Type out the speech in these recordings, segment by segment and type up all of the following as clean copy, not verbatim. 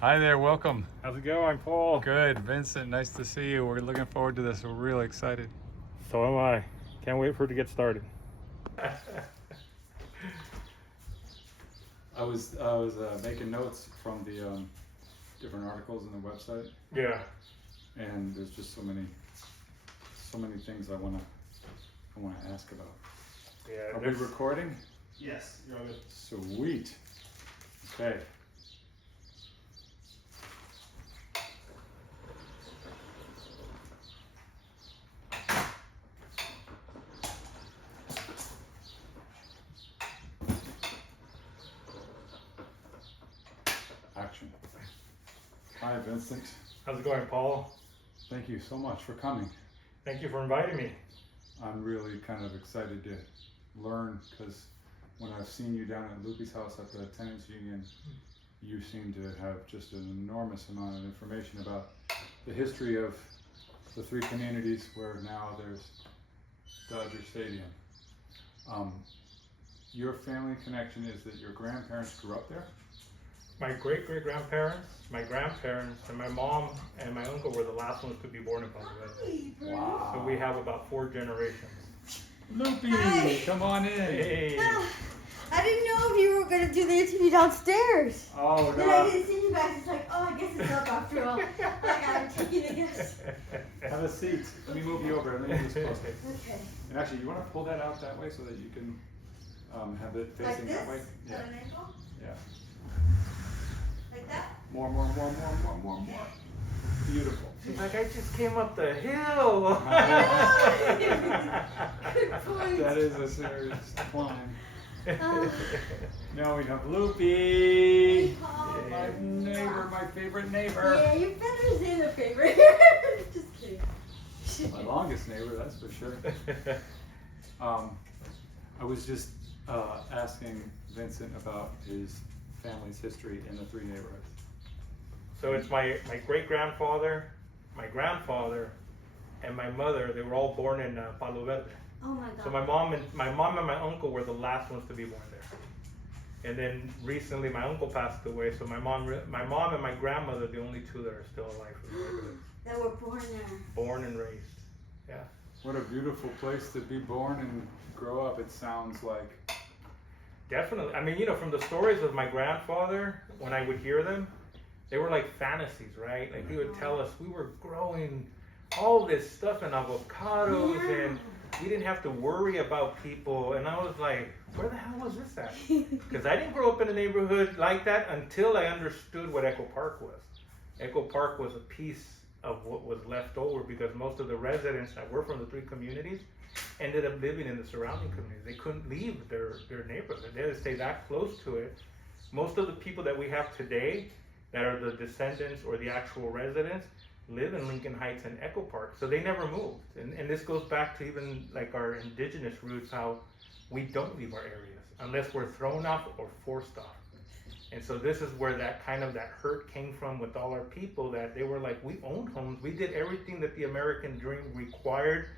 Hi there, welcome. How's it going, Paul? Good, Vincent, nice to see you. We're looking forward to this. We're really excited. So am I. Can't wait for it to get started. I was making notes from the different articles on the website, Yeah. and there's just so many things I wanna ask about. Yeah. Are we recording? Yes. You're good. Sweet. Okay. Action. Hi, Vincent. How's it going, Paul? Thank you so much for coming. Thank you for inviting me. I'm really kind of excited to learn, because when I've seen you down at Lupe's house at the tenants union, you seem to have just an enormous amount of information about the history of the three communities where now there's Dodger Stadium. Your family connection is that your grandparents grew up there? My great-great-grandparents, my grandparents, and my mom and my uncle were the last ones to be born in Bangladesh. Wow. So we have about 4 generations. Lupe, Hi. come on in. Hey. I didn't know if you were going to do the interview downstairs. Oh, Then I no. didn't see you guys. It's like, oh, I guess it's up after all. Like, I'm taking a guess. Have a seat. Let me move you over. Let me move this closer. Okay. And actually, you want to pull that out that way so that you can have it Like facing this? that way? Yeah. At an angle? Yeah. Like that? More. Beautiful. Like, I just came up the hill. Good point. That is a serious climb. Oh. Now we have Lupe, Hey, Paul. my neighbor, my favorite neighbor. Yeah, you better say the favorite. Just kidding. My longest neighbor, that's for sure. I was just asking Vincent about his family's history in the 3 neighborhoods. So it's my great-grandfather, my grandfather, and my mother. They were all born in Palo Verde. Oh my god. So my mom and my uncle were the last ones to be born there. And then recently my uncle passed away, so my mom and my grandmother, the only 2 that are still alive from the neighborhood. That were born there. Born and raised. Yeah. What a beautiful place to be born and grow up, it sounds like. Definitely. I mean, from the stories of my grandfather, when I would hear them, they were like fantasies, right? Like he would tell us we were growing all this stuff in avocados and we didn't have to worry about people. And I was like, where the hell was this at? Because I didn't grow up in a neighborhood like that until I understood what Echo Park was. Echo Park was a piece of what was left over because most of the residents that were from the 3 communities ended up living in the surrounding communities. They couldn't leave their neighborhood. They had to stay that close to it. Most of the people that we have today that are the descendants or the actual residents live in Lincoln Heights and Echo Park. So they never moved. And this goes back to even like our indigenous roots, how we don't leave our areas unless we're thrown off or forced off. And so this is where that hurt came from with all our people, that they were like, we owned homes. We did everything that the American dream required.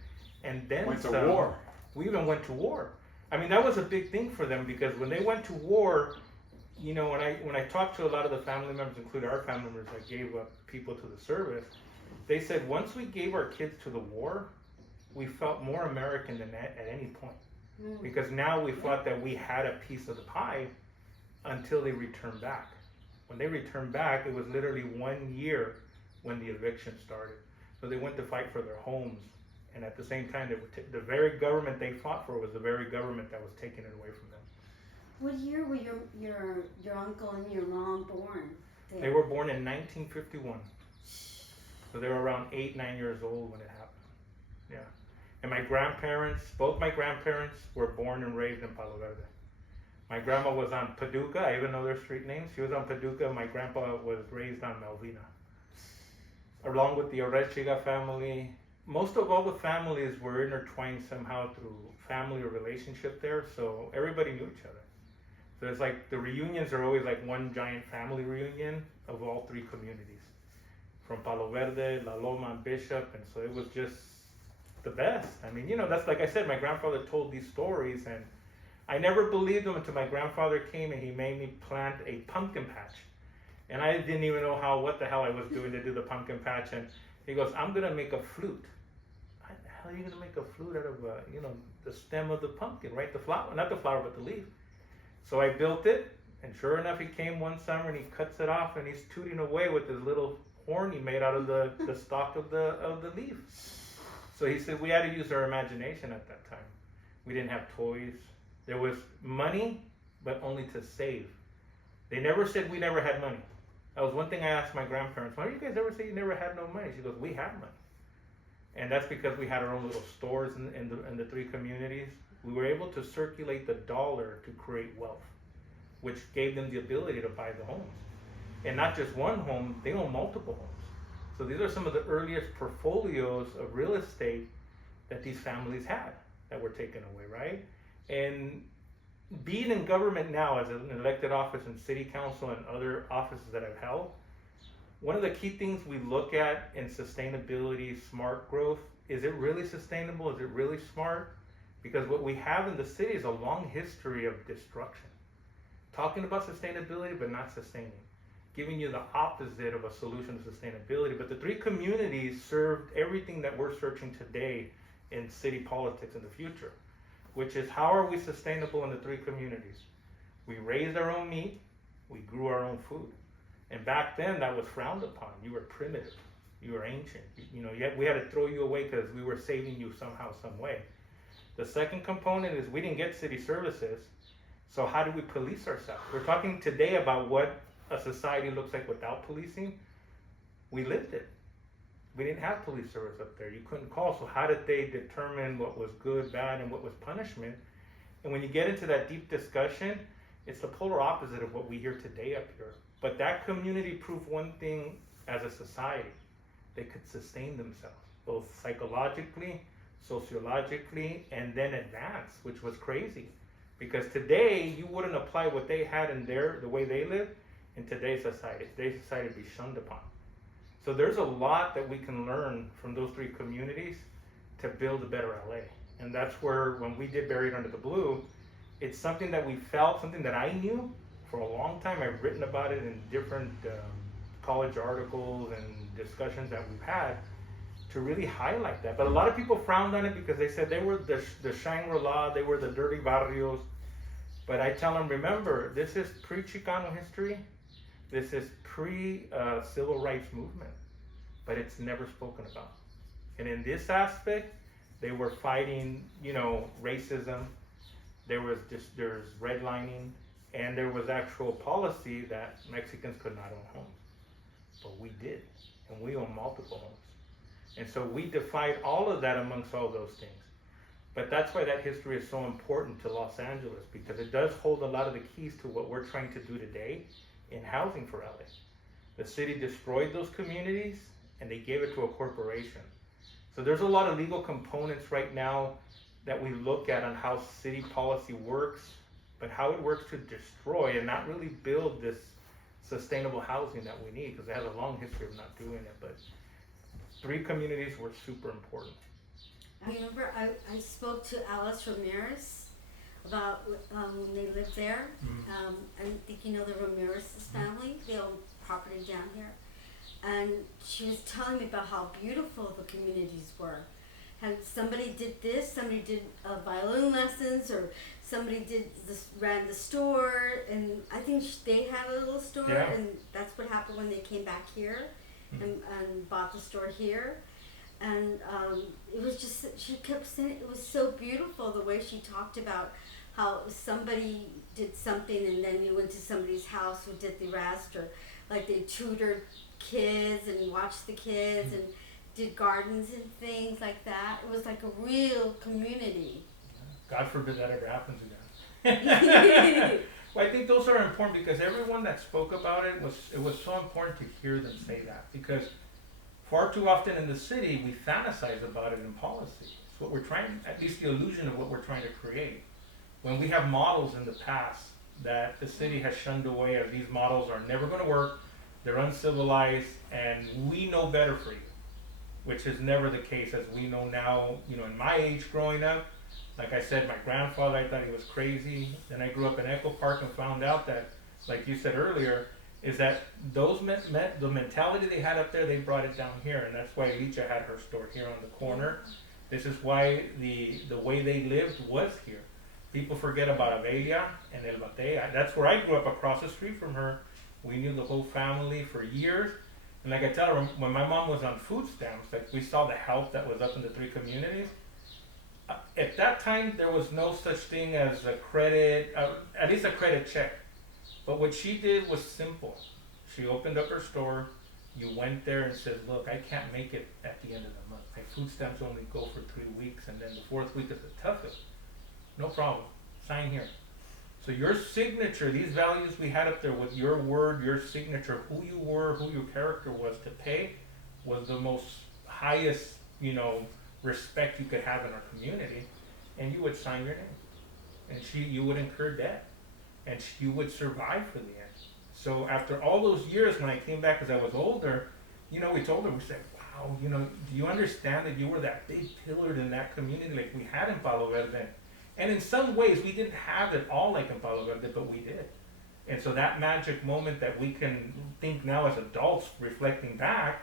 And then Went to some. war. We even went to war. I mean, that was a big thing for them because when they went to war, when I talked to a lot of the family members, including our family members that gave up people to the service, they said once we gave our kids to the war, we felt more American than at any point. Because now we thought that we had a piece of the pie until they returned back. When they returned back, it was literally 1 year when the eviction started. So they went to fight for their homes. And at the same time, the very government they fought for was the very government that was taking it away from them. What year were your uncle and your mom born there? They were born in 1951. So they were around 8, 9 years old when it happened. Yeah. And my grandparents, both my grandparents were born and raised in Palo Verde. My grandma was on Paducah. I even know their street names. She was on Paducah. My grandpa was raised on Malvina. Along with the Orechiga family. Most of all the families were intertwined somehow through family or relationship there. So everybody knew each other. So it's like the reunions are always like one giant family reunion of all 3 communities. From Palo Verde, La Loma, and Bishop. And so it was just the best. I mean, that's like I said, my grandfather told these stories and I never believed him until my grandfather came and he made me plant a pumpkin patch. And I didn't even know what the hell I was doing to do the pumpkin patch. And he goes, I'm gonna make a flute. How are you gonna make a flute out of the stem of the pumpkin, right? The flower, not the flower, but the leaf. So I built it, and sure enough, he came one summer and he cuts it off and he's tooting away with his little horn he made out of the stalk of the leaf. So he said we had to use our imagination at that time. We didn't have toys. There was money, but only to save. They never said we never had money. That was one thing I asked my grandparents. Why do you guys ever say you never had no money? She goes, we had money. And that's because we had our own little stores in the 3 communities. We were able to circulate the dollar to create wealth, which gave them the ability to buy the homes. And not just one home, they own multiple homes. So these are some of the earliest portfolios of real estate that these families had that were taken away, right? And being in government now as an elected office in city council and other offices that I've held, one of the key things we look at in sustainability, smart growth, is it really sustainable? Is it really smart? Because what we have in the city is a long history of destruction. Talking about sustainability, but not sustaining. Giving you the opposite of a solution to sustainability. But the 3 communities served everything that we're searching today in city politics in the future, which is how are we sustainable in the 3 communities? We raised our own meat, we grew our own food. And back then that was frowned upon. You were primitive, you were ancient. Yet we had to throw you away because we were saving you somehow, some way. The second component is we didn't get city services, so how do we police ourselves? We're talking today about what a society looks like without policing. We lived it. We didn't have police service up there. You couldn't call. So how did they determine what was good, bad, and what was punishment? And when you get into that deep discussion, it's the polar opposite of what we hear today up here. But that community proved one thing as a society. They could sustain themselves, both psychologically, sociologically, and then advance, which was crazy. Because today, you wouldn't apply what they had in the way they live, in today's society. Today's society would be shunned upon. So there's a lot that we can learn from those 3 communities to build a better LA. And that's where, when we did Buried Under the Blue, it's something that we felt, something that I knew for a long time. I've written about it in different college articles and discussions that we've had to really highlight that. But a lot of people frowned on it because they said they were the Shangri-La, they were the dirty barrios. But I tell them, remember, this is pre-Chicano history. This is pre-civil rights movement, but it's never spoken about. And in this aspect, they were fighting, racism. There's redlining, and there was actual policy that Mexicans could not own homes. But we did, and we own multiple homes. And so we defied all of that amongst all those things. But that's why that history is so important to Los Angeles, because it does hold a lot of the keys to what we're trying to do today in housing for LA. The city destroyed those communities and they gave it to a corporation. So there's a lot of legal components right now that we look at on how city policy works, but how it works to destroy and not really build this sustainable housing that we need, because it has a long history of not doing it. But 3 communities were super important. I remember I spoke to Alice Ramirez about when they lived there. Mm-hmm. I think you know the Ramirez's family. They own property down here. And she was telling me about how beautiful the communities were. And somebody did this, somebody did violin lessons, or somebody ran the store, and I think they had a little store, Yeah. and that's what happened when they came back here and bought the store here. And it was just, she kept saying it was so beautiful the way she talked about how somebody did something and then you went to somebody's house who did the rest, or like they tutored kids and watched the kids and did gardens and things like that. It was like a real community. God forbid that ever happens again. Well, I think those are important because everyone that spoke about it was so important to hear them say that, because far too often in the city we fantasize about it in policy. It's what we're trying, at least the illusion of what we're trying to create. When we have models in the past that the city has shunned away as these models are never going to work, they're uncivilized, and we know better for you, which is never the case as we know now. You know, in my age growing up, like I said, my grandfather, I thought he was crazy. Then I grew up in Echo Park and found out that, like you said earlier, is that the mentality they had up there, they brought it down here, and that's why Licha had her store here on the corner. This is why the way they lived was here. People forget about Avelia and El Bate. That's where I grew up, across the street from her. We knew the whole family for years. And like I tell her, when my mom was on food stamps, like we saw the help that was up in the 3 communities. At that time, there was no such thing as a credit, at least a credit check. But what she did was simple. She opened up her store. You went there and said, look, I can't make it at the end of the month. My food stamps only go for 3 weeks, and then the 4th week is the toughest. No problem. Sign here. So your signature, these values we had up there with your word, your signature, who you were, who your character was to pay, was the most highest, respect you could have in our community. And you would sign your name. And you would incur debt. And you would survive for the end. So after all those years, when I came back as I was older, we told her, we said, wow, do you understand that you were that big pillar in that community like we had in Palo Verde? And in some ways, we didn't have it all like in Palo Verde, but we did. And so that magic moment that we can think now as adults, reflecting back,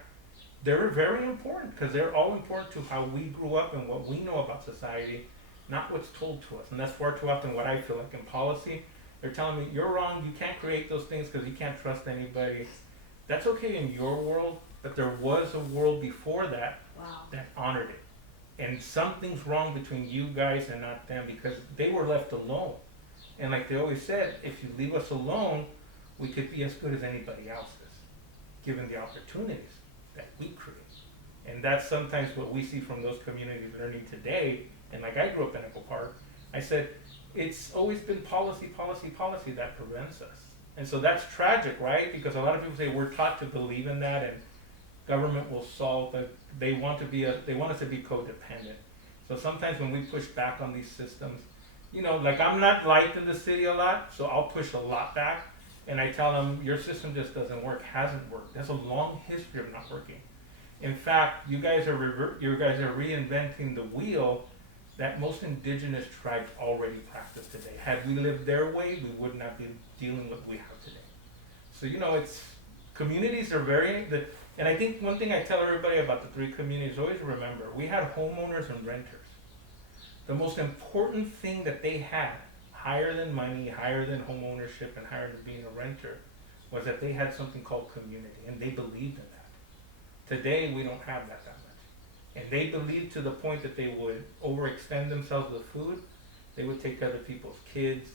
they're very important, because they're all important to how we grew up and what we know about society, not what's told to us. And that's far too often what I feel like in policy. They're telling me, you're wrong, you can't create those things because you can't trust anybody. That's okay in your world, but there was a world before that that honored it. And something's wrong between you guys and not them, because they were left alone. And like they always said, if you leave us alone, we could be as good as anybody else is, given the opportunities that we create. And that's sometimes what we see from those communities learning today. And like I grew up in Echo Park, I said, it's always been policy that prevents us. And so that's tragic, right? Because a lot of people say we're taught to believe in that and government will solve, but they want us to be codependent. So sometimes when we push back on these systems, like I'm not liked in the city a lot, so I'll push a lot back. And I tell them, your system just doesn't work, hasn't worked. There's a long history of not working. In fact, you guys are reinventing the wheel that most indigenous tribes already practice today. Had we lived their way, we would not be dealing with what we have today. So, it's, communities are and I think one thing I tell everybody about the 3 communities, always remember, we had homeowners and renters. The most important thing that they had, higher than money, higher than home ownership, and higher than being a renter, was that they had something called community, and they believed in that. Today, we don't have that much. And they believed to the point that they would overextend themselves with food. They would take other people's kids,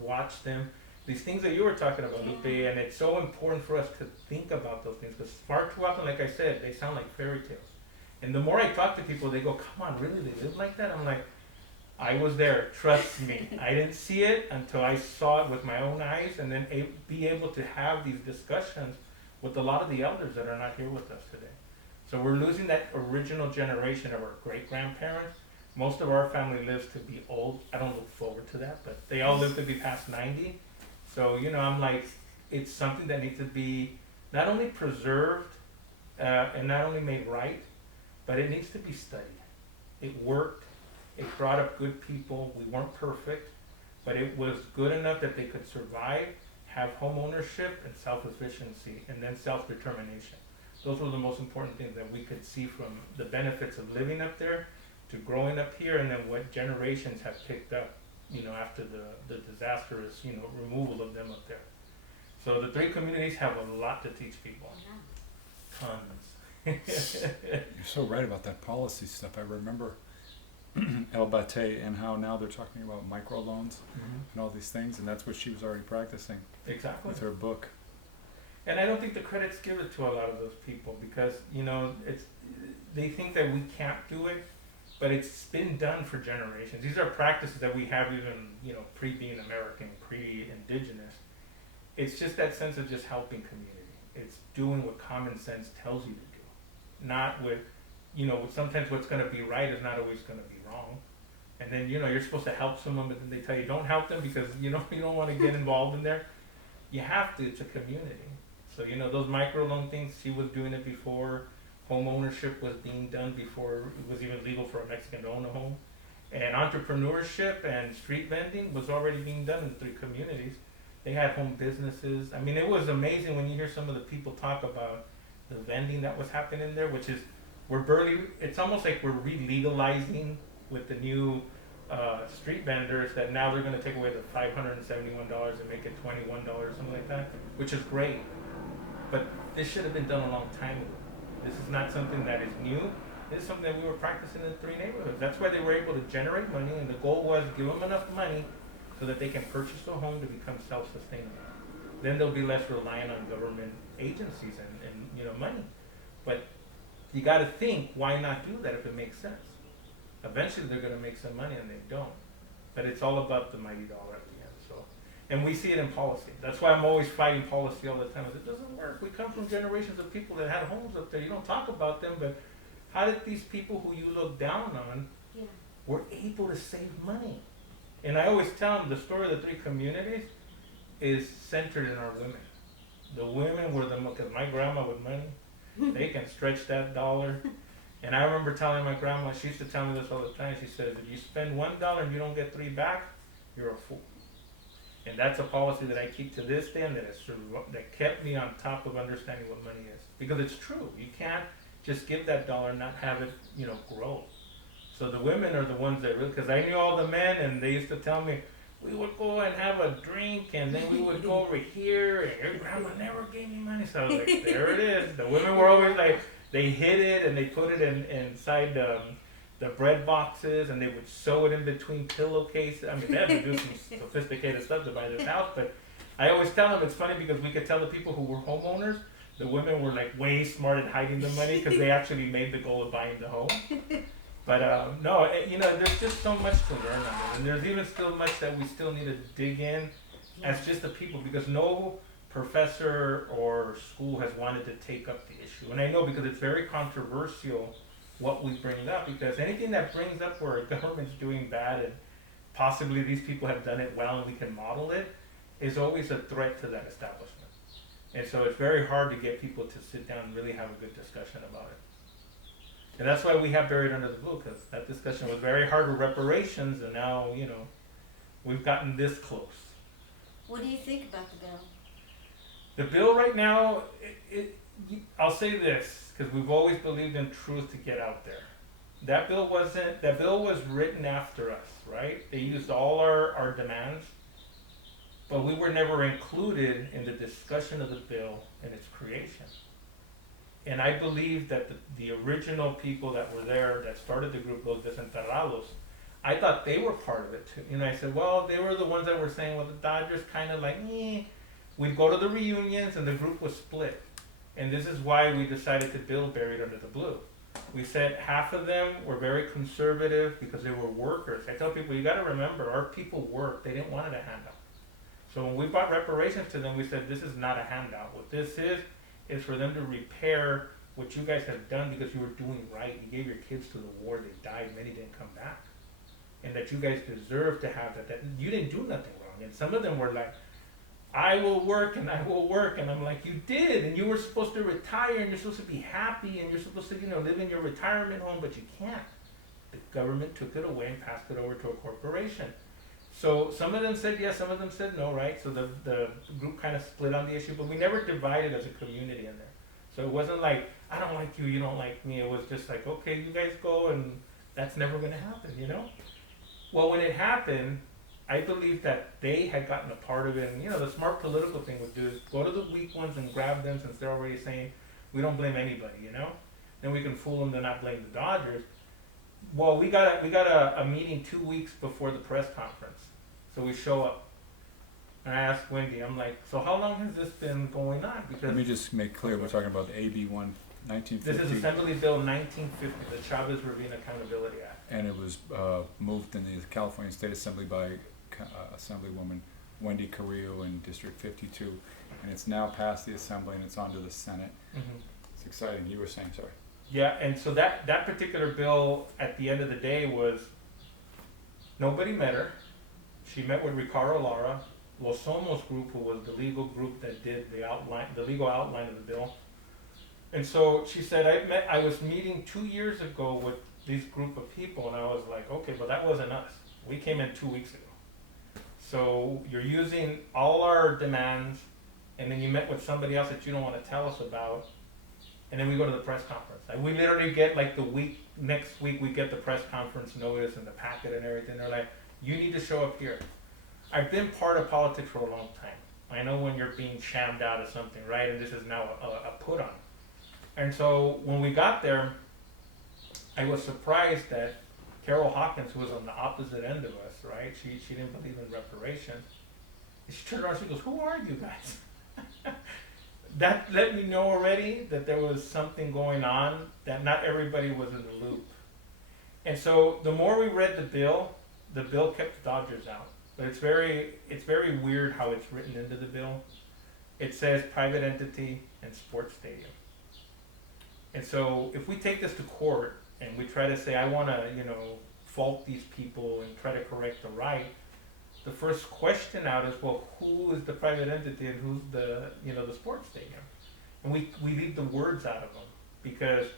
watch them. These things that you were talking about, Lupe, and it's so important for us to think about those things, because far too often, like I said, they sound like fairy tales. And the more I talk to people, they go, come on, really, they live like that? I'm like, I was there, trust me. I didn't see it until I saw it with my own eyes, and then be able to have these discussions with a lot of the elders that are not here with us today. So we're losing that original generation of our great-grandparents. Most of our family lives to be old. I don't look forward to that, but they all live to be past 90. So, I'm like, it's something that needs to be not only preserved and not only made right, but it needs to be studied. It worked. It brought up good people. We weren't perfect, but it was good enough that they could survive, have home ownership and self-sufficiency, and then self-determination. Those were the most important things that we could see from the benefits of living up there to growing up here, and then what generations have picked up, after the disastrous, removal of them up there. So the 3 communities have a lot to teach people. Tons. You're so right about that policy stuff. I remember El Bate and how now they're talking about microloans and all these things, and that's what she was already practicing with her book. And I don't think the credits give it to a lot of those people, because they think that we can't do it, but it's been done for generations. These are practices that we have even pre-being American, pre-indigenous. It's just that sense of just helping community. It's doing what common sense tells you to do, not with sometimes what's going to be right is not always going to be wrong. And then you're supposed to help someone, but then they tell you don't help them because you don't want to get involved in there. You have to. It's a community. So, those microloan things, she was doing it before home ownership was being done, before it was even legal for a Mexican to own a home. And entrepreneurship and street vending was already being done in the 3 communities. They had home businesses. I mean, it was amazing when you hear some of the people talk about the vending that was happening there, which is, it's almost like we're re-legalizing with the new street vendors, that now they're going to take away the $571 and make it $21 or something like that, which is great. But this should have been done a long time ago. This is not something that is new. This is something that we were practicing in 3 neighborhoods. That's why they were able to generate money, and the goal was give them enough money so that they can purchase a home to become self-sustainable. Then they'll be less reliant on government agencies and money. But you got to think, why not do that if it makes sense? Eventually they're going to make some money, and they don't. But it's all about the mighty dollar at the end. So, and we see it in policy. That's why I'm always fighting policy all the time. It doesn't work. We come from generations of people that had homes up there. You don't talk about them, but how did these people who you look down on were able to save money? And I always tell them the story of the 3 communities is centered in our women. The women were because my grandma with money, they can stretch that dollar. And I remember telling my grandma, she used to tell me this all the time. She said, if you spend $1 and you don't get 3 back, you're a fool. And that's a policy that I keep to this day, and that kept me on top of understanding what money is. Because it's true. You can't just give that dollar and not have it, grow. So the women are the ones that really, because I knew all the men, and they used to tell me, we would go and have a drink, and then we would go over here, and your grandma never gave me money. So I was like, there it is. The women were always like, they hid it, and they put it inside the bread boxes, and they would sew it in between pillowcases. I mean, they had to do some sophisticated stuff to buy this house, but I always tell them it's funny because we could tell the people who were homeowners, the women were like way smart at hiding the money because they actually made the goal of buying the home. But no, there's just so much to learn on it, and there's even still much that we still need to dig in as just the people, because no professor or school has wanted to take up the issue. And I know because it's very controversial what we bring up, because anything that brings up where a government's doing bad and possibly these people have done it well and we can model it is always a threat to that establishment. And so it's very hard to get people to sit down and really have a good discussion about it. And that's why we have Buried Under the Blue, because that discussion was very hard with reparations, and now, we've gotten this close. What do you think about the bill? The bill right now, I'll say this, because we've always believed in truth to get out there. That bill was written after us, right? They used all our demands, but we were never included in the discussion of the bill and its creation. And I believe that the original people that were there, that started the group, Los Desenterrados, I thought they were part of it too. I said, well, they were the ones that were saying, well, the Dodgers kind of like, We'd go to the reunions and the group was split. And this is why we decided to build Buried Under the Blue. We said half of them were very conservative because they were workers. I tell people, you gotta remember, our people worked, they didn't want it a handout. So when we brought reparations to them, we said, this is not a handout. What this is for them to repair what you guys have done because you were doing right. You gave your kids to the war, they died, many didn't come back. And that you guys deserve to have that you didn't do nothing wrong. And some of them were like, I will work and I will work. And I'm like, you did, and you were supposed to retire and you're supposed to be happy and you're supposed to, live in your retirement home, but you can't. The government took it away and passed it over to a corporation. So some of them said yes, some of them said no, right? So the group kind of split on the issue, but we never divided as a community in there. So it wasn't like, I don't like you, you don't like me. It was just like, okay, you guys go, and that's never going to happen, Well, when it happened, I believe that they had gotten a part of it, and the smart political thing would do is go to the weak ones and grab them since they're already saying, we don't blame anybody, Then we can fool them to not blame the Dodgers. Well, we got a meeting 2 weeks before the press conference. So we show up. And I asked Wendy, I'm like, so how long has this been going on? Because let me just make clear, we're talking about the AB 1950. This is Assembly Bill 1950, the Chavez Ravine Accountability Act. And it was moved in the California State Assembly by Assemblywoman Wendy Carrillo in District 52. And it's now passed the Assembly and it's on to the Senate. Mm-hmm. It's exciting. You were saying, sorry. Yeah, and so that particular bill at the end of the day was, nobody met her. She met with Ricardo Lara, Los Somos group, who was the legal group that did the legal outline of the bill. And so she said, I was meeting 2 years ago with this group of people, and I was like, okay, but that wasn't us. We came in 2 weeks ago. So you're using all our demands, and then you met with somebody else that you don't want to tell us about, and then we go to the press conference. And we literally get like next week we get the press conference notice and the packet and everything. They're like, you need to show up here. I've been part of politics for a long time. I know when you're being shammed out of something, right? And this is now a put on. And so when we got there, I was surprised that Carol Hawkins, who was on the opposite end of us, right? She didn't believe in reparations. And she turned around and she goes, who are you guys? That let me know already that there was something going on, that not everybody was in the loop. And so the more we read the bill kept the Dodgers out. But it's very weird how it's written into the bill. It says private entity and sports stadium. And so if we take this to court and we try to say, I want to, fault these people and try to correct the right, the first question out is, well, who is the private entity and who's the sports stadium? And we leave the words out of them, because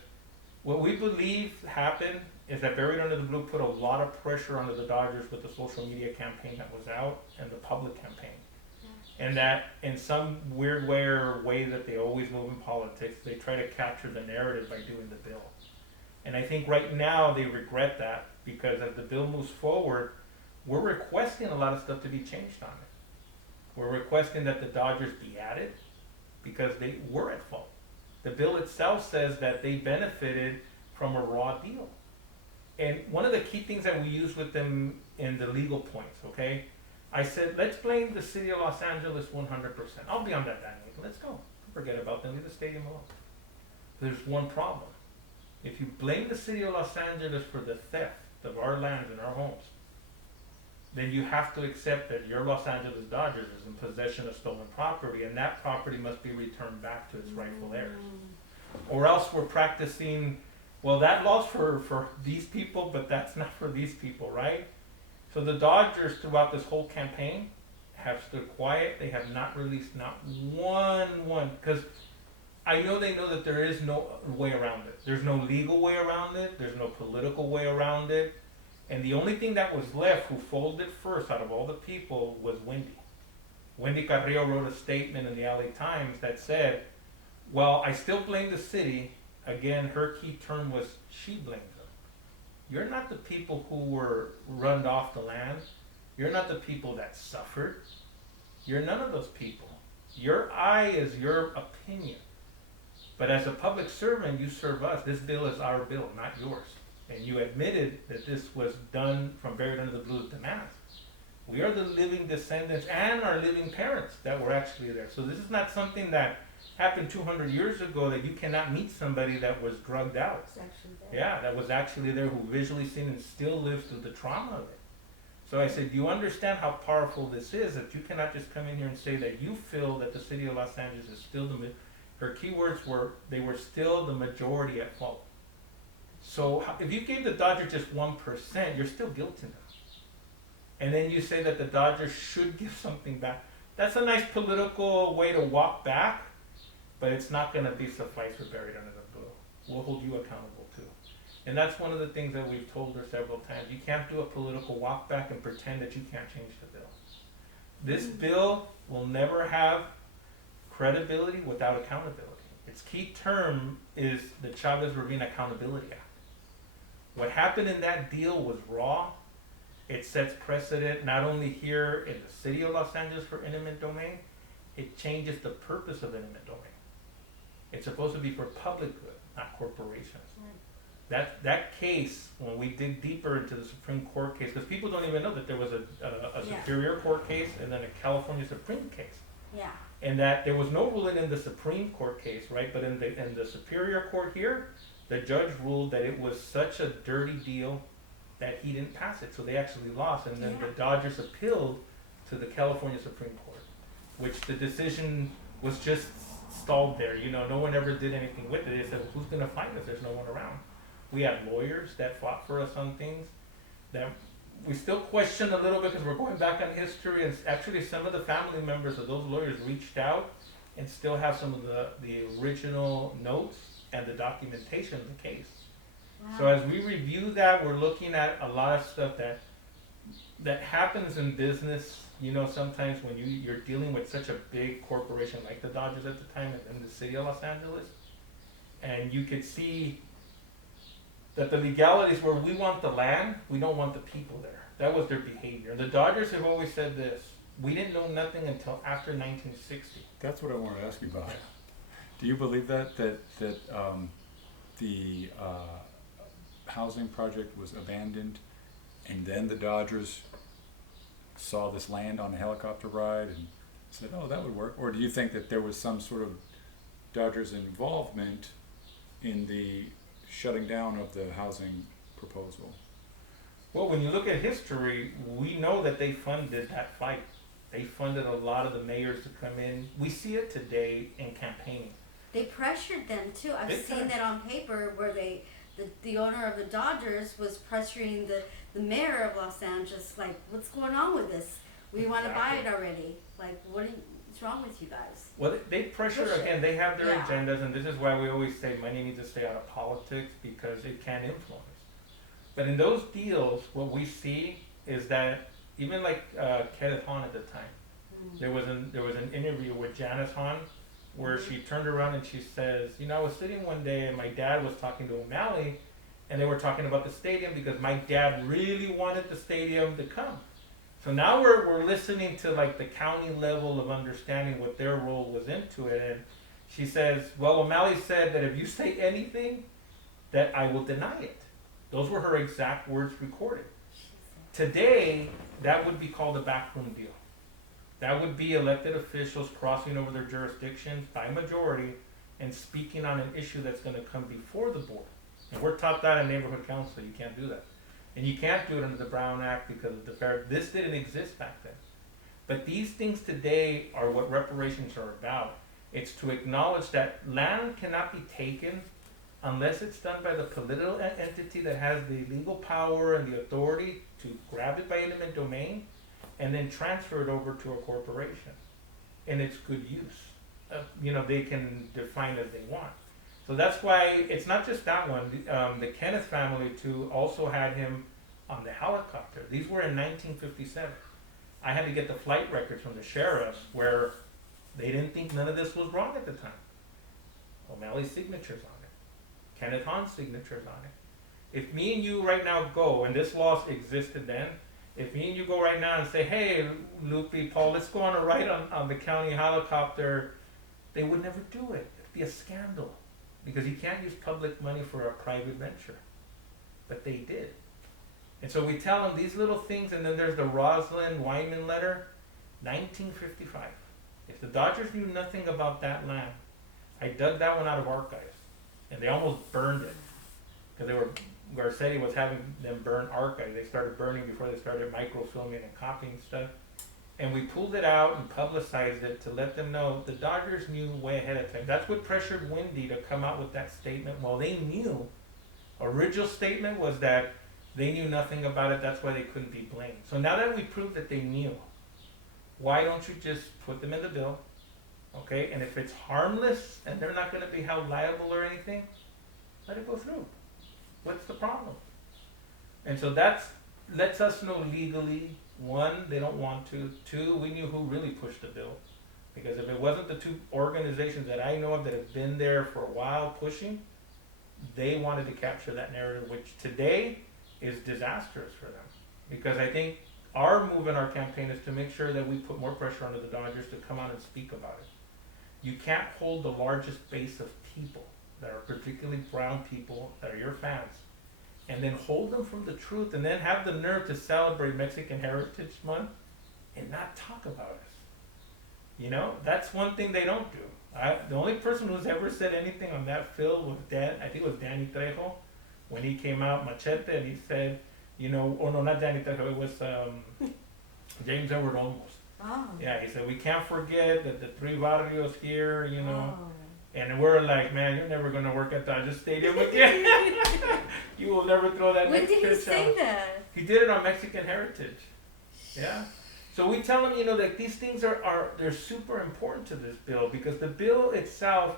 what we believe happened is that Buried Under the Blue put a lot of pressure onto the Dodgers with the social media campaign that was out and the public campaign. And that in some weird way that they always move in politics, they try to capture the narrative by doing the bill. And I think right now they regret that, because as the bill moves forward, we're requesting a lot of stuff to be changed on it. We're requesting that the Dodgers be added because they were at fault. The bill itself says that they benefited from a raw deal. And one of the key things that we use with them in the legal points, okay? I said, let's blame the city of Los Angeles 100%. I'll be on that bandwagon. Let's go. Forget about them. Leave the stadium alone. There's one problem. If you blame the city of Los Angeles for the theft of our lands and our homes, then you have to accept that your Los Angeles Dodgers is in possession of stolen property, and that property must be returned back to its rightful heirs. Or else we're practicing, well, that law's for these people, but that's not for these people, right? So the Dodgers throughout this whole campaign have stood quiet. They have not released not one, because I know they know that there is no way around it. There's no legal way around it. There's no political way around it. And the only thing that was left who folded first out of all the people was Wendy. Wendy Carrillo wrote a statement in the LA Times that said, well, I still blame the city. Again, her key term was she blamed them. You're not the people who were run off the land. You're not the people that suffered. You're none of those people. Your eye is your opinion. But as a public servant, you serve us. This bill is our bill, not yours. And you admitted that this was done from Buried Under the Blue's demands. We are the living descendants and our living parents that were actually there. So this is not something that happened 200 years ago, that you cannot meet somebody that was drugged out. Yeah, that was actually there, who visually seen and still lives through the trauma of it. So I said, do you understand how powerful this is, that you cannot just come in here and say that you feel that the city of Los Angeles is still her keywords were, they were still the majority at fault. So if you gave the Dodgers just 1%, you're still guilting them. And then you say that the Dodgers should give something back. That's a nice political way to walk back, but it's not going to be suffice for Buried Under the Blue. We'll hold you accountable too. And that's one of the things that we've told her several times. You can't do a political walk back and pretend that you can't change the bill. This bill will never have credibility without accountability. Its key term is the Chavez Ravine Accountability Act. What happened in that deal was raw. It sets precedent not only here in the city of Los Angeles for eminent domain, it changes the purpose of eminent domain. It's supposed to be for public good, not corporations. Right. That case, when we dig deeper into the Supreme Court case, because people don't even know that there was a Superior Court case and then a California Supreme case. Yeah. And that there was no ruling in the Supreme Court case, right? But in the Superior Court here, the judge ruled that it was such a dirty deal that he didn't pass it. So they actually lost. And then the Dodgers appealed to the California Supreme Court, which the decision was just stalled there. No one ever did anything with it. They said, well, who's going to fight us? There's no one around. We had lawyers that fought for us on things that we still question a little bit, because we're going back on history, and actually some of the family members of those lawyers reached out and still have some of the original notes and the documentation of the case. Wow. So as we review that, we're looking at a lot of stuff that happens in business you know, sometimes when you're dealing with such a big corporation like the Dodgers at the time and in the city of Los Angeles, and you could see that the legalities were we want the land, we don't want the people there. That was their behavior. The Dodgers have always said this, we didn't know nothing until after 1960. That's what I wanted to ask you about. Do you believe that the housing project was abandoned, and then the Dodgers saw this land on a helicopter ride and said, "Oh, that would work"? Or do you think that there was some sort of Dodgers involvement in the shutting down of the housing proposal? Well, when you look at history, we know that they funded that fight. They funded a lot of the mayors to come in. We see it today in campaigning. They pressured them too. I've Big seen time. that on paper where the owner of the Dodgers was pressuring the mayor of Los Angeles, like, what's going on with this? We want to buy it already. Like, what's wrong with you guys? Well, they pressure, Push it. again, they have their Yeah. agendas, and this is why we always say money needs to stay out of politics because it can influence. But in those deals, what we see is that even like Kenneth Hahn at the time, there was an interview with Janice Hahn where she turned around and she says, you know, I was sitting one day and my dad was talking to O'Malley, and they were talking about the stadium because my dad really wanted the stadium to come. So now we're listening to like the county level of understanding what their role was into it, and she says, well, O'Malley said that if you say anything, that I will deny it. Those were her exact words recorded. Today, that would be called a backroom deal. That would be elected officials crossing over their jurisdictions by majority and speaking on an issue that's going to come before the board. And we're taught that in neighborhood council. You can't do that. And you can't do it under the Brown Act because of the fair. This didn't exist back then. But these things today are what reparations are about. It's to acknowledge that land cannot be taken unless it's done by the political entity that has the legal power and the authority to grab it by eminent domain and then transfer it over to a corporation in its good use. You know, they can define as they want. So that's why it's not just that one. The Kenneth family too also had him on the helicopter. These were in 1957. I had to get the flight records from the sheriffs where they didn't think none of this was wrong at the time. O'Malley's signatures on it. Kenneth Hahn's signatures on it. If me and you right now go, and this law existed then, if me and you go right now and say, hey, Lupe, Paul, let's go on a ride on the county helicopter, they would never do it. It'd be a scandal because you can't use public money for a private venture. But they did. And so we tell them these little things, and then there's the Rosalind Wyman letter, 1955. If the Dodgers knew nothing about that land, I dug that one out of archives. And they almost burned it. Because Garcetti was having them burn archives. They started burning before they started microfilming and copying stuff. And we pulled it out and publicized it to let them know the Dodgers knew way ahead of time. That's what pressured Wendy to come out with that statement. Well, they knew. Original statement was that they knew nothing about it. That's why they couldn't be blamed. So now that we proved that they knew, why don't you just put them in the bill? Okay, and if it's harmless and they're not going to be held liable or anything, let it go through. What's the problem? And so that lets us know legally, one, they don't want to. Two, we knew who really pushed the bill. Because if it wasn't the two organizations that I know of that have been there for a while pushing, they wanted to capture that narrative, which today is disastrous for them. Because I think our move in our campaign is to make sure that we put more pressure on the Dodgers to come out and speak about it. You can't hold the largest base of people that are particularly brown people that are your fans and then hold them from the truth and then have the nerve to celebrate Mexican Heritage Month and not talk about us. You know, that's one thing they don't do. The only person who's ever said anything on that field was I think it was Danny Trejo, when he came out, Machete, and he said, you know, or no, not Danny Trejo, it was James Edward Olmos. Oh. Yeah, he said, we can't forget that the three barrios here, you know. Oh. And we're like, man, you're never going to work at Dodger Stadium again. You will never throw that When next did he pitch say out. that? He did it on Mexican Heritage. Yeah. So we tell them, you know, that these things they're super important to this bill because the bill itself,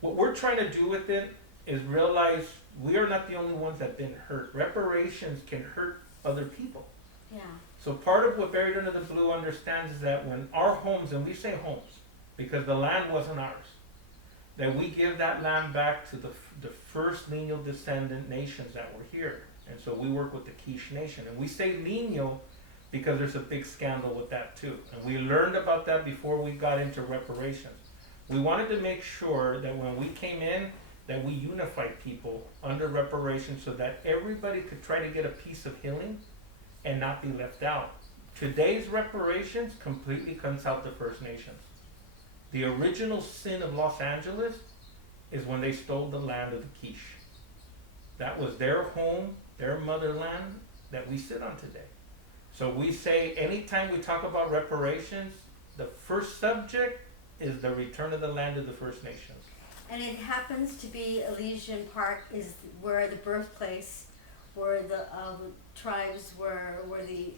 what we're trying to do with it is realize we are not the only ones that have been hurt. Reparations can hurt other people. Yeah. So part of what Buried Under the Blue understands is that when our homes, and we say homes, because the land wasn't ours, that we give that land back to the first lineal descendant nations that were here. And so we work with the Quiche Nation. And we say lineal because there's a big scandal with that too. And we learned about that before we got into reparations. We wanted to make sure that when we came in, that we unified people under reparations so that everybody could try to get a piece of healing and not be left out. Today's reparations completely comes out the First Nations. The original sin of Los Angeles is when they stole the land of the Quiche. That was their home, their motherland that we sit on today. So we say anytime we talk about reparations, the first subject is the return of the land of the First Nations. And it happens to be Elysian Park is where the birthplace, where the tribes were, where the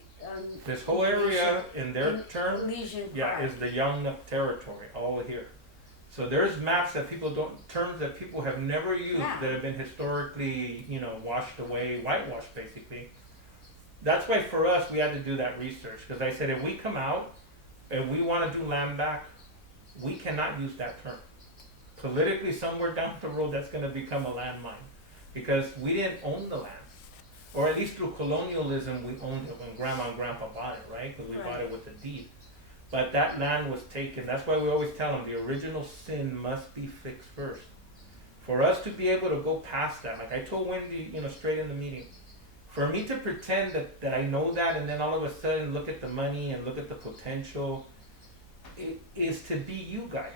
this whole area in their term, Elysian Park. yeah, is the Yungnuk territory, all here. So there's maps that people don't, terms that people have never used Yeah. that have been historically, you know, washed away, whitewashed basically. That's why for us we had to do that research, because I said if we come out and we want to do land back, we cannot use that term. Politically, somewhere down the road, that's going to become a landmine, because we didn't own the land, or at least through colonialism, we owned it when Grandma and Grandpa bought it, right? Because we bought it with a deed. But that land was taken. That's why we always tell them the original sin must be fixed first. For us to be able to go past that, like I told Wendy, you know, straight in the meeting, for me to pretend that I know that, and then all of a sudden look at the money and look at the potential, it is to be you guys.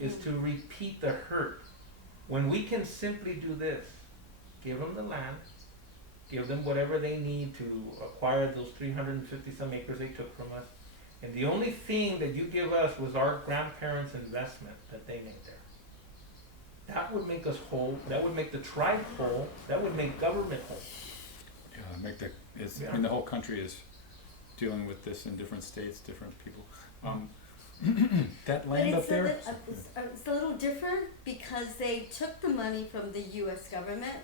Is to repeat the hurt. When we can simply do this, give them the land, give them whatever they need to acquire those 350 some acres they took from us, and the only thing that you give us was our grandparents' investment that they made there. That would make us whole, that would make the tribe whole, that would make government whole. I mean, the whole country is dealing with this in different states, different people. That land But up there. it's a little different because they took the money from the U.S. government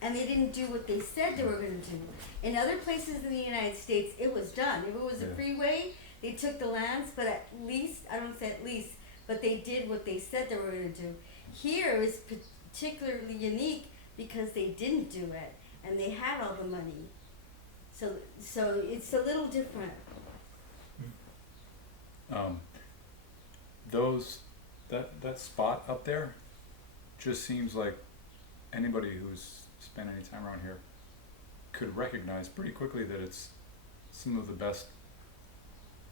and they didn't do what they said they were going to do. In other places in the United States, it was done. If it was a freeway, they took the lands, but at least, I don't say at least, but they did what they said they were going to do. Here is particularly unique because they didn't do it and they had all the money. So it's a little different. That spot up there just seems like anybody who's spent any time around here could recognize pretty quickly that it's some of the best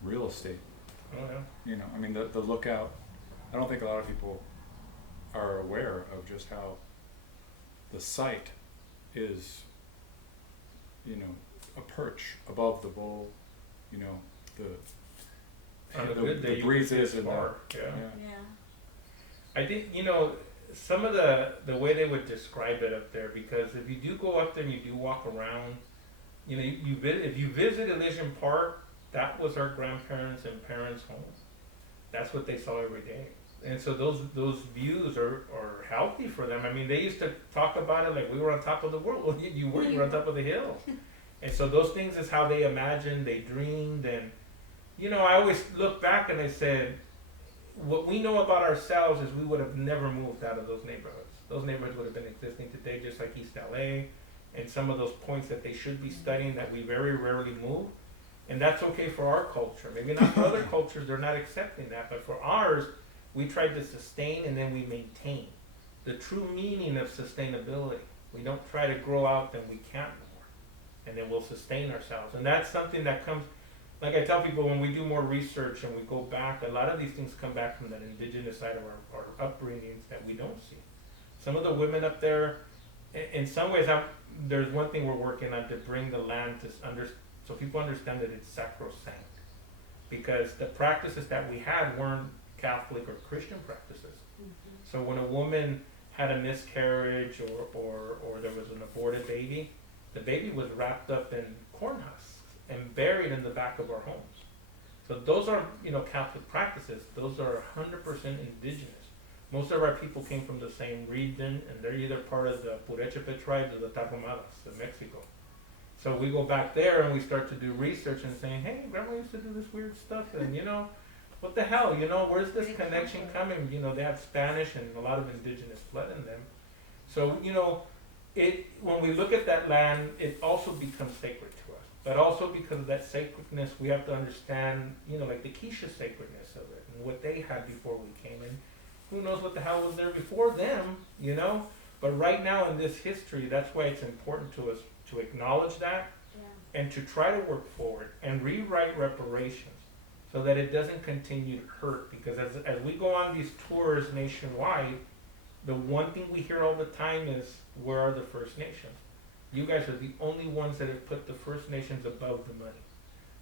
real estate. Oh yeah. You know, I mean, the lookout, I don't think a lot of people are aware of just how the site is, you know, a perch above the bowl, you know, On a good day, the breezes and far. the, Yeah. Yeah. I think, you know, some of the way they would describe it up there, because if you do go up there and you do walk around, you know, if you visit Elysian Park, that was our grandparents' and parents' home. That's what they saw every day. And so those views are healthy for them. I mean, they used to talk about it like we were on top of the world. Well, you were on top of the hill. And so those things is how they imagined, they dreamed. And, you know, I always look back and I said, what we know about ourselves is we would have never moved out of those neighborhoods. Those neighborhoods would have been existing today just like East LA and some of those points that they should be studying that we very rarely move. And that's okay for our culture. Maybe not for other cultures, they're not accepting that. But for ours, we tried to sustain and then we maintain. The true meaning of sustainability. We don't try to grow out, then we can't more. And then we'll sustain ourselves. And that's something that comes, like I tell people when we do more research and we go back, a lot of these things come back from that indigenous side of our upbringings that we don't see. Some of the women up there, in some ways, there's one thing we're working on to bring the land to so people understand that it's sacrosanct. Because the practices that we had weren't Catholic or Christian practices. Mm-hmm. So when a woman had a miscarriage or there was an aborted baby, the baby was wrapped up in corn husks and buried in the back of our homes. So those aren't, you know, Catholic practices. Those are 100% indigenous. Most of our people came from the same region, and they're either part of the Purechepe tribes or the Tarhumadas of Mexico. So we go back there and we start to do research and saying, hey, grandma used to do this weird stuff, and you know, what the hell, you know, where's this connection coming? You know, they have Spanish and a lot of indigenous blood in them. So, you know, when we look at that land, it also becomes sacred to us. But also because of that sacredness, we have to understand, you know, like the Quiche sacredness of it and what they had before we came in. Who knows what the hell was there before them, you know? But right now in this history, that's why it's important to us to acknowledge that and to try to work forward and rewrite reparations so that it doesn't continue to hurt. Because as we go on these tours nationwide, the one thing we hear all the time is, where are the First Nations? You guys are the only ones that have put the First Nations above the money.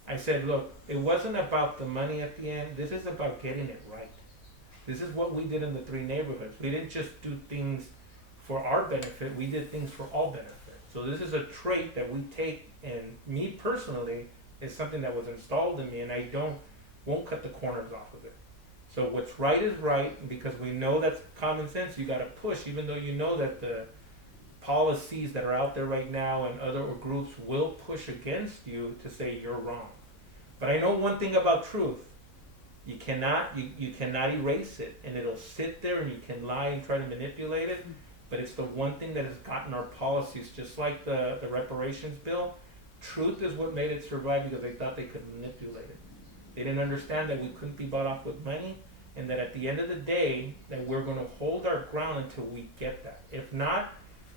I said, look, it wasn't about the money at the end. This is about getting it right. This is what we did in the 3 neighborhoods. We didn't just do things for our benefit. We did things for all benefit. So this is a trait that we take, and me personally, is something that was installed in me, and I won't cut the corners off of it. So what's right is right, and because we know that's common sense, you gotta push, even though you know that the policies that are out there right now and other groups will push against you to say you're wrong. But I know one thing about truth. You cannot erase it, and it'll sit there and you can lie and try to manipulate it, but it's the one thing that has gotten our policies, just like the reparations bill. Truth is what made it survive, because they thought they could manipulate it. They didn't understand that we couldn't be bought off with money, and that at the end of the day, that we're gonna hold our ground until we get that. If not,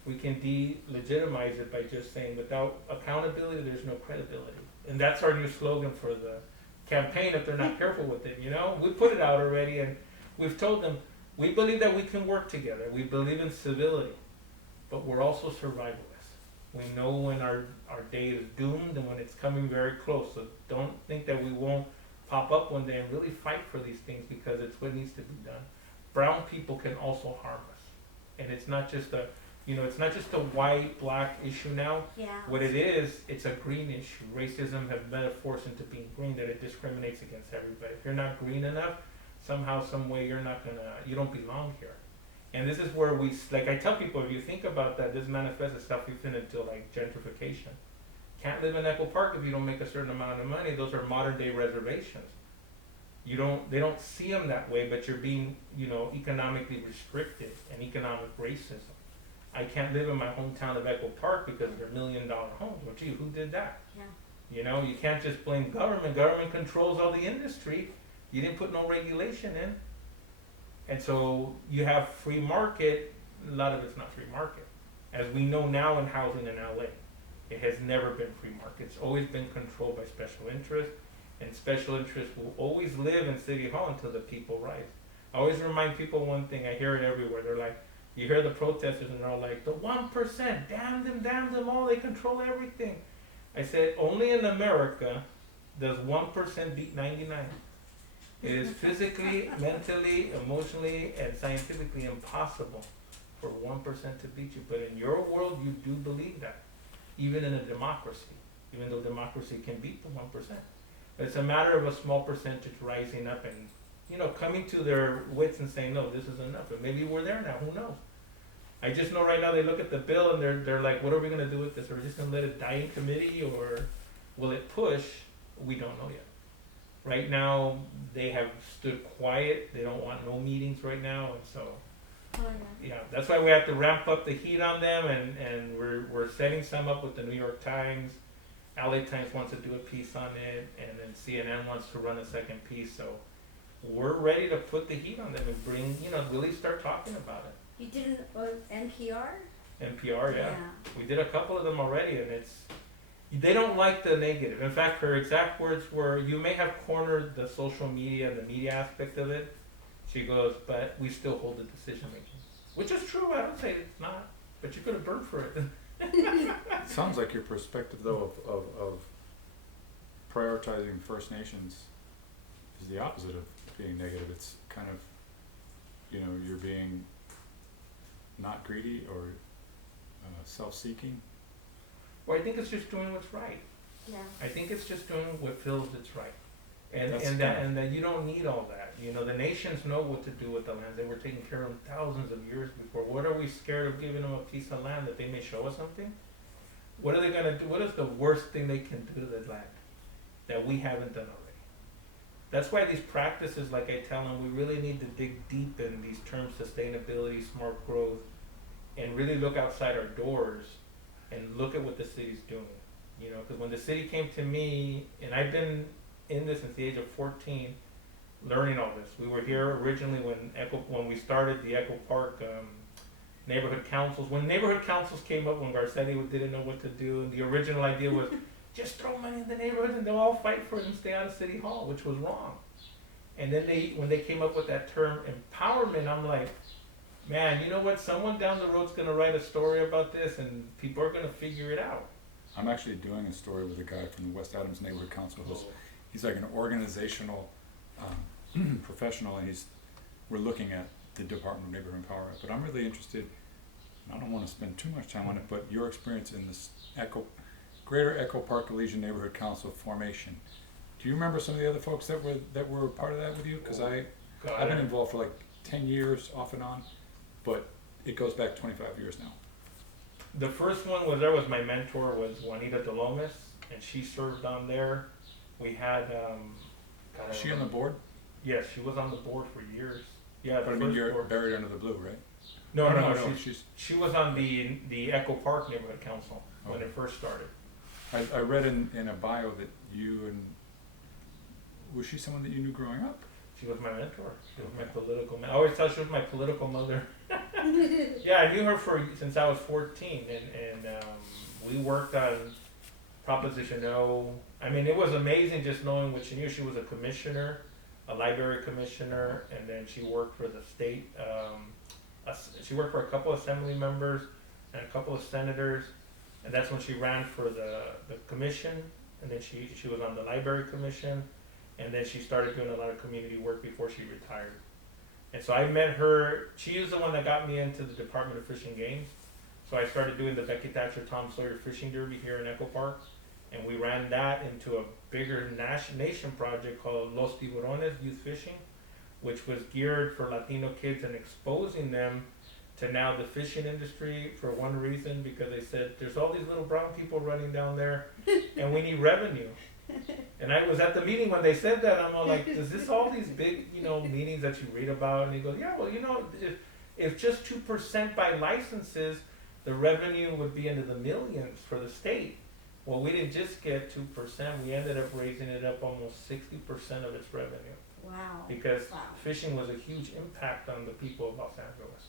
we can delegitimize it by just saying, without accountability, there's no credibility. And that's our new slogan for the campaign, if they're not careful with it, you know? We put it out already, and we've told them, we believe that we can work together. We believe in civility, but we're also survivalists. We know when our day is doomed and when it's coming very close. So don't think that we won't pop up one day and really fight for these things, because it's what needs to be done. Brown people can also harm us. And it's not just a white, black issue now. Yeah. What it is, it's a green issue. Racism has metamorphosed into being green, that it discriminates against everybody. If you're not green enough, somehow, some way, you don't belong here. And this is where like I tell people, if you think about that, this manifests itself even into like gentrification. Can't live in Echo Park if you don't make a certain amount of money. Those are modern day reservations. They don't see them that way, but you're being, economically restricted, and economic racism. I can't live in my hometown of Echo Park because they're $1 million homes. Well, gee, who did that? Yeah. You can't just blame government. Government controls all the industry. You didn't put no regulation in. And so you have free market. A lot of it's not free market. As we know now in housing in LA, it has never been free market. It's always been controlled by special interests. And special interests will always live in City Hall until the people rise. I always remind people one thing. I hear it everywhere. They're like, you hear the protesters and they're all like, the 1%, damn them all, they control everything. I said, only in America does 1% beat 99. It is physically, mentally, emotionally, and scientifically impossible for 1% to beat you. But in your world, you do believe that, even in a democracy, even though democracy can beat the 1%. But it's a matter of a small percentage rising up and, coming to their wits and saying, no, this is enough. And maybe we're there now, who knows? I just know right now they look at the bill and they're like, what are we going to do with this? Are we just going to let it die in committee, or will it push? We don't know yet. Right now, they have stood quiet. They don't want no meetings right now. And so, that's why we have to ramp up the heat on them. And we're setting some up with the New York Times. LA Times wants to do a piece on it. And then CNN wants to run a second piece. So we're ready to put the heat on them and bring, really start talking about it. You did an NPR? NPR, yeah. We did a couple of them already, and they don't like the negative. In fact, her exact words were, you may have cornered the social media and the media aspect of it. She goes, but we still hold the decision making. Which is true, I don't say it's not, but you could have burned for it. It sounds like your perspective, though, of prioritizing First Nations is the opposite of being negative. It's kind of, you're being not greedy or self-seeking. Well, I think it's just doing what's right. Yeah. I think it's just doing what feels it's right. And that you don't need all that. The nations know what to do with the land. They were taking care of them thousands of years before. What are we scared of giving them a piece of land that they may show us something? What are they gonna do? What is the worst thing they can do to the land that we haven't done already? That's why these practices, like I tell them, we really need to dig deep in these terms: sustainability, smart growth, and really look outside our doors and look at what the city's doing. You know, because when the city came to me, and I've been in this since the age of 14, learning all this. We were here originally when we started the Echo Park neighborhood councils. When neighborhood councils came up, when Garcetti didn't know what to do, and the original idea was just throw money in the neighborhood and they'll all fight for it and stay out of City Hall, which was wrong. And then when they came up with that term empowerment, I'm like, man, you know what? Someone down the road's gonna write a story about this, and people are gonna figure it out. I'm actually doing a story with a guy from the West Adams Neighborhood Council. He's like an organizational professional, and we're looking at the Department of Neighborhood Empowerment. But I'm really interested, and I don't want to spend too much time on it, but your experience in this Greater Echo Park Elysian Neighborhood Council formation. Do you remember some of the other folks that were part of that with you? Because I've been involved for like 10 years off and on, but it goes back 25 years now. The first one was my mentor was Juanita De Lomas, and she served on there. We had Is she on the board? Yes, she was on the board for years. Yeah, but I mean, you're buried under the blue, right? No. She was on the Echo Park Neighborhood Council when it first started. I read in a bio that you and was she someone that you knew growing up? She was my mentor. She was my political I always thought she was my political mother. Yeah, I knew her since I was 14, and we worked on Proposition O. I mean, it was amazing just knowing what she knew. She was a commissioner, a library commissioner, and then she worked for the state. She worked for a couple of assembly members and a couple of senators, and that's when she ran for the commission, and then she was on the library commission, and then she started doing a lot of community work before she retired. And so I met her. She was the one that got me into the Department of Fish and Game. So I started doing the Becky Thatcher Tom Sawyer Fishing Derby here in Echo Park, and we ran that into a bigger nation project called Los Tiburones Youth Fishing, which was geared for Latino kids and exposing them to now the fishing industry for one reason, because they said there's all these little brown people running down there and we need revenue. And I was at the meeting when they said that. I'm all like, is this all these big, meetings that you read about? And he goes, yeah, well, if just 2% by licenses, the revenue would be into the millions for the state. Well, we didn't just get 2%, we ended up raising it up almost 60% of its revenue. Wow. Because fishing was a huge impact on the people of Los Angeles.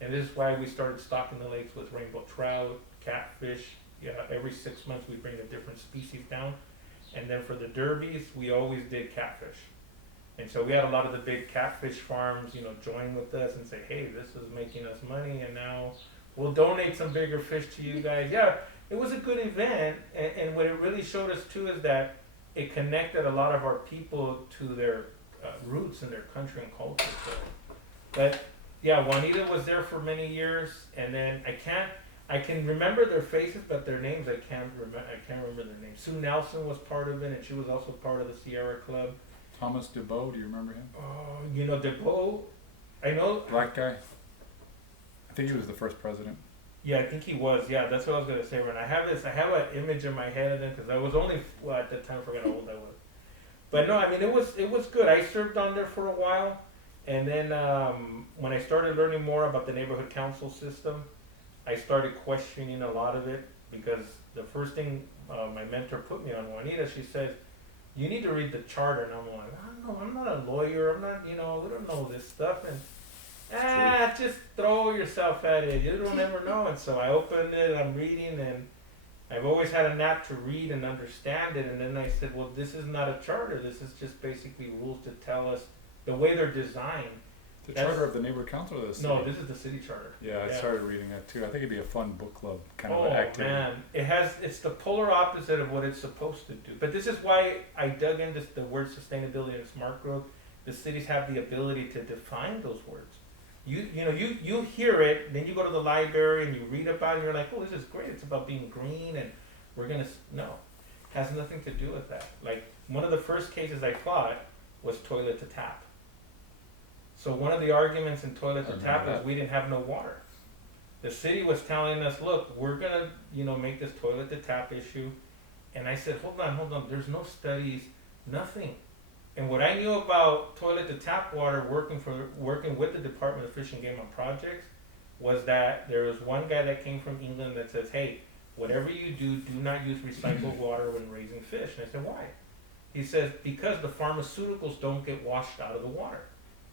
And this is why we started stocking the lakes with rainbow trout, catfish. Yeah, every 6 months we bring a different species down. And then for the derbies, we always did catfish. And so we had a lot of the big catfish farms, join with us and say, hey, this is making us money, and now we'll donate some bigger fish to you guys. Yeah, it was a good event, and what it really showed us too is that it connected a lot of our people to their roots and their country and culture. So, but yeah, Juanita was there for many years, and then I can remember their faces, but their names I can't remember their names. Sue Nelson was part of it, and she was also part of the Sierra Club. Thomas DeBow, do you remember him? Oh, DeBow, I know. Black guy. I think he was the first president. Yeah, I think he was. Yeah, that's what I was gonna say. When I have an image in my head of him because I was only at the time I forgot how old I was. But no, I mean it was good. I served on there for a while, and then when I started learning more about the neighborhood council system, I started questioning a lot of it, because the first thing my mentor put me on, Juanita, she said, you need to read the charter. And I'm like, I don't know, I'm not a lawyer, I'm not, we don't know this stuff. And just throw yourself at it, you don't ever know. And so I opened it, I'm reading, and I've always had a knack to read and understand it. And then I said, well, this is not a charter, this is just basically rules to tell us the way they're designed. The charter of the neighborhood council or the city? No, this is the city charter. Yeah, I started reading that too. I think it'd be a fun book club kind of activity. Oh man, it's the polar opposite of what it's supposed to do. But this is why I dug into the word sustainability and smart growth. The cities have the ability to define those words. You hear it, then you go to the library and you read about it, and you're like, oh, this is great. It's about being green, and no, has nothing to do with that. Like, one of the first cases I fought was toilet to tap. So one of the arguments in toilet to tap was we didn't have no water. The city was telling us, look, we're gonna, make this toilet to tap issue. And I said, hold on, there's no studies, nothing. And what I knew about toilet to tap water working with the Department of Fish and Game on projects was that there was one guy that came from England that says, hey, whatever you do not use recycled water when raising fish. And I said, why? He says, because the pharmaceuticals don't get washed out of the water.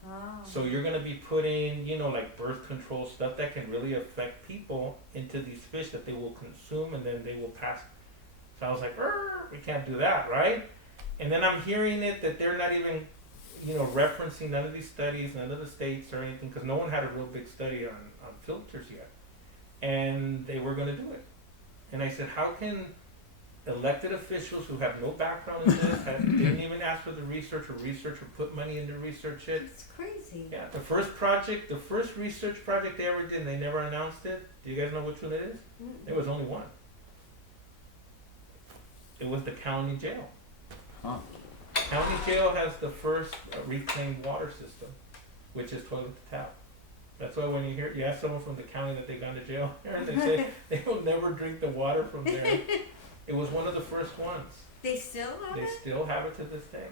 Oh. So you're going to be putting, like birth control stuff that can really affect people into these fish that they will consume and then they will pass. So I was like, we can't do that, right? And then I'm hearing it that they're not even, referencing none of these studies, none of the states or anything, because no one had a real big study on filters yet. And they were going to do it. And I said, how can elected officials who have no background in this, didn't even ask for the research or put money into research it? It's crazy. Yeah, the first research project they ever did, and they never announced it. Do you guys know which one it is? There was only one. It was the county jail. Huh. County jail has the first reclaimed water system, which is toilet to tap. That's why when you ask someone from the county that they got into jail, and they say they will never drink the water from there. It was one of the first ones. They still have They it? still have it to this day.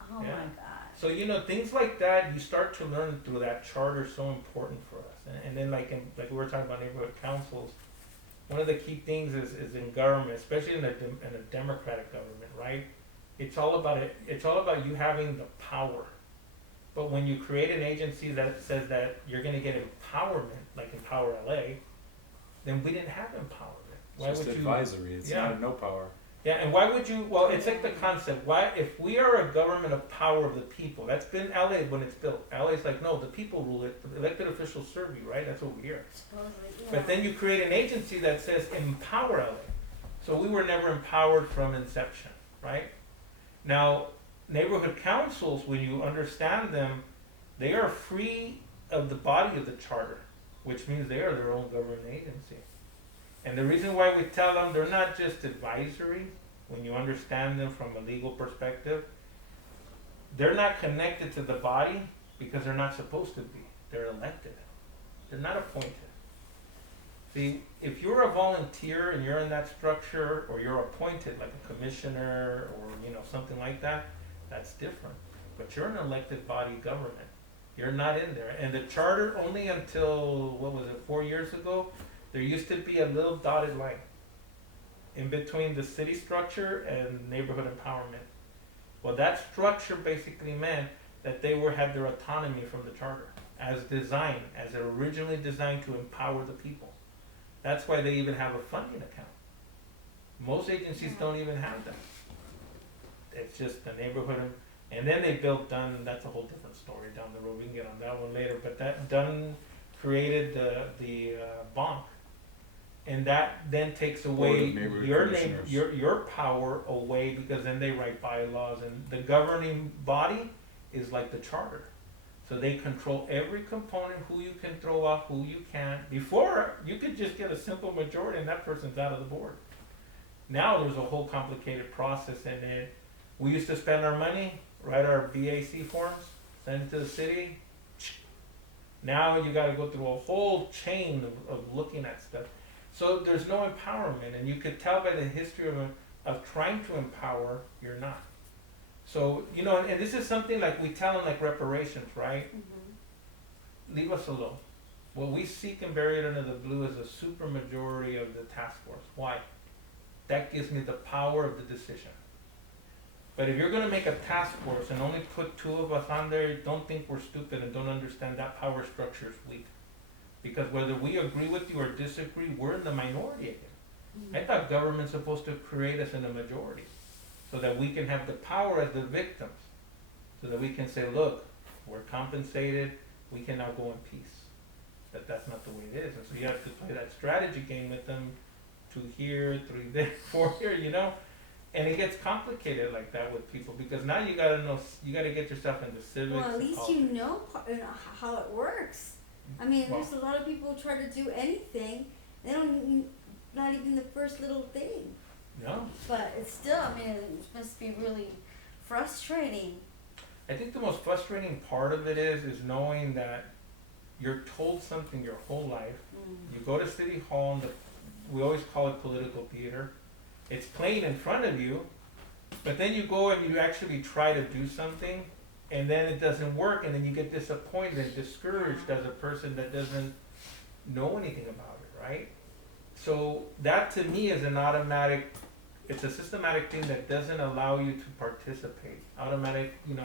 Oh Yeah. my god. So things like that you start to learn through that charter so important for us. And then like we were talking about neighborhood councils, one of the key things is in government, especially in a democratic government, right? It's all about you having the power. But when you create an agency that says that you're going to get empowerment, like Empower LA, then we didn't have empowerment. Why It's just would advisory. It's not no power. Yeah, and why would you? Well, it's like the concept. Why, if we are a government of power of the people, that's been LA when it's built. LA's like, no, the people rule it. The elected officials serve you, right? That's what we hear. Supposedly, yeah. But then you create an agency that says empower LA. So we were never empowered from inception, right? Now, neighborhood councils, when you understand them, they are free of the body of the charter, which means they are their own government agency. And the reason why we tell them they're not just advisory, when you understand them from a legal perspective, they're not connected to the body because they're not supposed to be. They're elected. They're not appointed. See, if you're a volunteer and you're in that structure, or you're appointed like a commissioner or something like that, that's different. But you're an elected body government. You're not in there. And the charter, only until 4 years ago, there used to be a little dotted line in between the city structure and neighborhood empowerment. Well, that structure basically meant that they had their autonomy from the charter as originally designed to empower the people. That's why they even have a funding account. Most agencies don't even have that. It's just the neighborhood, and then they built Dunn. That's a whole different story down the road. We can get on that one later. But that Dunn created the bonk, and that then takes away your power away, because then they write bylaws, and the governing body is like the charter. So they control every component, who you can throw off, who you can't. Before, you could just get a simple majority and that person's out of the board. Now there's a whole complicated process in it. We used to spend our money, write our BAC forms, send it to the city. Now you got to go through a whole chain of looking at stuff. So there's no empowerment, and you could tell by the history of trying to empower, you're not. So, and this is something like we tell them, like reparations, right? Mm-hmm. Leave us alone. What we seek and bury it under the blue is a supermajority of the task force. Why? That gives me the power of the decision. But if you're going to make a task force and only put 2 of us on there, don't think we're stupid and don't understand that power structure is weak. Because whether we agree with you or disagree, we're in the minority again. Mm-hmm. I thought government's supposed to create us in a majority, so that we can have the power as the victims, so that we can say, look, we're compensated, we can now go in peace. That's not the way it is. And so you have to play that strategy game with them, 2 here, 3 there, 4 here, And it gets complicated like that with people, because now you gotta know, you gotta get yourself into civics. Well, at least politics. you know how it works. I mean, there's a lot of people who try to do anything, they don't, not even the first little thing. No. But it's still, it must be really frustrating. I think the most frustrating part of it is knowing that you're told something your whole life. You go to City Hall, and we always call it political theater. It's playing in front of you, but then you go and you actually try to do something, and then it doesn't work, and then you get disappointed and discouraged as a person that doesn't know anything about it, right? So that to me is an automatic, it's a systematic thing that doesn't allow you to participate. Automatic, you know,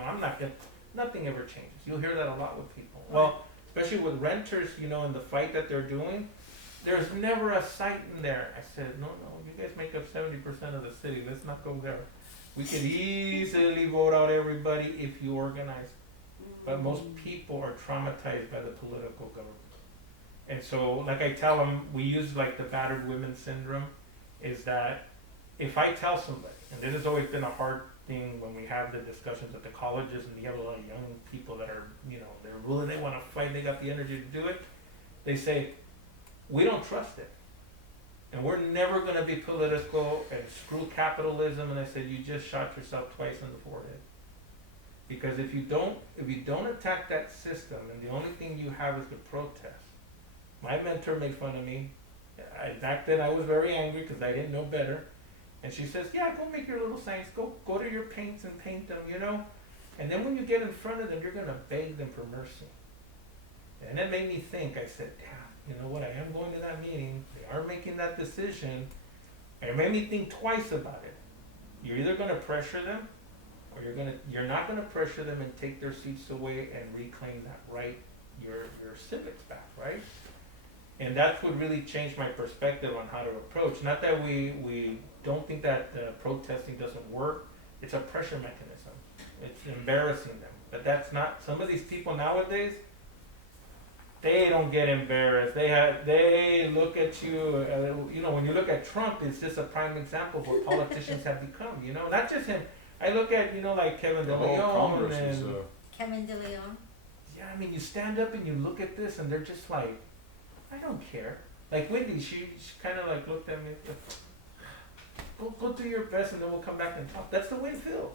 nothing ever changes. You'll hear that a lot with people. Well, especially with renters, you know, in the fight that they're doing, there's never a site in there. I said, no, you guys make up 70% of the city. Let's not go there. We could easily vote out everybody if you organize. But most people are traumatized by the political government. And so, like I tell them, we use like the battered women syndrome, is that if I tell somebody, and this has always been a hard thing when we have the discussions at the colleges and you have a lot of young people that are, you know, they're willing, they want to fight, they got the energy to do it. They say, we don't trust it. And we're never going to be political and screw capitalism. And I said, you just shot yourself twice in the forehead. Because if you don't attack that system and the only thing you have is the protest. My mentor made fun of me. Back then I was very angry because I didn't know better. And she says, yeah, go make your little signs. Go to your paints and paint them, you know. And then when you get in front of them, you're going to beg them for mercy. And it made me think. I said, damn, you know what? I am going to that meeting. They are making that decision. And it made me think twice about it. You're either going to pressure them, or you're not going to pressure them and take their seats away and reclaim that right, your civics back, right? And that's what really changed my perspective on how to approach. Not that we don't think that protesting doesn't work. It's a pressure mechanism. It's embarrassing them. But that's not, some of these people nowadays, they don't get embarrassed. They look at you, you know, when you look at Trump, it's just a prime example of what politicians have become, you know. Not just him. I look at, you know, like Kevin De Leon and... Kevin De Leon? Yeah, I mean, you stand up and you look at this and they're just like, I don't care. Like Wendy, she kind of like looked at me, like, go do your best and then we'll come back and talk. That's the way it feels.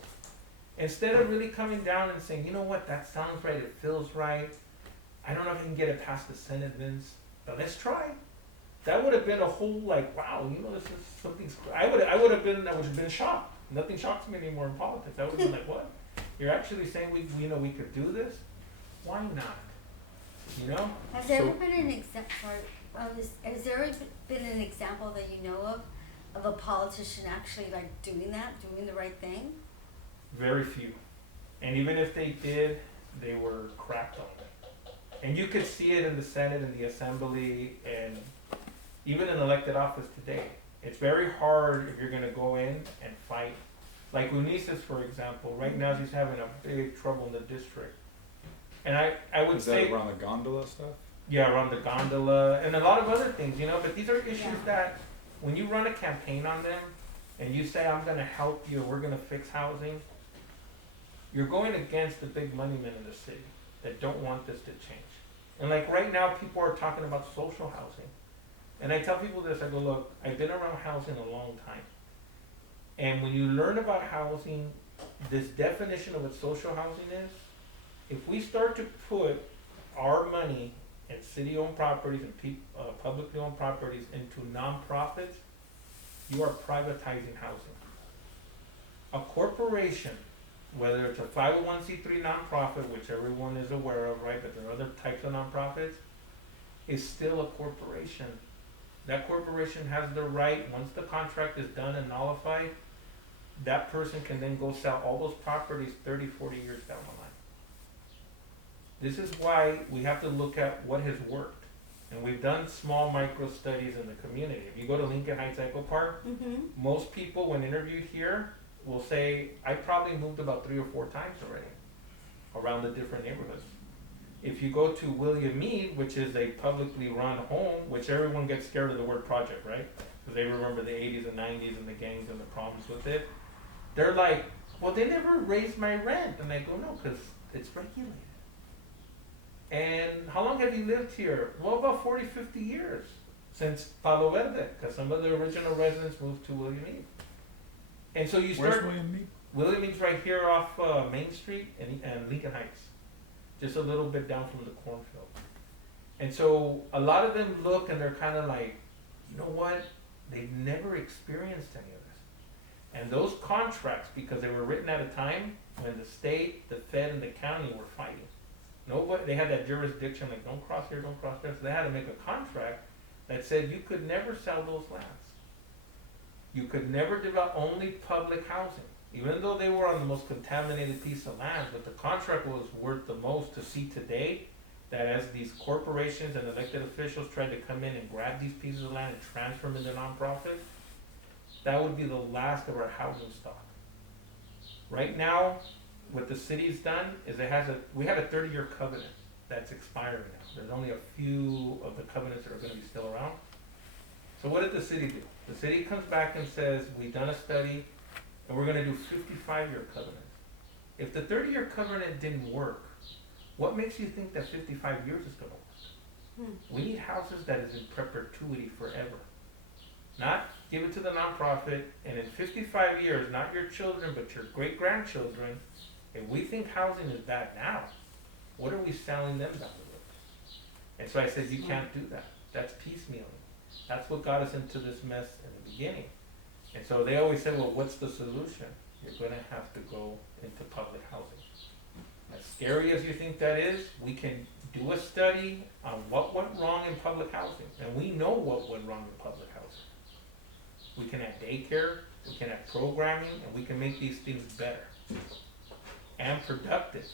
Instead of really coming down and saying, you know what, that sounds right, it feels right. I don't know if I can get it past the Senate, Vince, but let's try. That would have been a whole like, wow, you know, this is something's. I would have been shocked. Nothing shocks me anymore in politics. I would have been like, what? You're actually saying we could do this? Why not? You know? Has there ever been an example? Has there ever been an example that you know of a politician actually like doing the right thing? Very few, and even if they did, they were crapped on. And you could see it in the Senate and the Assembly, and even in elected office today. It's very hard if you're going to go in and fight. Like Unices, for example, right now she's having a big trouble in the district. And I would say... Is that around the gondola stuff? Yeah, around the gondola and a lot of other things, you know. But these are issues that when you run a campaign on them and you say, I'm going to help you, we're going to fix housing, you're going against the big money men in the city that don't want this to change. And like right now, people are talking about social housing. And I tell people this, I go, look, I've been around housing a long time. And when you learn about housing, this definition of what social housing is, if we start to put our money in city-owned properties and publicly owned properties into nonprofits, you are privatizing housing. A corporation, whether it's a 501c3 nonprofit, which everyone is aware of, right, but there are other types of nonprofits, is still a corporation. That corporation has the right, once the contract is done and nullified, that person can then go sell all those properties 30, 40 years down the line. This is why we have to look at what has worked. And we've done small micro studies in the community. If you go to Lincoln Heights Echo Park, most people when interviewed here will say, I probably moved about 3 or 4 times already around the different neighborhoods. If you go to William Mead, which is a publicly run home, which everyone gets scared of the word project, right? Because they remember the 80s and 90s and the gangs and the problems with it. They're like, well, they never raised my rent. And I go, no, because it's regulated. And how long have you lived here? Well, about 40, 50 years since Palo Verde, because some of the original residents moved to William Mead. And so you start... Where's William Mead? William Mead's right here off Main Street and Lincoln Heights. Just a little bit down from the cornfield. And so a lot of them look and they're kind of like, you know what? They've never experienced any of this. And those contracts, because they were written at a time when the state, the Fed, and the county were fighting. Nobody, they had that jurisdiction, like don't cross here, don't cross there. So they had to make a contract that said you could never sell those lands. You could never develop only public housing. Even though they were on the most contaminated piece of land, but the contract was worth the most to see today that as these corporations and elected officials tried to come in and grab these pieces of land and transfer them into nonprofit, that would be the last of our housing stock. Right now, what the city's done is we have a 30-year covenant that's expiring now. There's only a few of the covenants that are gonna be still around. So what did the city do? The city comes back and says, we've done a study and we're gonna do 55-year covenants. If the 30-year covenant didn't work, what makes you think that 55 years is gonna work? We need houses that is in perpetuity forever. Not give it to the nonprofit, and in 55 years, not your children, but your great-grandchildren, if we think housing is bad now, what are we selling them down the road? And so I said, you can't do that. That's piecemealing. That's what got us into this mess in the beginning. And so they always say, well, what's the solution? You're gonna have to go into public housing. As scary as you think that is, we can do a study on what went wrong in public housing. And we know what went wrong in public housing. We can add daycare, we can add programming, and we can make these things better and productive.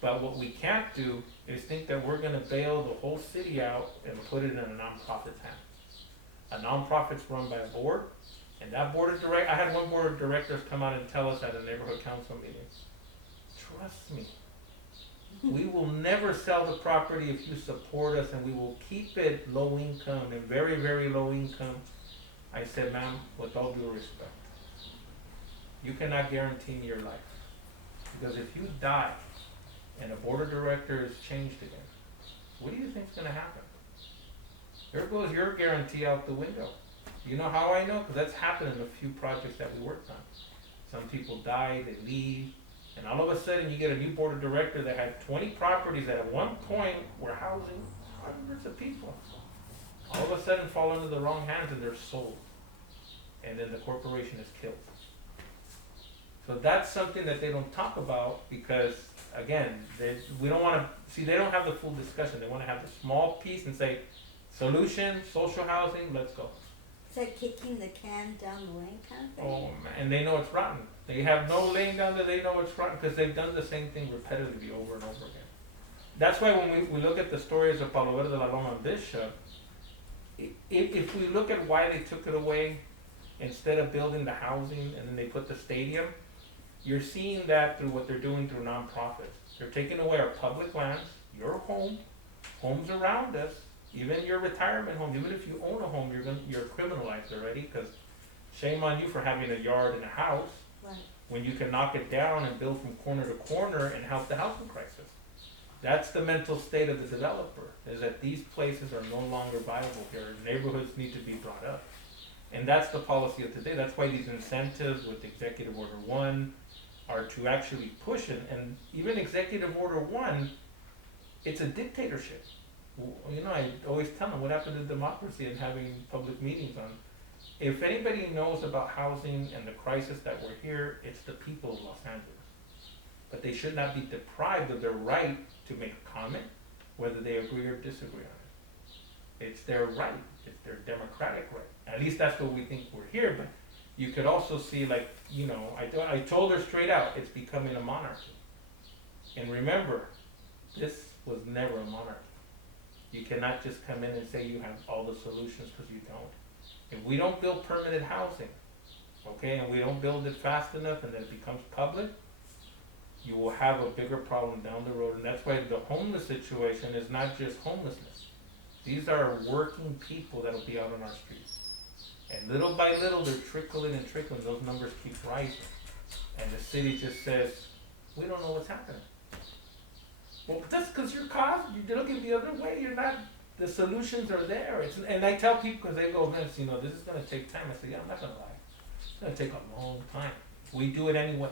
But what we can't do is think that we're gonna bail the whole city out and put it in a nonprofit's hands. A nonprofit's run by a board, and that board of directors, I had one board of directors come out and tell us at a neighborhood council meeting, trust me, we will never sell the property if you support us, and we will keep it low income and very, very low income. I said, ma'am, with all due respect, you cannot guarantee me your life. Because if you die and a board of directors changed again, what do you think is going to happen? There goes your guarantee out the window. You know how I know? Because that's happened in a few projects that we worked on. Some people die, they leave, and all of a sudden you get a new board of directors that had 20 properties that at one point were housing hundreds of people. All of a sudden fall into the wrong hands and they're sold. And then the corporation is killed. So that's something that they don't talk about because, again, we don't want to, see, they don't have the full discussion. They want to have the small piece and say, solution, social housing, let's go. It's like kicking the can down the lane kind of thing. Oh, and they know it's rotten. They have no lane down there, they know it's rotten because they've done the same thing repetitively over and over again. That's why when we look at the stories of Palo Verde de la Loma and Bishop, if we look at why they took it away, instead of building the housing and then they put the stadium, you're seeing that through what they're doing through nonprofits. They're taking away our public lands, your home, homes around us, even your retirement home. Even if you own a home, you're criminalized already because shame on you for having a yard and a house. Right. When you can knock it down and build from corner to corner and help the housing crisis. That's the mental state of the developer, is that these places are no longer viable here. Neighborhoods need to be brought up. And that's the policy of today. That's why these incentives with Executive Order 1 are to actually push it. And even Executive Order 1, it's a dictatorship. You know, I always tell them what happened to democracy and having public meetings on. If anybody knows about housing and the crisis that we're here, it's the people of Los Angeles. But they should not be deprived of their right to make a comment, whether they agree or disagree on it. It's their right. It's their democratic right. At least that's what we think we're here. But you could also see, like, you know, I told her straight out, it's becoming a monarchy. And remember, this was never a monarchy. You cannot just come in and say you have all the solutions because you don't. If we don't build permanent housing, okay, and we don't build it fast enough and then it becomes public, you will have a bigger problem down the road. And that's why the homeless situation is not just homelessness. These are working people that will be out on our streets. And little by little, they're trickling and trickling. Those numbers keep rising. And the city just says, we don't know what's happening. Well, that's because you're looking the other way. You're not, the solutions are there. And I tell people, because they go, Vince, you know, this is going to take time. I say, yeah, I'm not going to lie. It's going to take a long time. We do it anyway.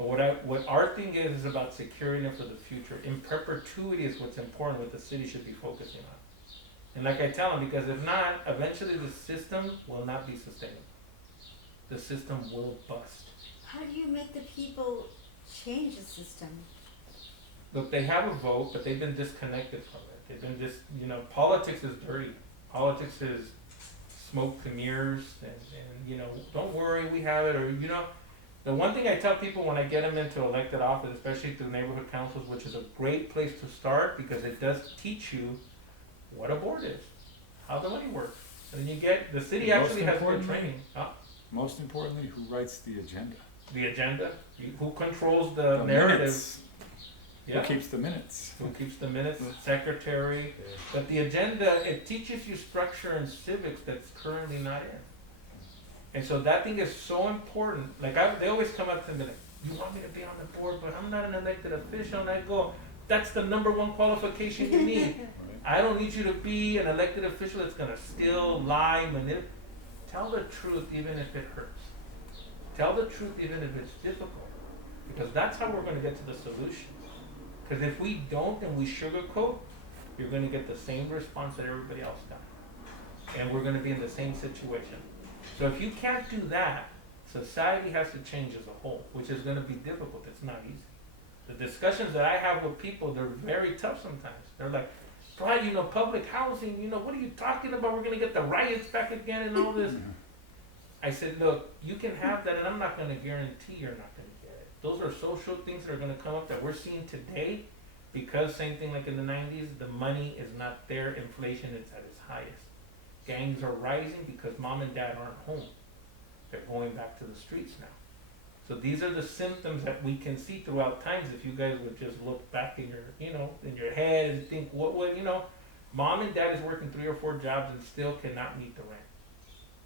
But what our thing is about securing it for the future. In perpetuity is what's important, what the city should be focusing on. And like I tell them, because if not, eventually the system will not be sustainable. The system will bust. How do you make the people change the system? Look, they have a vote, but they've been disconnected from it. They've been politics is dirty. Politics is smoke and mirrors, and don't worry, we have it, or the one thing I tell people when I get them into elected office, especially through neighborhood councils, which is a great place to start because it does teach you what a board is, how the money works, and then the city actually has good training. Most importantly, who writes the agenda? The agenda, who controls the narrative. Minutes. Yeah. Who keeps the minutes? Who keeps the minutes? Secretary. But the agenda, it teaches you structure and civics that's currently not in. And so that thing is so important. Like they always come up to me like, you want me to be on the board, but I'm not an elected official. And I go, that's the number one qualification you need. I don't need you to be an elected official that's gonna steal, lie, manipulate. Tell the truth even if it hurts. Tell the truth even if it's difficult. Because that's how we're gonna get to the solution. Because if we don't and we sugarcoat, you're going to get the same response that everybody else got. And we're going to be in the same situation. So if you can't do that, society has to change as a whole, which is going to be difficult. It's not easy. The discussions that I have with people, they're very tough sometimes. They're like, God, public housing, what are you talking about? We're going to get the riots back again and all this. I said, look, you can have that, and I'm not going to guarantee you're not going to. Those are social things that are going to come up that we're seeing today because same thing like in the 90s, the money is not there, inflation is at its highest. Gangs are rising because mom and dad aren't home. They're going back to the streets now. So these are the symptoms that we can see throughout times if you guys would just look back in your head and think, mom and dad is working 3 or 4 jobs and still cannot meet the rent.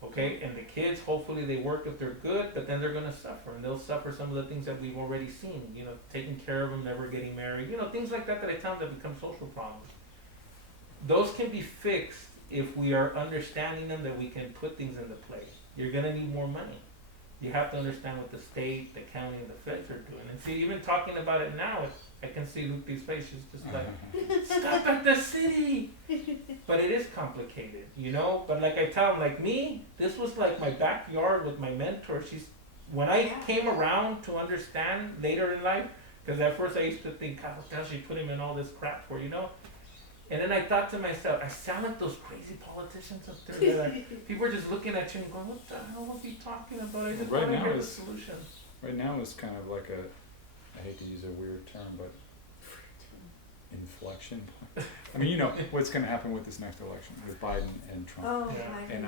Okay, and the kids, hopefully they work if they're good, but then they're going to suffer, and they'll suffer some of the things that we've already seen, taking care of them, never getting married, things like that I tell them that become social problems. Those can be fixed if we are understanding them, that we can put things into play. You're going to need more money. You have to understand what the state, the county, and the feds are doing. And see, even talking about it now, I can see Lupe's face. She's just like, stop at the city. But it is complicated, But like I tell them, like me, this was like my backyard with my mentor. When I came around to understand later in life, because at first I used to think, God, what the hell she put him in all this crap for, And then I thought to myself, I sound like those crazy politicians up there that people are just looking at you and going, what the hell was he talking about? I just want to hear the solution. Right now is kind of like I hate to use a weird term, but inflection. I mean, what's going to happen with this next election with Biden and Trump. Oh, Yeah. And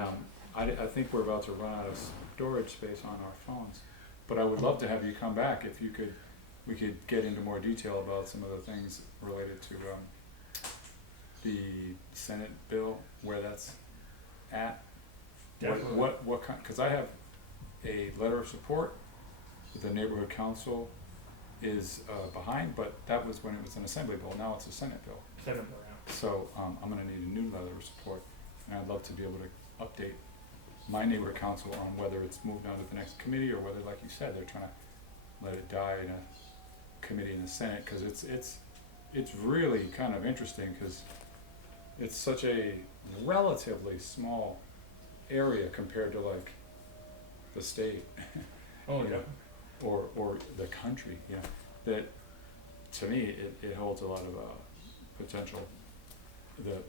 I think we're about to run out of storage space on our phones. But I would love to have you come back if we could get into more detail about some of the things related to the Senate bill, where that's at. Definitely. What kind? Because I have a letter of support that the neighborhood council is behind, but that was when it was an assembly bill. Now it's a Senate bill. Senate bill, yeah. So I'm going to need a new letter of support, and I'd love to be able to update my neighborhood council on whether it's moved on to the next committee or whether, like you said, they're trying to let it die in a committee in the Senate, because it's really kind of interesting because it's such a relatively small area compared to like the state. Oh, yeah. Or the country, that to me it holds a lot of potential.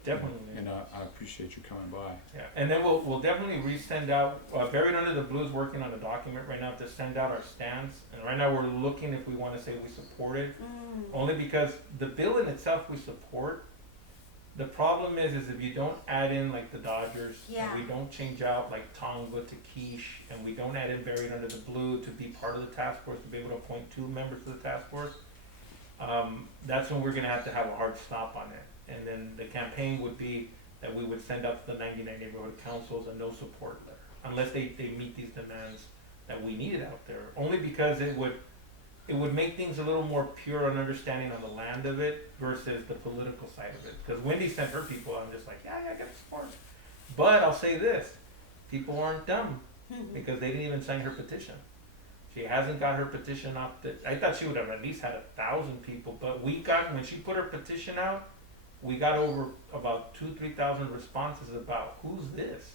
Definitely. And I appreciate you coming by. Yeah, and then we'll definitely resend out. Buried Under the Blue is working on a document right now to send out our stance, and right now we're looking if we want to say we support it, only because the bill in itself we support. The problem is if you don't add in like the Dodgers, and we don't change out like Tonga to Quiche, and we don't add in Buried Under the Blue to be part of the task force, to be able to appoint 2 members to the task force, that's when we're going to have a hard stop on it. And then the campaign would be that we would send out to the 99 neighborhood councils a no support letter, unless they meet these demands that we needed out there, only because it would make things a little more pure and understanding on the land of it versus the political side of it. Because Wendy sent her people, I'm just like, yeah, I got support. But I'll say this, people aren't dumb, because they didn't even sign her petition. She hasn't got her petition out. I thought she would have at least had 1,000 people, but when she put her petition out, we got over about 3,000 responses about who's this,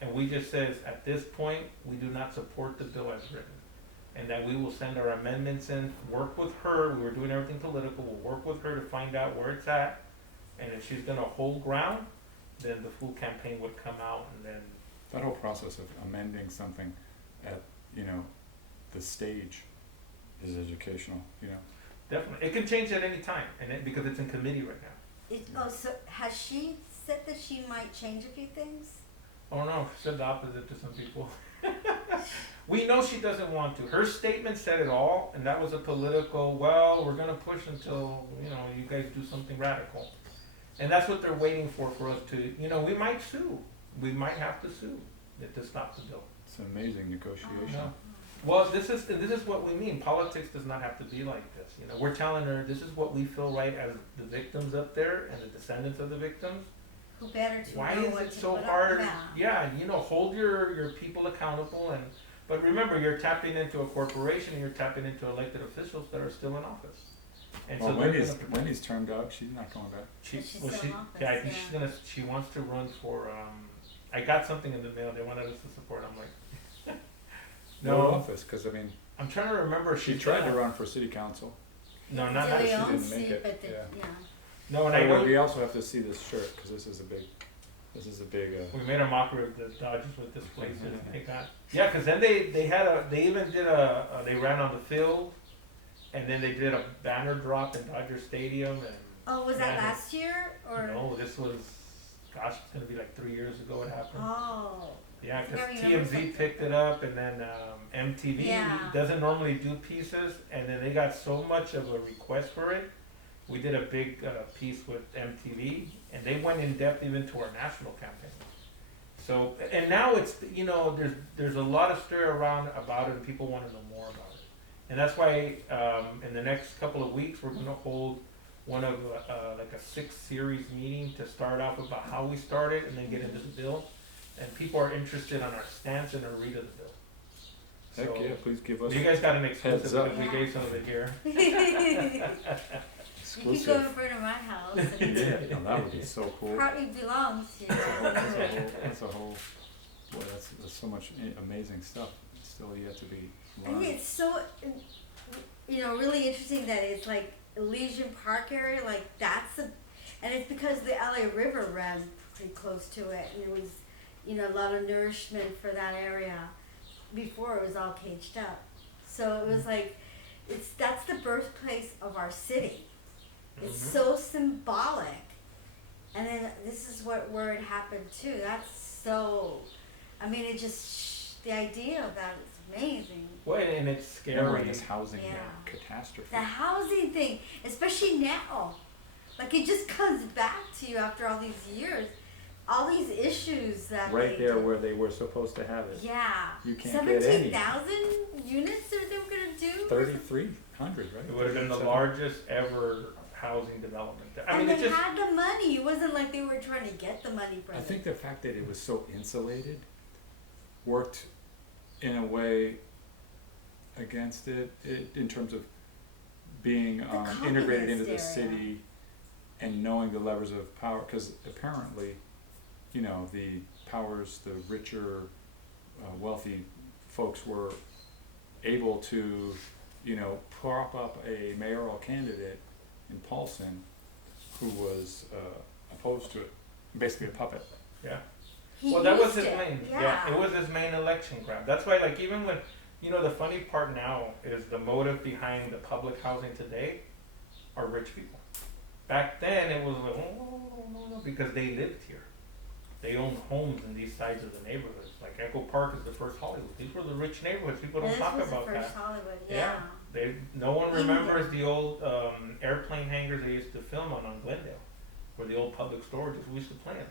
and we just says at this point we do not support the bill as written, and that we will send our amendments in, work with her. We were doing everything political. We'll work with her to find out where it's at, and if she's gonna hold ground, then the full campaign would come out, and then That whole process of amending something at, the stage is educational, definitely it can change at any time, and because it's in committee right now. So has she said that she might change a few things? Oh no, she said the opposite to some people. We know she doesn't want to. Her statement said it all, and that was a political, well, we're gonna push until, you guys do something radical. And that's what they're waiting for us to, we might sue. We might have to sue to stop the bill. It's an amazing negotiation. No. Well, this is what we mean. Politics does not have to be like this. We're telling her this is what we feel right as the victims up there and the descendants of the victims. Who better to Why know is what it to so put up hard? now? Yeah, hold your people accountable, but remember, you're tapping into a corporation and you're tapping into elected officials that are still in office. And Well, they're Wendy's turned up, she's not going back. She's still in office, I think yeah. she wants to run for. I got something in the mail. They wanted us to support. I'm like, No no. office, because I'm trying to remember. If she tried to run for city council. No, not De that. she Leon didn't make seat, it, but yeah. No, and By I the way, know we also have to see this shirt, because this is a big, we made a mockery of the Dodgers with this place. They got, yeah, because then they even did they ran on the field, and then they did a banner drop in Dodger Stadium. And Oh, was that last year or? no, this was, gosh, it's gonna be like 3 years ago it happened. Oh. Yeah, because I remember TMZ something. picked it up, and then MTV Yeah. doesn't normally do pieces, and then they got so much of a request for it. We did a big piece with MTV, and they went in depth even to our national campaign. So, and now it's, there's a lot of stir around about it, and people want to know more about it. And that's why in the next couple of weeks, we're going to hold one of like a 6-series meeting to start off about how we started and then get into the bill. And people are interested on our stance and our read of the bill. Heck So, yeah, please give us you guys got an exclusive Heads up. because we gave some of it here. You can go in front of my house. And Yeah, no, that would be so cool. Partly belongs to That's a whole, boy, that's so much amazing stuff still yet to be I think learned. it's so, really interesting that it's like Elysian Park area, like and it's because the LA River ran pretty close to it, and it was, a lot of nourishment for that area before it was all caged up. So it was like, that's the birthplace of our city. It's so symbolic. And then this is where it happened too. That's so, it just, the idea of that is amazing. Well, and it's Remember scary. this housing Yeah. catastrophe. The housing thing, especially now, like it just comes back to you after all these years. All these issues that Right they there did. where they were supposed to have it. Yeah. You can't get any. 17,000 units that they were gonna do. 3,300, right? It would have been the largest ever housing development. And they had the money. It wasn't like they were trying to get the money from I it. think the fact that it was so insulated worked in a way against it in terms of being integrated into the communist area. city and knowing the levers of power, because apparently, the powers, the richer, wealthy folks were able to, prop up a mayoral candidate in Paulson who was opposed to it, basically a puppet. Yeah. He Well, that was used his it. main. Yeah. It was his main election grab. That's why, like, even when, the funny part now is the motive behind the public housing today are rich people. Back then, it was like, no, because they lived here. They owned homes in these sides of the neighborhoods. Like Echo Park is the first Hollywood. These were the rich neighborhoods. People don't This talk was about the first that. Hollywood. Yeah. Yeah. No one Even remembers the old airplane hangars they used to film on Glendale, where the old public storages we used to play them.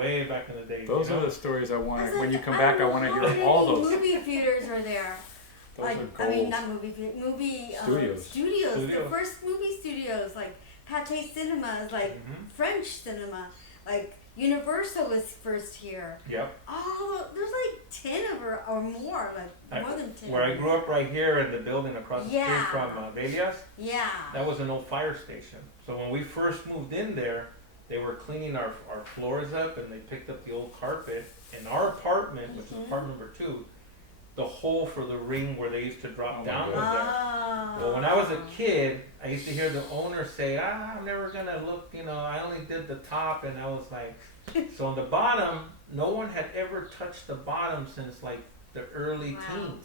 Way back in the day. Those are the stories I want to, when you come I back, I don't want to know hear how all many those. movie theaters are there. Those Like, are gold. not movie theaters, movie Studios. studios. The first movie studios, like Pathé Cinemas, like French cinema, like Universal was first here. Yep. Oh, there's like 10 of her or more, like more than 10. Where I grew up right here in the building across the street Yeah. from Velias, Yeah. that was an old fire station. So when we first moved in there, they were cleaning our floors up and they picked up the old carpet. In our apartment, which is apartment number 2, the hole for the ring where they used to drop down was there. Oh. Well, when I was a kid, I used to hear the owner say, I'm never gonna look, I only did the top, and I was like, so on the bottom, no one had ever touched the bottom since like the early teens.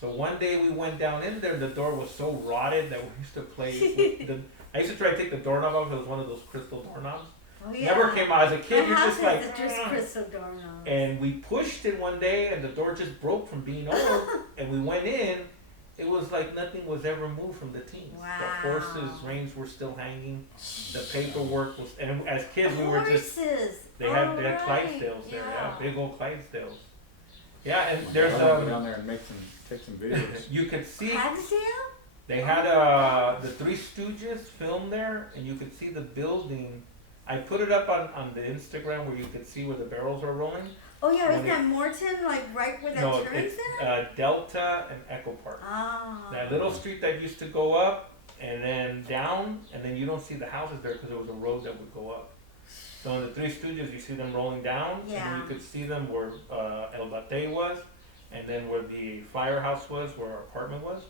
So one day we went down in there, the door was so rotted that we used to play with I used to try to take the doorknob off, it was one of those crystal doorknobs. Oh, yeah. Never came out. As a kid, you're just like, just crystal doorknobs. and we pushed it one day, and the door just broke from being old. And we went in. It was like nothing was ever moved from the teens. Wow. The horses' reins were still hanging. The paperwork was, and as kids, we were just. They had Clydesdales there, yeah, big old Clydesdales. Yeah, and there's go down there and take some videos. You could see. Clydesdale? They had the Three Stooges filmed there, and you could see the building. I put it up on the Instagram where you could see where the barrels are rolling. Oh yeah, When isn't that Morton, like right where that No, turns it's in? Delta and Echo Park. Ah. That little street that used to go up and then down, and then you don't see the houses there because there was a road that would go up. So in the Three Stooges, you see them rolling down, and then you could see them where El Bate was, and then where the firehouse was, where our apartment was.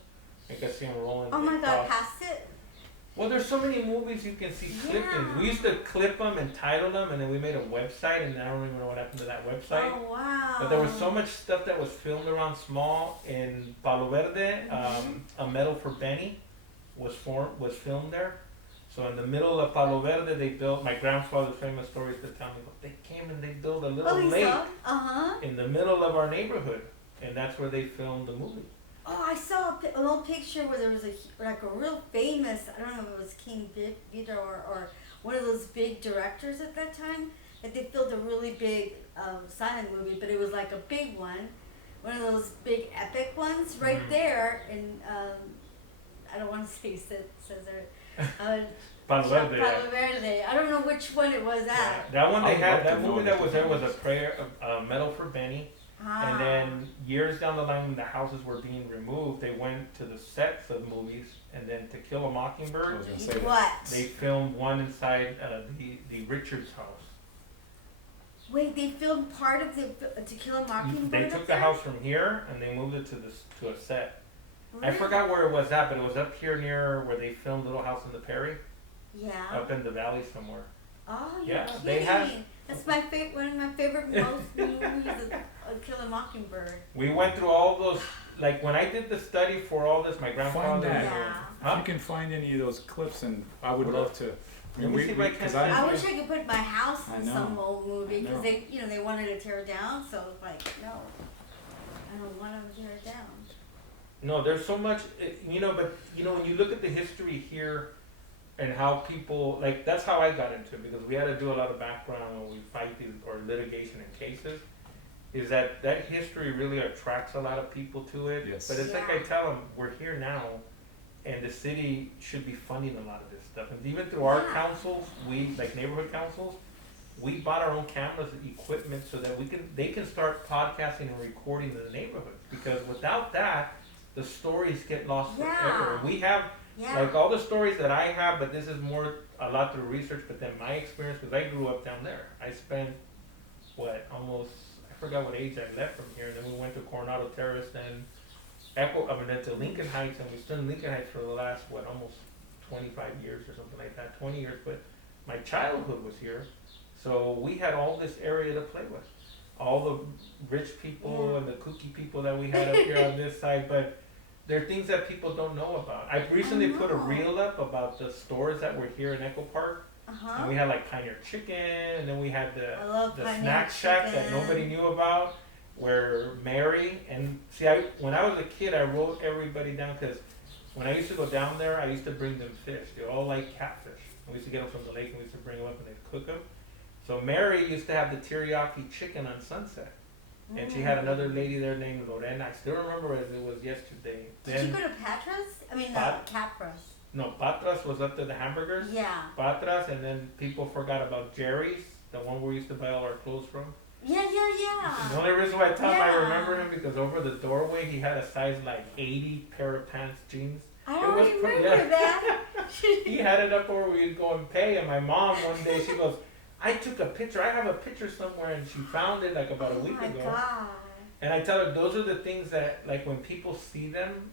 You could see them rolling. Oh my God, across. past it? Well, there's so many movies you can see clippings. We used to clip them and title them, and then we made a website, and I don't even know what happened to that website. Oh wow. But there was so much stuff that was filmed around small in Palo Verde. A Medal for Benny was filmed there. So in the middle of Palo Verde, they built, my grandfather's famous stories to tell me, they came and they built a little lake in the middle of our neighborhood, and that's where they filmed the movie. Oh, I saw an old picture where there was like a real famous, I don't know if it was King Vito or one of those big directors at that time, that they filmed a really big silent movie, but it was like a big one of those big epic ones right there in, I don't want to say Cesar, Palo Verde. Palo Verde. I don't know which one it was at. That one they had, that movie that was there was a Medal for Benny. And then years down the line, when the houses were being removed, they went to the sets of movies, and then To Kill a Mockingbird, they filmed one inside the Richards house. Wait, they filmed part of the To Kill a Mockingbird? They took the house from here and they moved it to a set. Really? I forgot where it was at, but it was up here near where they filmed Little House on the Prairie. Yeah. Up in the valley somewhere. Oh, you're kidding. They have. That's one of my favorite most movies of Kill a Mockingbird. We went through all those, like when I did the study for all this, my grandfather. Find that. Yeah. If you can find any of those clips, and I would love to. Let me see if I can. I wish I could put my house I in know. some old movie because I know. they wanted to tear it down. So it's like, no, I don't want to tear it down. No, there's so much, but when you look at the history here and how people, like, that's how I got into it, because we had to do a lot of background when we fight these, or litigation in cases, is that history really attracts a lot of people to it. Yes. But it's like I tell them, we're here now, and the city should be funding a lot of this stuff. And even through our councils, like neighborhood councils, we bought our own cameras and equipment so that they can start podcasting and recording in the neighborhoods, because without that, the stories get lost forever. We have, like all the stories that I have, but this is a lot through research, but then my experience, because I grew up down there. I spent, I forgot what age I left from here, and then we went to Coronado Terrace, then then to Lincoln Heights, and we stood in Lincoln Heights for the last, almost 25 years or something like that, 20 years, but my childhood was here, so we had all this area to play with. All the rich people and the kooky people that we had up here on this side, but there are things that people don't know about. I recently put a reel up about the stores that were here in Echo Park. And we had like Pioneer Chicken, and then we had the snack shack that nobody knew about, where Mary, and see, when I was a kid, I wrote everybody down, because when I used to go down there, I used to bring them fish. They all like catfish. And we used to get them from the lake, and we used to bring them up and they'd cook them. So Mary used to have the teriyaki chicken on Sunset. And she had another lady there named Lorena. I still remember as it was yesterday. Did you go to Patras? No, Patras was up to the hamburgers. Yeah. Patras, and then people forgot about Jerry's, the one where we used to buy all our clothes from. Yeah. The only reason why I tell him I Yeah. remember him because over the doorway he had a size like 80 pair of pants, jeans. I It don't was remember that. He had it up where we'd go and pay, and my mom one day she goes, I took a picture. I have a picture somewhere, and she found it like about a week Oh my ago. God. And I tell her those are the things that like when people see them,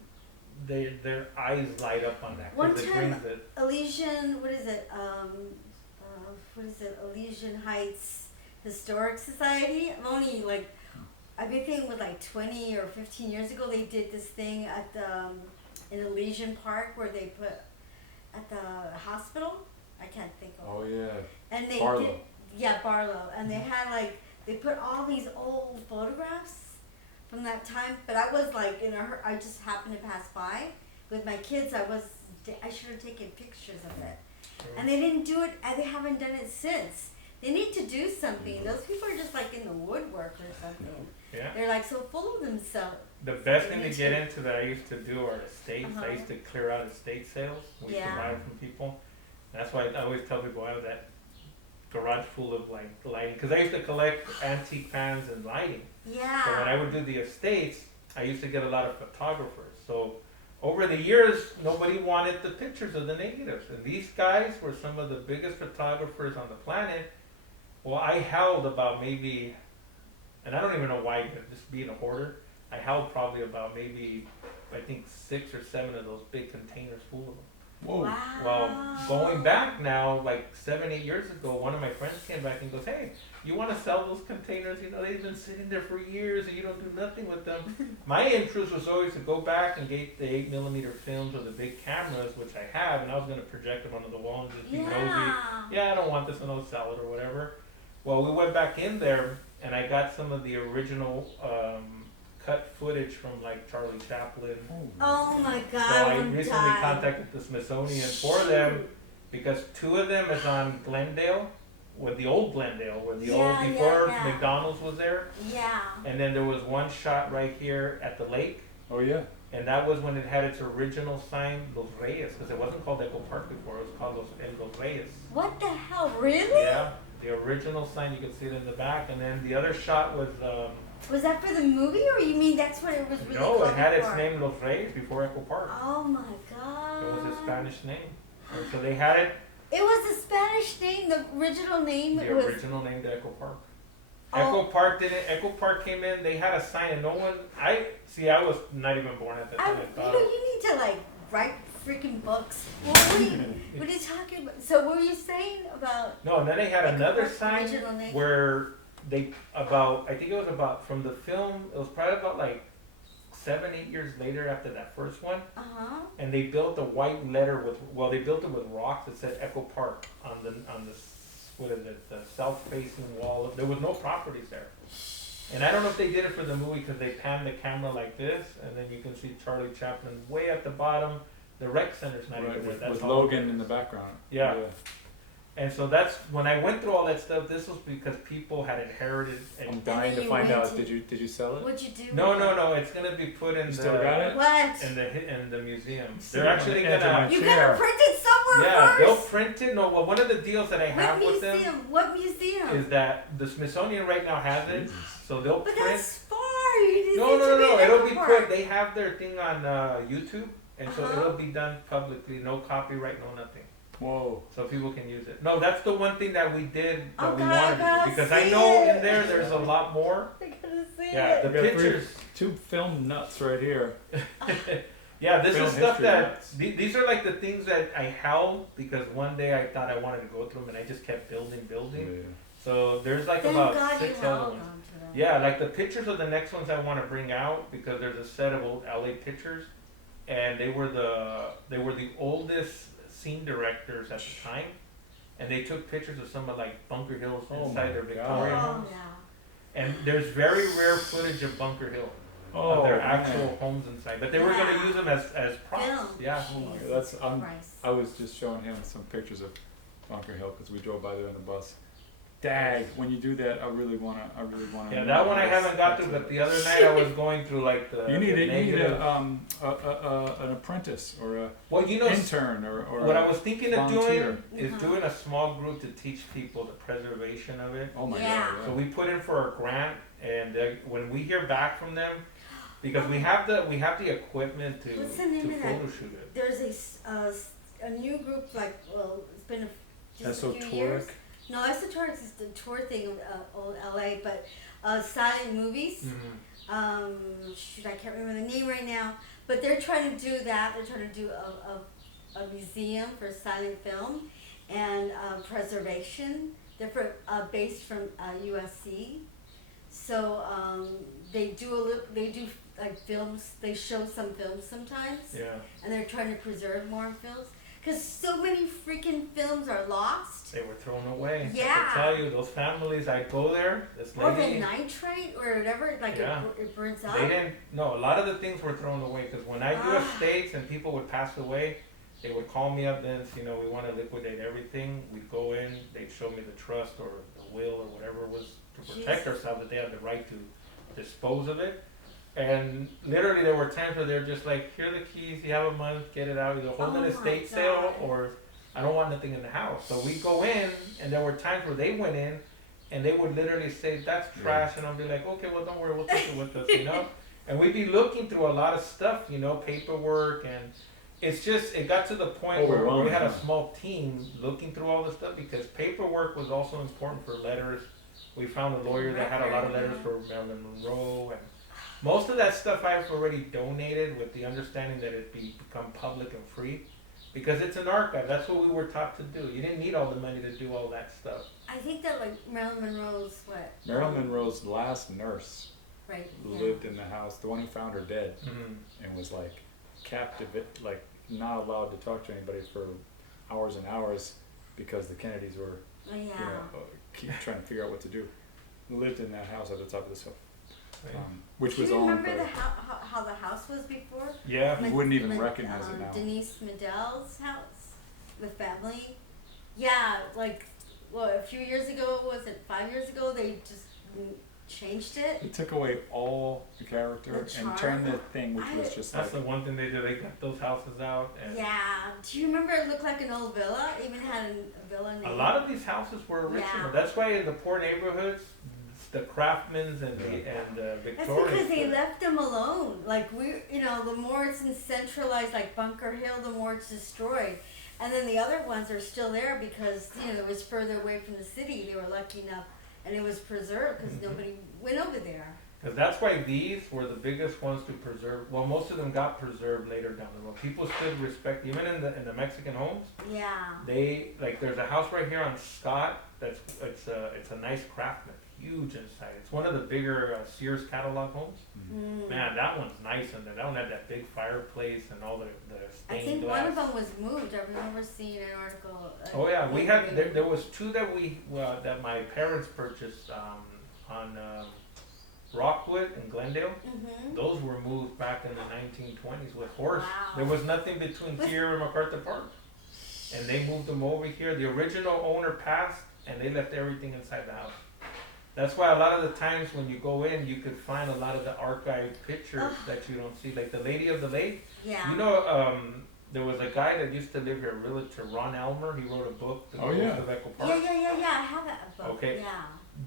their eyes light up on that One because it time- brings it. Elysian, what is it? Elysian Heights Historic Society. I'm only like, I think it was like 20 or 15 years ago. They did this thing at the in Elysian Park where they put at the hospital. I can't think of. Oh yeah. And they Barlow. did, yeah, Barlow, and they had like they put all these old photographs from that time. But I was like in a hurry. I just happened to pass by with my kids. I should have taken pictures of it, and they didn't do it. And they haven't done it since. They need to do something. Those people are just like in the woodwork or something. Yeah. They're like so full of themselves. The best They thing to need get to- into that I used to do are estates. I Uh-huh. used to clear out estate sales. We used to Yeah. buy from people. That's why I always tell people I have that garage full of like lighting because I used to collect antique fans and lighting. Yeah. So when I would do the estates, I used to get a lot of photographers. So over the years, nobody wanted the pictures of the natives, and these guys were some of the biggest photographers on the planet. Well, I held about maybe, and I don't even know why, but just being a hoarder, I held probably about maybe, I think 6 or 7 of those big containers full of them. Whoa. Wow. Well, going back now, like 7, 8 years ago, one of my friends came back and goes, hey, you want to sell those containers? You know, they've been sitting there for years and you don't do nothing with them. My interest was always to go back and get the 8mm films or the big cameras, which I have, and I was going to project them onto the wall and just be nosy. Yeah. Yeah, I don't want this and I'll sell it or whatever. Well, we went back in there and I got some of the original cut footage from like Charlie Chaplin. Oh my God. So I I'm recently dying. contacted the Smithsonian for them because 2 of them is on Glendale, with the old Glendale, where the Yeah, old before yeah. McDonald's was there, Yeah. and then there was one shot right here at the lake, Oh yeah. and that was when it had its original sign, Los Reyes, because it wasn't called Echo Park before, it was called Los Reyes. What the hell? Really? Yeah, the original sign, you can see it in the back, and then the other shot was. Was that for the movie, or you mean that's what it was really No, called it had its before? name Los Reyes before Echo Park. Oh my God. It was a Spanish name. And so they had it, It was the Spanish name, the original name. the It was. original name to Echo Park. Oh. Echo Park didn't, Echo Park came in, they had a sign and no one, I was not even born at the time. I thought You need to like write freaking books. What are you talking about? So what were you saying about? No, and then they had Echo another Park's sign original name? where I think it was about, from the film, it was probably about like 7, 8 years later after that first one. Uh-huh. And they built a white letter they built it with rocks that said Echo Park on the what is it, the south-facing wall. There was no properties there. And I don't know if they did it for the movie because they panned the camera like this, and then you can see Charlie Chaplin way at the bottom. The rec center's not Right, even there. with, That's with all. Logan in the background. Yeah. And so that's when I went through all that stuff. This was because people had inherited I'm and dying then to you find went out. to- Did you sell it? What'd you do? no, with it? no. It's gonna be put in You still got it? What? in the museum. See They're it on actually the edge of gonna. my You chair. gotta print it somewhere Yeah, they'll first. print it. No, well, one of the deals that I have What with them museum? What museum? is that the Smithsonian right now has it, so they'll But print. that's far. You just No, need to no, be no. in It'll be Echo put. Park. They have their thing on YouTube, and so Uh-huh. it'll be done publicly. No copyright, no nothing. Whoa. So people can use it. No, that's the one thing that we did that Oh, we God, I wanted to gotta do because I see know it. in there's a lot more. I gotta see Yeah, the it. We got pictures. 2 film nuts right here. Yeah, this Film is stuff history that nuts. these are like the things that I held because one day I thought I wanted to go through them and I just kept building. So there's like Thank about God you 6 held other on ones. to them. Yeah, like the pictures of the next ones I want to bring out because there's a set of old LA pictures, and they were the oldest scene directors at the time, and they took pictures of some of like Bunker Hill's Oh inside my their God. Victorian Oh, homes, yeah. and there's very rare footage of Bunker Hill of their actual homes inside, but they were Yeah. gonna use them as props. Film. Yeah. Oh my God, that's Christ. I was just showing him some pictures of Bunker Hill because we drove by there on the bus, Dag, when you do that, I really wanna. Yeah, know that one I how haven't got to, that's but the other night I was going through like the You need the a, negative. an apprentice or a Well, you know, intern or what a I was thinking of volunteer. doing is doing a small group to teach people the preservation of it. Oh my Yeah. god. So we put in for a grant, and when we hear back from them, because we have the equipment to What's the name of that? photo shoot it. There's a new group, like, well, it's been just a few years. Esoteric. No, Esoteric is the tour thing of old LA, but silent movies. Shoot, I can't remember the name right now, but they're trying to do that. They're trying to do a museum for silent film and preservation. They're based from USC, so they do like films. They show some films sometimes, Yeah. and they're trying to preserve more films because so many freaking films are lost. They were thrown away. Yeah. I tell you, those families, I go there, this Or lady, the nitrate or whatever, like Yeah. it burns up. they didn't, no, a lot of the things were thrown away, because when I do estates and people would pass away, they would call me up then, you know, we want to liquidate everything. We'd go in, they'd show me the trust or the will or whatever it was to protect ourselves, that they had the right to dispose of it. And literally there were times where they're just like, here are the keys, you have a month, get it out, either hold an estate sale or I don't want nothing in the house. So we go in, and there were times where they went in and they would literally say, that's trash, and I'll be like, okay, well don't worry, we'll take it with us, you know? And we'd be looking through a lot of stuff, you know, paperwork, and it's just, it got to the point where we had a small team looking through all this stuff, because paperwork was also important for letters. We found a lawyer that had a lot of letters for Marilyn Monroe, and most of that stuff I've already donated with the understanding that it become public and free, because it's an archive. That's what we were taught to do. You didn't need all the money to do all that stuff. I think that like Marilyn Monroe's what? Marilyn Monroe's last nurse Right. lived in the house, the one who found her dead, Mm-hmm. and was like captive, like not allowed to talk to anybody for hours and hours because the Kennedys were, Oh, yeah. you know, keep trying to figure out what to do. Lived in that house at the top of this hill, which Do was you owned remember by. how the house was before? Yeah. You wouldn't even recognize it now. Denise Medell's house, the family. Yeah, like, well, a few years ago, was it 5 years ago? They just changed it. They took away all the character The and charm. turned that thing, which was just That's like. the one thing they did. They got those houses out. And Yeah. Do you remember it looked like an old villa? It even had a villa name. a lot of these houses were original. Yeah. That's why in the poor neighborhoods, the Craftmans and the That's Victorians. because they left them alone. Like the more it's in centralized, like Bunker Hill, the more it's destroyed. And then the other ones are still there because it was further away from the city. They were lucky enough, and it was preserved because nobody went over there. Because that's why these were the biggest ones to preserve. Well, most of them got preserved later down the road. People stood respect, even in the Mexican homes. Yeah. They there's a house right here on Scott. It's a nice craftsman, huge inside. It's one of the bigger Sears catalog homes. Mm. Man, that one's nice in there. That one had that big fireplace and all the I stained think glass. one of them was moved. I remember seeing an article. Oh yeah, we had there was two that that my parents purchased on Rockwood and Glendale. Mm-hmm. Those were moved back in the 1920s with horse. Wow. There was nothing between here and MacArthur Park, and they moved them over here. The original owner passed, and they left everything inside the house. That's why a lot of the times when you go in, you could find a lot of the archived pictures that you don't see, like the Lady of the Lake. Yeah. You know, there was a guy that used to live here, a realtor, Ron Elmer. He wrote a book, The Ghost of Echo Park. Yeah. I have that book. Okay. Yeah.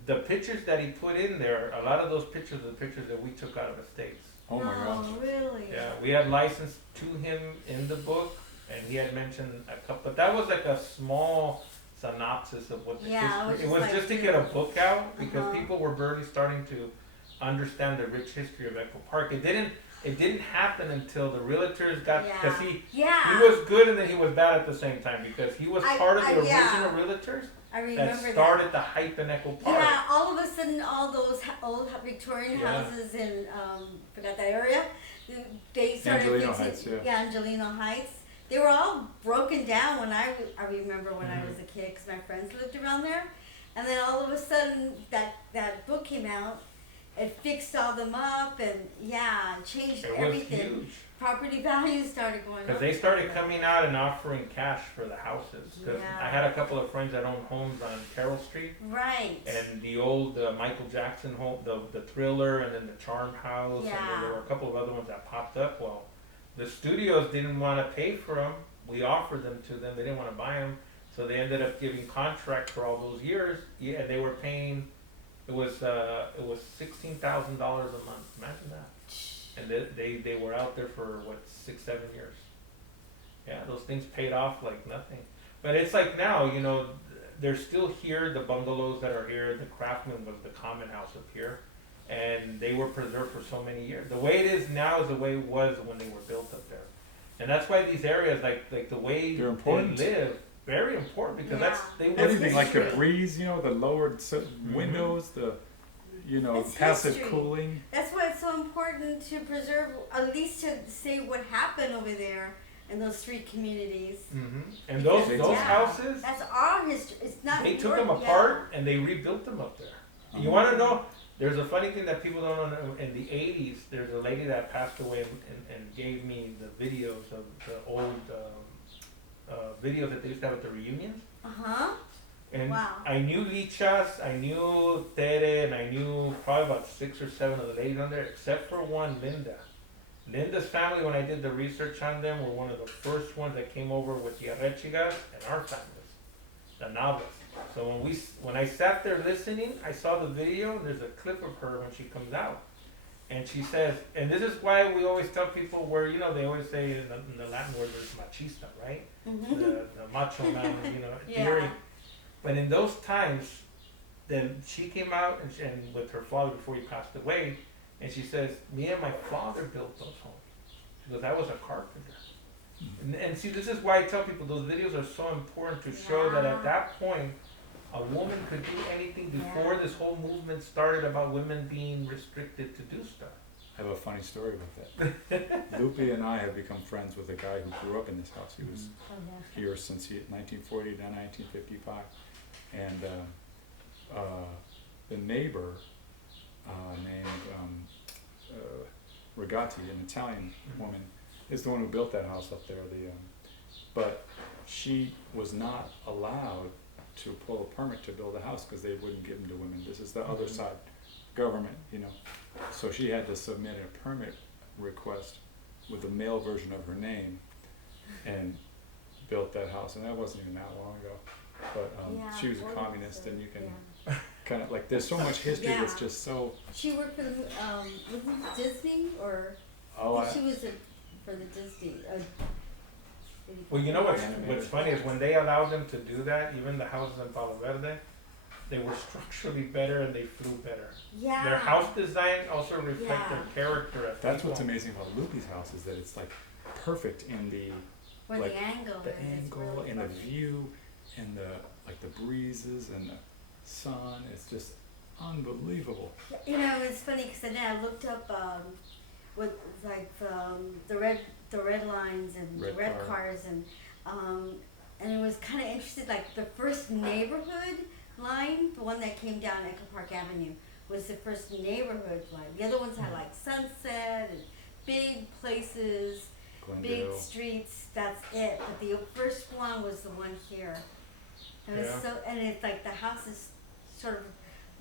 The pictures that he put in there, a lot of those pictures are the pictures that we took out of the States. Oh my gosh. Really? Yeah, we had licensed to him in the book, and he had mentioned a couple, but that was like a small synopsis of what the history. It was like, just to get a book out because Uh-huh. people were barely starting to understand the rich history of Echo Park. It didn't happen until the realtors got, because he was good and then he was bad at the same time, because he was part of the original realtors I remember that started the hype in Echo Park. Yeah, all of a sudden, all those old Victorian houses in forgot that area, they started Angelino fixing. Heights, Yeah, Angelino Heights. They were all broken down when I remember when I was a kid, because my friends lived around there, and then all of a sudden that book came out, it fixed all them up, and yeah, changed It was everything. huge. Property values started going up. Because they started coming out and offering cash for the houses. Because Yeah. I had a couple of friends that owned homes on Carroll Street. Right. And the old Michael Jackson home, the Thriller, and then the Charm House, and then there Yeah. were a couple of other ones that popped up. Well, the studios didn't want to pay for them. We offered them to them. They didn't want to buy them, so they ended up giving contract for all those years. Yeah, they were paying. It was $16,000 a month. Imagine that. And they were out there for what 6-7 years. Yeah, those things paid off like nothing. But it's like now, you know, they're still here. The bungalows that are here, the Craftsman was the common house up here, and they were preserved for so many years. The way it is now is the way it was when they were built up there, and that's why these areas, like the way They're important. they live, very important because Yeah. that's they Everything like the history. breeze, you know, the lowered windows, the, you know, It's passive history. cooling. That's why it's so important to preserve, at least to say what happened over there in those 3 communities. And those Because, yeah, houses, That's our history. It's not. they took them yeah. apart and they rebuilt them up there. You want to know? There's a funny thing that people don't know. In the 80s, there's a lady that passed away and gave me the videos of the old videos that they used to have at the reunions. Uh-huh. And Wow. I knew Lichas, I knew Tere, and I knew probably about 6 or 7 of the ladies on there, except for one, Linda. Linda's family, when I did the research on them, were one of the first ones that came over with the Arechigas and our families, the Navas. So when I sat there listening, I saw the video, and there's a clip of her when she comes out. And she says, and this is why we always tell people where, you know, they always say in the Latin word there's machista, right? The macho man, you know, theory. Yeah. But in those times, then she came out and with her father before he passed away, and she says, me and my father built those homes. She goes, I was a carpenter. And see, this is why I tell people those videos are so important to show that at that point, a woman could do anything before this whole movement started about women being restricted to do stuff. I have a funny story about that. Lupe and I have become friends with a guy who grew up in this house. He was here since 1940 to 1955. And the neighbor named Rigatti, an Italian woman, is the one who built that house up there. But she was not allowed to pull a permit to build a house because they wouldn't give them to women. This is the other side, government, you know. So she had to submit a permit request with the male version of her name and built that house. And that wasn't even that long ago. But she was a communist, and you can kind of like, there's so much history that's just so. She worked for the, was it Disney or? Oh, I think she was for the Disney. Well, you know what's funny is when they allowed them to do that, even the houses in Palo Verde, they were structurally better and they flew better. Yeah. Their house design also reflect their character. That's what's amazing about Lupe's house is that it's like perfect in the Where like the angle the is. angle really and the perfect. view and the like the breezes and the sun. It's just unbelievable. You know, it's funny because then I looked up with like the red lines and Red the red car. cars and it was kind of interesting. Like the first neighborhood line, the one that came down Echo Park Avenue, was the first neighborhood line. The other ones had like Sunset and big places, Glendale. big streets. That's it. But the first one was the one here. And it's so, and it's like the house is sort of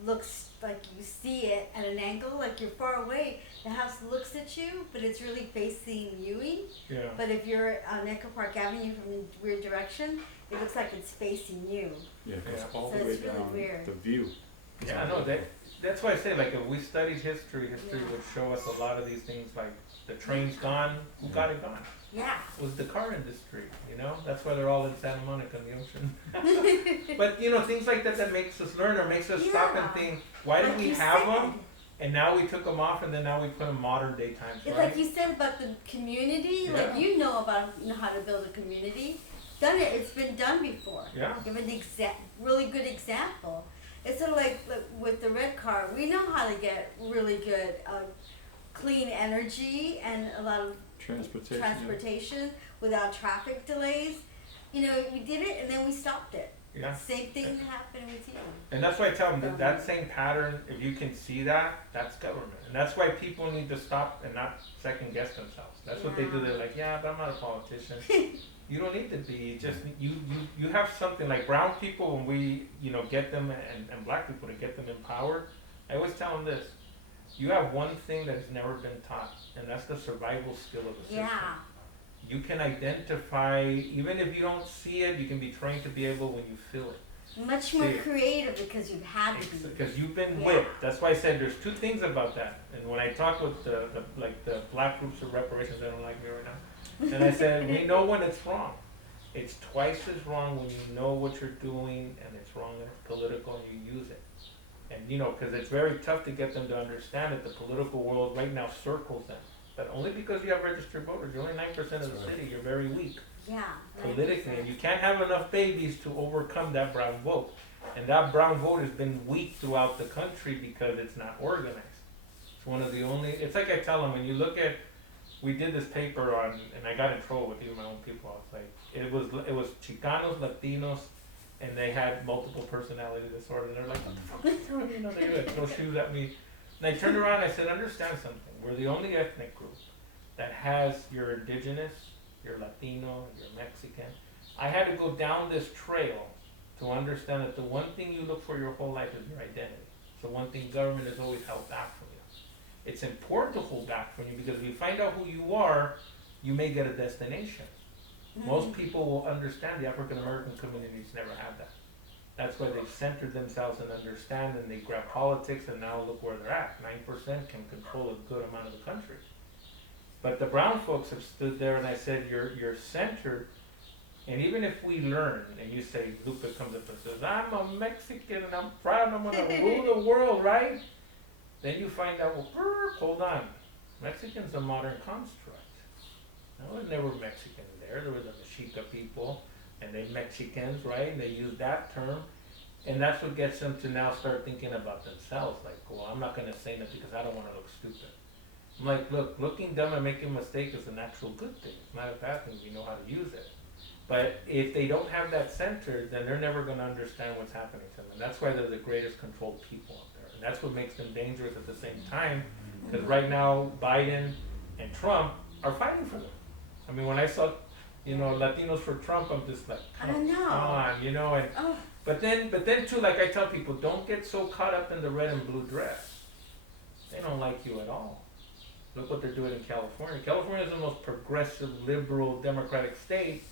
looks like you see it at an angle, like you're far away. The house looks at you, but it's really facing Ewing. Yeah. But if you're on Echo Park Avenue from a weird direction, it looks like it's facing you. Yeah, it goes Yeah. all So the way it's really down. weird. The view. is Yeah, I know unbelievable. that's why I say, like, if we studied history Yeah. would show us a lot of these things, like the train's gone, who got it gone? Yeah. It was the car industry, you know? That's why they're all in Santa Monica in the ocean. But, you know, things like that makes us learn or makes us stop and Yeah. think, why did Like we you have said. them? And now we took them off and then now we put them modern day times, It's right? like you said about the community, Yeah. like you know how to build a community. Done it. It's been done before. Yeah. Give an really good example. It's sort of like with the red car. We know how to get really good clean energy and a lot of Transportation. without traffic delays. You know, we did it and then we stopped it. Yeah. Same thing happened with you. And that's why I tell them that that same pattern, if you can see that, that's government. And that's why people need to stop and not second guess themselves. That's what they do. They're like, yeah, but I'm not a politician. You don't need to be. You just you have something like brown people, when we get them, and black people to get them empowered. I always tell them this: you have one thing that's never been taught, and that's the survival skill of the system. Yeah. You can identify, even if you don't see it, you can be trained to be able when you feel it. Much more creative because you've had to be. Because you've been whipped. That's why I said there's two things about that. And when I talk with the black groups of reparations, they don't like me right now. And I said, we know when it's wrong. It's twice as wrong when you know what you're doing and it's wrong and it's political and you use it. And because it's very tough to get them to understand that the political world right now circles them. But only because you have registered voters. You're only 9% of the city. You're very weak. Yeah. Politically. And you can't have enough babies to overcome that brown vote. And that brown vote has been weak throughout the country because it's not organized. It's one of the only, it's like I tell them, when you look at, we did this paper on, and I got in trouble with even my own people. I was like, it was Chicanos, Latinos, and they had multiple personality disorder. And they're like, what the fuck? They would throw shoes at me. And I turned around and I said, understand something. We're the only ethnic group that has your indigenous, your Latino, your Mexican. I had to go down this trail to understand that the one thing you look for your whole life is your identity. So one thing government has always held back from you. It's important to hold back from you because if you find out who you are, you may get a destination. Most people will understand. The African American communities never had that. That's why they've centered themselves and understand, and they grab politics, and now look where they're at. 9% can control a good amount of the country. But the brown folks have stood there, and I said, you're centered, and even if we learn, and you say, Lupe comes up and says, I'm a Mexican, and I'm proud, I'm going to rule the world, right? Then you find out, well, hold on. Mexican's a modern construct. No, there were Mexicans there. There were the Mexica people. And they Mexicans, right? And they use that term. And that's what gets them to now start thinking about themselves. Like, well, I'm not going to say nothing because I don't want to look stupid. I'm like, look, looking dumb and making a mistake is a natural good thing. It's not a bad thing if you know how to use it. But if they don't have that centered, then they're never going to understand what's happening to them. And that's why they're the greatest controlled people out there. And that's what makes them dangerous at the same time. Because right now, Biden and Trump are fighting for them. I mean, when I saw Latinos for Trump, I'm just like, come on, and but then too, like I tell people, don't get so caught up in the red and blue dress. They don't like you at all. Look what they're doing in California. California is the most progressive, liberal, democratic state.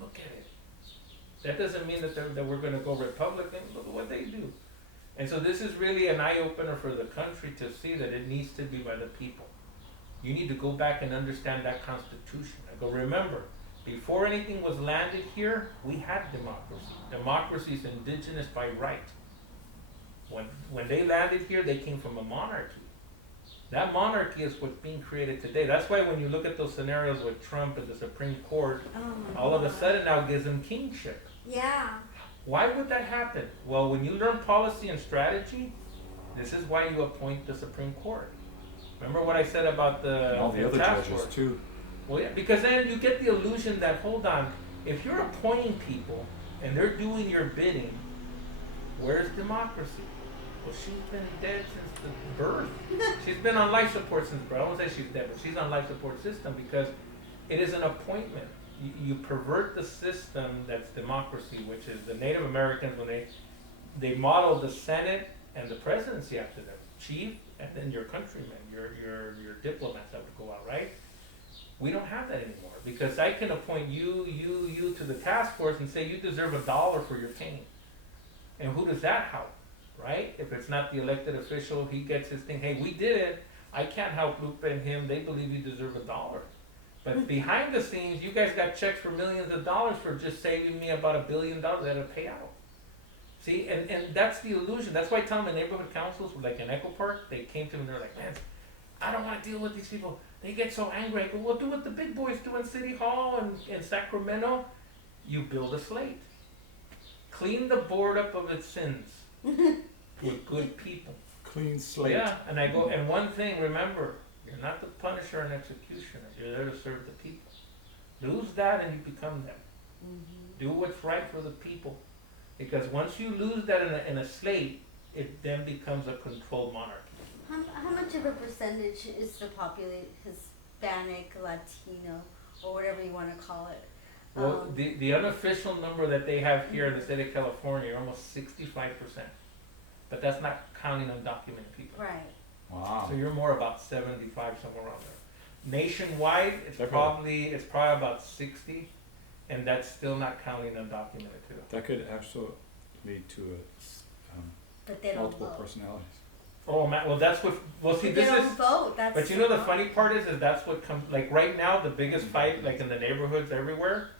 Look at it. That doesn't mean that we're going to go Republican. Look at what they do. And so this is really an eye-opener for the country to see that it needs to be by the people. You need to go back and understand that Constitution. I go, remember, before anything was landed here, we had democracy. Democracy is indigenous by right. When they landed here, they came from a monarchy. That monarchy is what's being created today. That's why when you look at those scenarios with Trump and the Supreme Court, all of a sudden now gives them kingship. Yeah. Why would that happen? Well, when you learn policy and strategy, this is why you appoint the Supreme Court. Remember what I said about all the other judges too. Well, yeah, because then you get the illusion that, hold on, if you're appointing people and they're doing your bidding, where's democracy? Well, she's been dead since the birth. She's been on life support since birth. I won't say she's dead, but she's on life support system because it is an appointment. You pervert the system that's democracy, which is the Native Americans, when they modeled the Senate and the presidency after them. Chief, and then your countrymen, your diplomats that would go out, right? We don't have that anymore because I can appoint you to the task force and say you deserve $1 for your cane. And who does that help, right? If it's not the elected official, he gets his thing. Hey, we did it. I can't help Lupe and him. They believe you deserve $1. But behind the scenes, you guys got checks for millions of dollars for just saving me about $1 billion that I pay out. See, and that's the illusion. That's why I tell them in neighborhood councils, like in Echo Park, they came to me and they're like, man, I don't want to deal with these people. They get so angry. I go, well, do what the big boys do in City Hall and in Sacramento. You build a slate. Clean the board up of its sins with good people. Clean slate. Yeah, and I go, and one thing, remember, you're not the punisher and executioner. You're there to serve the people. Lose that and you become them. Do what's right for the people. Because once you lose that in a slate, it then becomes a controlled monarchy. How much of a percentage is the population Hispanic, Latino, or whatever you want to call it? Well, the unofficial number that they have here in the state of California are almost 65%. But that's not counting undocumented people. Right. Wow. So you're more about 75, somewhere around there. Nationwide, it's Definitely. probably about 60, and that's still not counting undocumented too. That could actually lead to But they don't multiple vote. personalities. Oh man, well that's what. Well, see, But this they is. don't vote. That's But you know the funny part is that's what comes. Like right now, the biggest fight, like in the neighborhoods everywhere,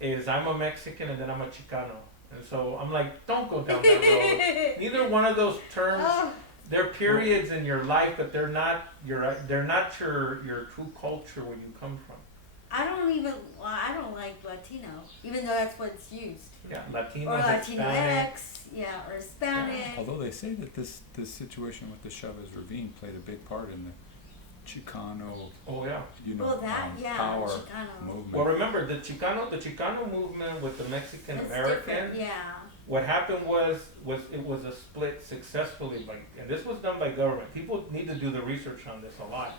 is I'm a Mexican and then I'm a Chicano, and so I'm like, don't go down that road. Neither one of those terms. Oh, They're periods in your life, but they're not your true culture where you come from. I don't like Latino, even though that's what's used. Yeah, Latino, Or Latino Hispanic. X, yeah, or Hispanic. Although they say that this situation with the Chavez Ravine played a big part in the Chicano, Oh yeah. Well, that, yeah, power Chicano. movement. Well, remember the Chicano movement with the Mexican That's American. different, yeah. What happened was it was a split successfully by, and this was done by government. People need to do the research on this a lot.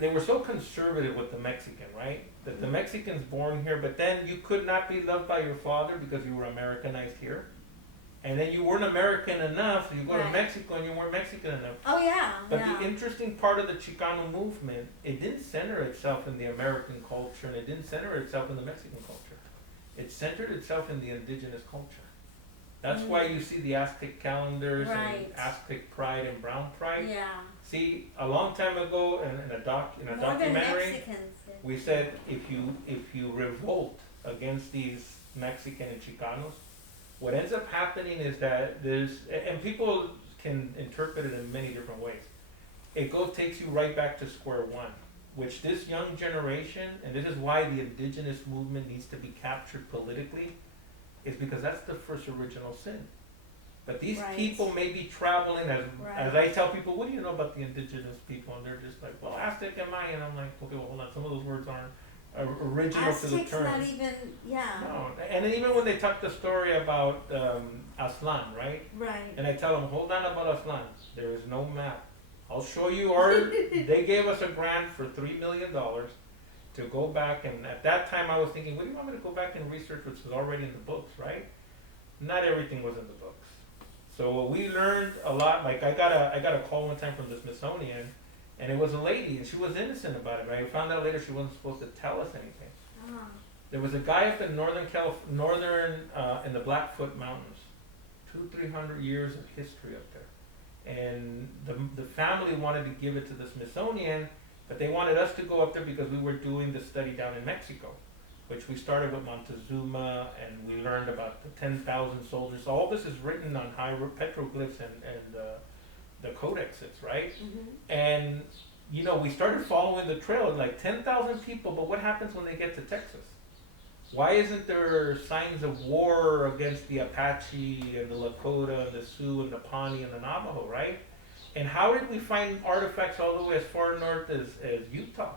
They were so conservative with the Mexican, right? That the Mexicans born here, but then you could not be loved by your father because you were Americanized here. And then you weren't American enough, so you go to Right. Mexico and you weren't Mexican enough. Oh yeah, But yeah. the interesting part of the Chicano movement, it didn't center itself in the American culture and it didn't center itself in the Mexican culture. It centered itself in the indigenous culture. That's why you see the Aztec calendars Right. and Aztec pride and brown pride. Yeah. See, a long time ago in a More than documentary, Mexicans. we said if you revolt against these Mexican and Chicanos, what ends up happening is that and people can interpret it in many different ways. It takes you right back to square one, which this young generation, and this is why the indigenous movement needs to be captured politically, is because that's the first original sin. But these Right. people may be traveling as Right. I tell people, what do you know about the indigenous people? And they're just like, well, Aztec and Mayan. I'm like, okay, well, hold on. Some of those words aren't original to the Aztecs term. not even, yeah. No, and then even when they talk the story about Aslan, right? Right. And I tell them, hold on about Aslan. There is no map. I'll show you. They gave us a grant for $3 million to go back, and at that time I was thinking, what do you want me to go back and research, which was already in the books, right? Not everything was in the books. So we learned a lot. Like I got a call one time from the Smithsonian, and it was a lady, and she was innocent about it. Right? I found out later she wasn't supposed to tell us anything. Ah. There was a guy up in in the Blackfoot Mountains, 200-300 years of history up there, and the family wanted to give it to the Smithsonian, but they wanted us to go up there because we were doing the study down in Mexico, which we started with Montezuma, and we learned about the 10,000 soldiers. All this is written on petroglyphs and the codexes, right? Mm-hmm. And we started following the trail, like 10,000 people, but what happens when they get to Texas? Why isn't there signs of war against the Apache and the Lakota and the Sioux and the Pawnee and the Navajo, right? And how did we find artifacts all the way as far north as Utah?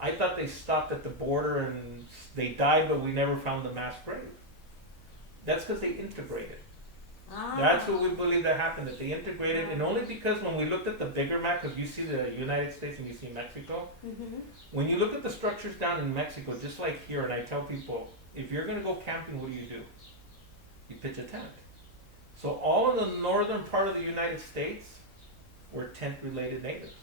I thought they stopped at the border and they died, but we never found the mass grave. That's because they integrated. Ah. That's what we believe that happened, that they integrated, and only because when we looked at the bigger map, because you see the United States and you see Mexico, Mm-hmm. when you look at the structures down in Mexico, just like here, and I tell people, if you're gonna go camping, what do? You pitch a tent. So all of the northern part of the United States were tent-related natives.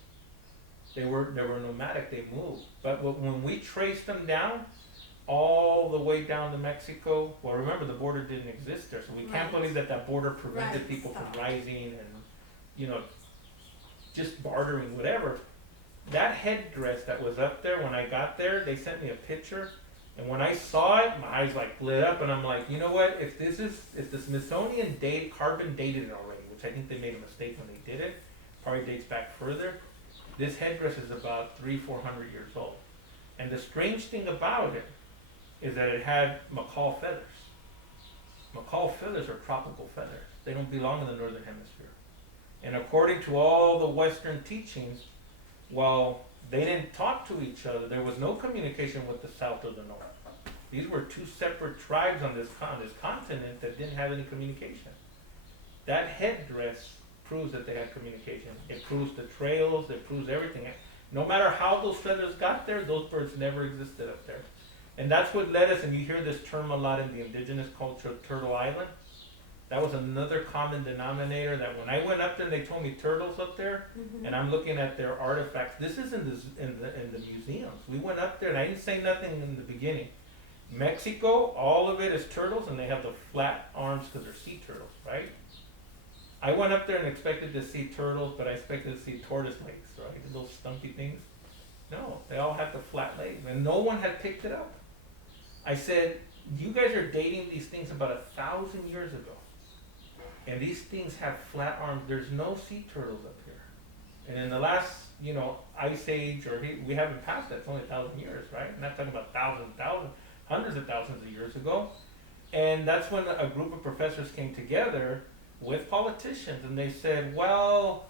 They were nomadic, they moved. But when we traced them down, all the way down to Mexico, well, remember the border didn't exist there, so we can't Right. believe that border prevented Right, people stop. from rising and, just bartering, whatever. That headdress that was up there, when I got there, they sent me a picture, and when I saw it, my eyes like lit up, and I'm like, you know what, if the Smithsonian carbon dated it already, which I think they made a mistake when they did it, probably dates back further, this headdress is about 300-400 years old. And the strange thing about it is that it had macaw feathers. Macaw feathers are tropical feathers. They don't belong in the northern hemisphere. And according to all the Western teachings, while they didn't talk to each other, there was no communication with the south or the north. These were two separate tribes on this continent that didn't have any communication. That headdress proves that they had communication. It proves the trails, it proves everything. No matter how those feathers got there, those birds never existed up there. And that's what led us, and you hear this term a lot in the indigenous culture of Turtle Island. That was another common denominator, that when I went up there and they told me turtles up there, and I'm looking at their artifacts, this is in the museums. We went up there and I didn't say nothing in the beginning. Mexico, all of it is turtles, and they have the flat arms because they're sea turtles, right? I went up there and expected to see turtles, but I expected to see tortoise legs, right? Those stumpy things. No, they all had the flat legs, and no one had picked it up. I said, you guys are dating these things about 1,000 years ago, and these things have flat arms. There's no sea turtles up here. And in the last, ice age, we haven't passed that. It's only 1,000 years, right? I'm not talking about hundreds of thousands of years ago. And that's when a group of professors came together with politicians, and they said, well,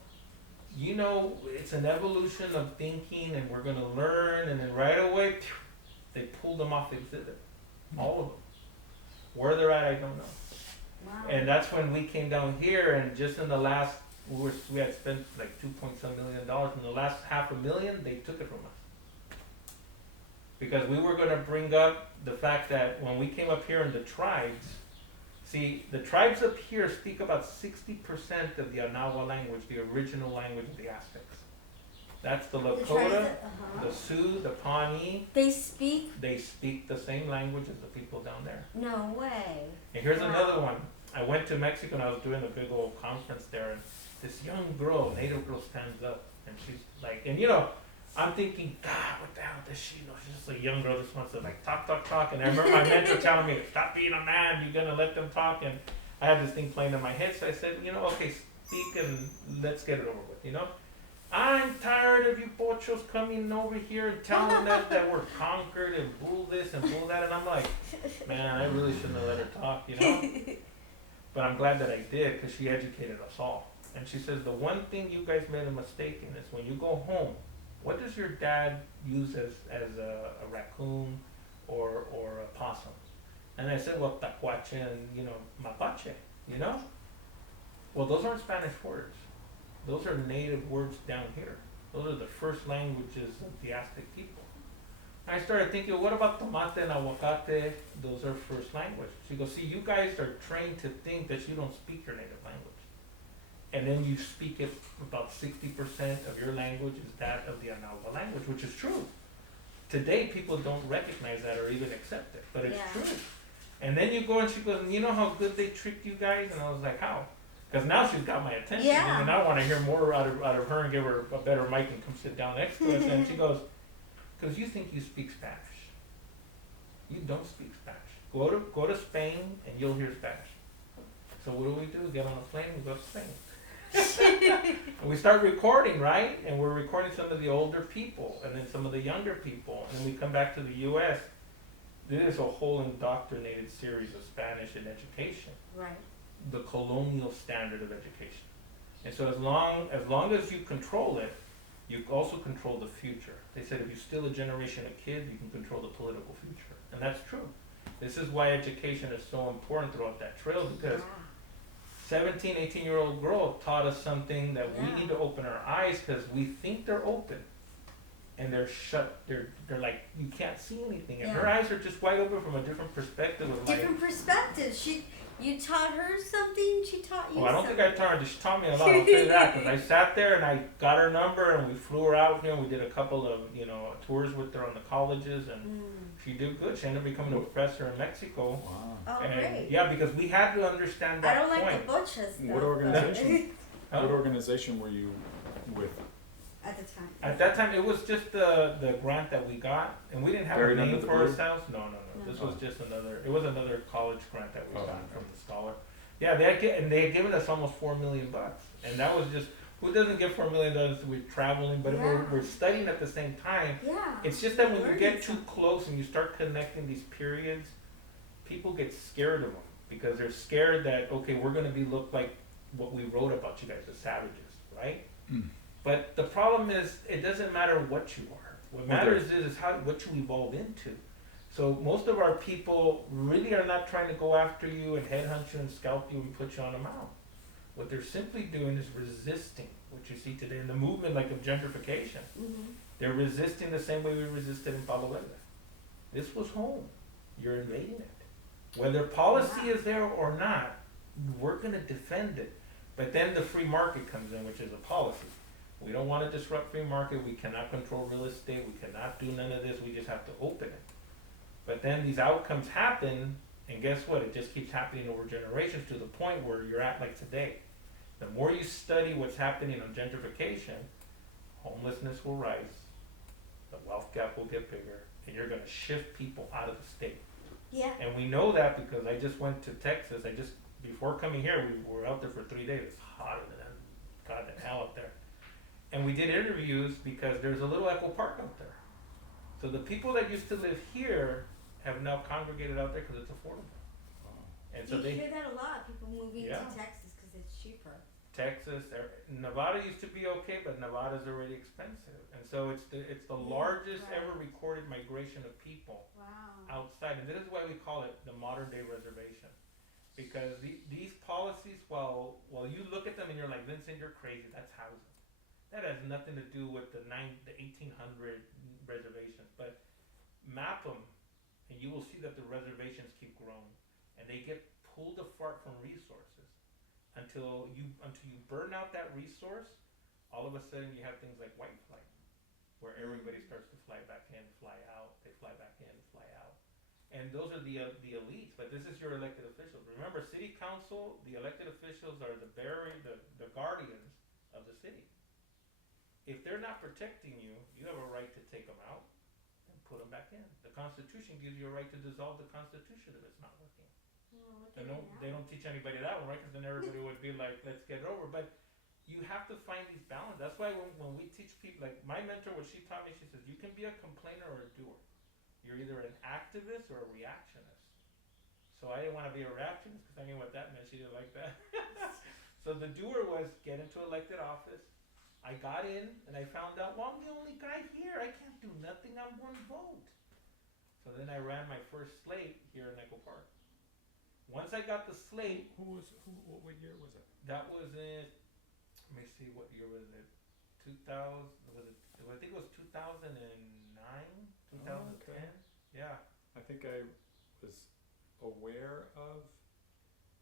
it's an evolution of thinking, and we're going to learn. And then right away, they pulled them off the exhibit, all of them. Where they're at, I don't know. Wow. And that's when we came down here, and just in the last, we had spent like $2.some million. In the last $500,000, they took it from us. Because we were going to bring up the fact that when we came up here in the tribes, see, the tribes up here speak about 60% of the Anawa language, the original language of the Aztecs. That's the Lakota, the Sioux, the Pawnee. They speak the same language as the people down there. No way. And here's another one. I went to Mexico and I was doing a big old conference there, and this young girl, native girl, stands up, and she's like, and I'm thinking, God, what the hell does she know? She's just a young girl that wants to talk. And I remember my mentor telling me, stop being a man, you're gonna let them talk. And I had this thing playing in my head, so I said, okay, speak and let's get it over with, I'm tired of you pochos coming over here and telling us that we're conquered and bull this and bull that. And I'm like, man, I really shouldn't have let her talk, But I'm glad that I did, because she educated us all. And she says, the one thing you guys made a mistake in is when you go home, what does your dad use as a raccoon or a possum? And I said, well, tacuache and, mapache, Well, those aren't Spanish words. Those are native words down here. Those are the first languages of the Aztec people. I started thinking, what about tomate and aguacate? Those are first language. She goes, see, you guys are trained to think that you don't speak your native language. And then you speak it, about 60% of your language is that of the Anahuac language, which is true. Today, people don't recognize that or even accept it, but it's true. And then you go and she goes, you know how good they tricked you guys? And I was like, how? Because now she's got my attention, and I want to hear more out of her and give her a better mic and come sit down next to us. And she goes, because you think you speak Spanish. You don't speak Spanish. Go to Spain and you'll hear Spanish. So what do? Get on a plane and go to Spain. And we start recording, right? And we're recording some of the older people and then some of the younger people. And then we come back to the U.S. There is a whole indoctrinated series of Spanish in education. Right. The colonial standard of education. And so as long as you control it, you also control the future. They said if you steal a generation of kids, you can control the political future. And that's true. This is why education is so important throughout that trail, because 17, 18-year-old girl taught us something that we need to open our eyes, because we think they're open and they're shut. They're like, you can't see anything. And her eyes are just wide open from a different perspective of life. Different perspective. You taught her something, she taught you I don't something. think I taught her. She taught me a lot, I'll tell you that, because I sat there and I got her number and we flew her out here and we did a couple of, tours with her on the colleges, and she did good. She ended up becoming a professor in Mexico. Wow. Oh, And great. yeah, because we had to understand that I don't point. like the butchers though. What organization? Huh? What organization were you with? At the time. At that time, it was just the grant that we got, and we didn't have Buried a under name the for blue? ourselves. No. This was just another college grant that we Oh, got okay. from the scholar. Yeah, they had given us almost $4 million, and that was just, who doesn't get $4 million if we're traveling, but if we're studying at the same time. Yeah. It's just that when you Learning get too something. close and you start connecting these periods, people get scared of them, because they're scared that, okay, we're going to look like what we wrote about you guys, the savages, right? Mm. But the problem is, it doesn't matter what you are. What matters is what you evolve into. So most of our people really are not trying to go after you and headhunt you and scalp you and put you on a mount. What they're simply doing is resisting what you see today in the movement, like of gentrification. Mm-hmm. They're resisting the same way we resisted in Palo Verde. This was home. You're invading it. Whether policy is there or not, we're gonna defend it. But then the free market comes in, which is a policy. We don't wanna disrupt free market, we cannot control real estate, we cannot do none of this, we just have to open it. But then these outcomes happen, and guess what? It just keeps happening over generations to the point where you're at like today. The more you study what's happening on gentrification, homelessness will rise, the wealth gap will get bigger, and you're gonna shift people out of the state. Yeah. And we know that because I just went to Texas. Before coming here, we were out there for 3 days. It's hotter than goddamn hell up there. And we did interviews because there's a little Echo Park out there. So the people that used to live here have now congregated out there because it's affordable. And so You they, hear that a lot, people moving Yeah. to Texas because it's cheaper. Texas, Nevada used to be okay, but Nevada's already expensive. And so it's the Yeah, largest right. ever recorded migration of people Wow. outside, and this is why we call it the modern day reservation, because these policies, while you look at them and you're like, Vincent, you're crazy, that's housing. That has nothing to do with the 1800 reservations, but map them, and you will see that the reservations keep growing, and they get pulled apart from resources until you burn out that resource. All of a sudden, you have things like white flight, where everybody starts to fly back in, fly out, they fly back in, fly out. And those are the elites, but this is your elected officials. Remember, city council, the elected officials are the guardians of the city. If they're not protecting you, you have a right to take them out and put them back in. The Constitution gives you a right to dissolve the Constitution if it's not working. Well, look They at don't, it they now. don't teach anybody that one, right? Because then everybody would be like, let's get it over. But you have to find these balance. That's why when we teach people, like my mentor, what she taught me, she says, you can be a complainer or a doer. You're either an activist or a reactionist. So I didn't want to be a reactionist because I knew what that meant. She didn't like that. So the doer was get into elected office. I got in and I found out, well, I'm the only guy here. I can't do nothing. I'm one vote. So then I ran my first slate here in Echo Park. Once I got the slate, What year was it? that was in, let me see, what year was it? 2000, I think it was 2009, 2010. Okay. Yeah. I think I was aware of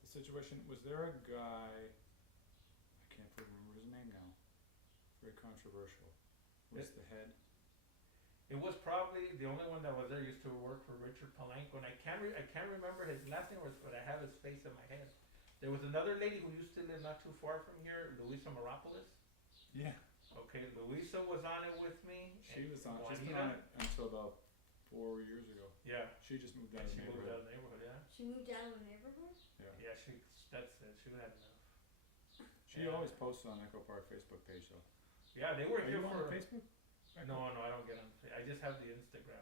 the situation. Was there a guy, I can't remember his name now, very controversial, was the head? It was probably the only one that was there. Used to work for Richard Palenko, and I can't remember his last name, but I have his face in my head. There was another lady who used to live not too far from here, Luisa Maropoulos. Yeah. Okay, Luisa was on it with me. She was on, Juanita. she's been on it until about 4 years ago. Yeah. She just moved out And of the she moved neighborhood. out of the neighborhood, yeah. She moved out of the neighborhood? Yeah, that's it. She had enough. She always posts on Echo Park Facebook page though. Yeah, they were Are here you for on Facebook? No, I don't get on. I just have the Instagram.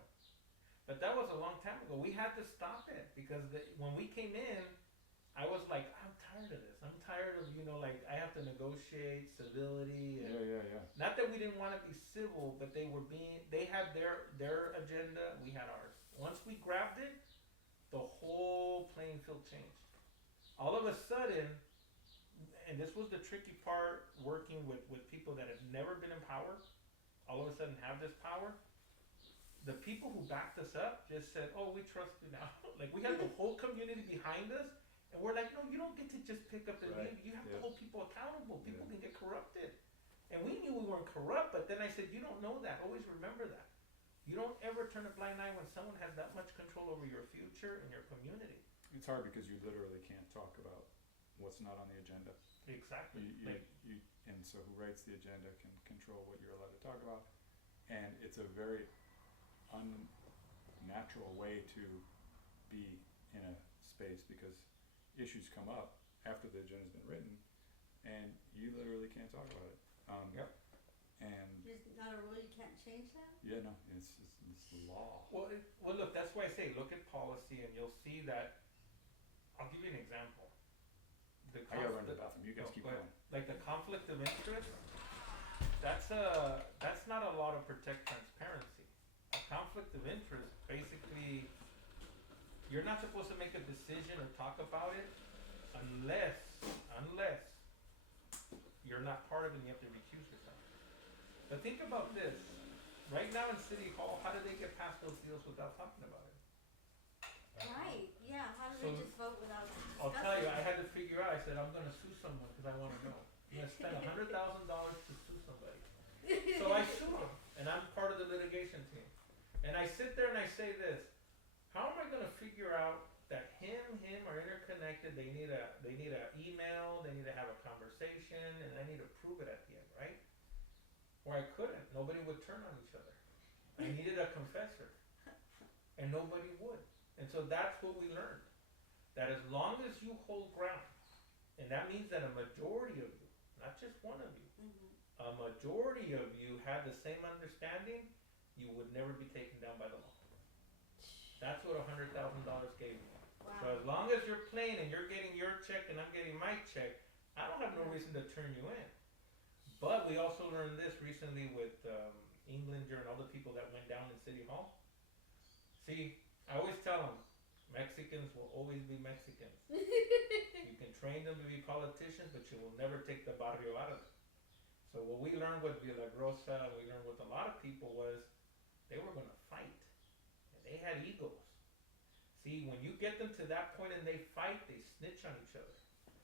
But that was a long time ago. We had to stop it because when we came in, I was like, I'm tired of this. I'm tired of, like I have to negotiate civility. And Yeah. not that we didn't want to be civil, but they had their agenda. We had ours. Once we grabbed it, the whole playing field changed. All of a sudden, and this was the tricky part, working with people that have never been in power, all of a sudden have this power. The people who backed us up just said, oh, we trust you now. Like we had the whole community behind us, and we're like, no, you don't get to just pick up the Right. You have to Yeah. hold people accountable. People Yeah. can get corrupted. And we knew we weren't corrupt, but then I said, you don't know that. Always remember that. You don't ever turn a blind eye when someone has that much control over your future and your community. It's hard because you literally can't talk about what's not on the agenda. Exactly. And so who writes the agenda can control what you're allowed to talk about. And it's a very unnatural way to be in a space because issues come up after the agenda's been written and you literally can't talk about it. Yep. And There's not a rule, you can't change that? yeah, no, it's law. Well, look, that's why I say look at policy, and you'll see that. I'll give you an example. I gotta run to the bathroom. You guys keep go ahead. going. Like the conflict of interest, that's not a law to protect transparency. A conflict of interest basically you're not supposed to make a decision or talk about it unless you're not part of it and you have to recuse yourself. But think about this. Right now in City Hall, how do they get past those deals without talking about it? Right, yeah, how do So, they just vote without discussing? I'll tell you, I had to figure out, I said, I'm gonna sue someone because I wanna know. I'm gonna spend $100,000 to sue somebody. So I sue them, and I'm part of the litigation team. And I sit there and I say this, how am I gonna figure out that him are interconnected, they need a email, they need to have a conversation, and I need to prove it at the end, right? Or I couldn't, nobody would turn on each other. I needed a confessor, and nobody would. And so that's what we learned, that as long as you hold ground, and that means that a majority of you, not just one of you, Mhm. a majority of you had the same understanding, you would never be taken down by the law. That's what $100,000 gave me. So Wow. as long as you're playing and you're getting your check and I'm getting my check, I don't have no reason to turn you in. But we also learned this recently with Englander and all the people that went down in City Hall. See, I always tell them, Mexicans will always be Mexicans. You can train them to be politicians, but you will never take the barrio out of it. So what we learned with Villagrosa, we learned with a lot of people was they were going to fight. And they had egos. See, when you get them to that point and they fight, they snitch on each other.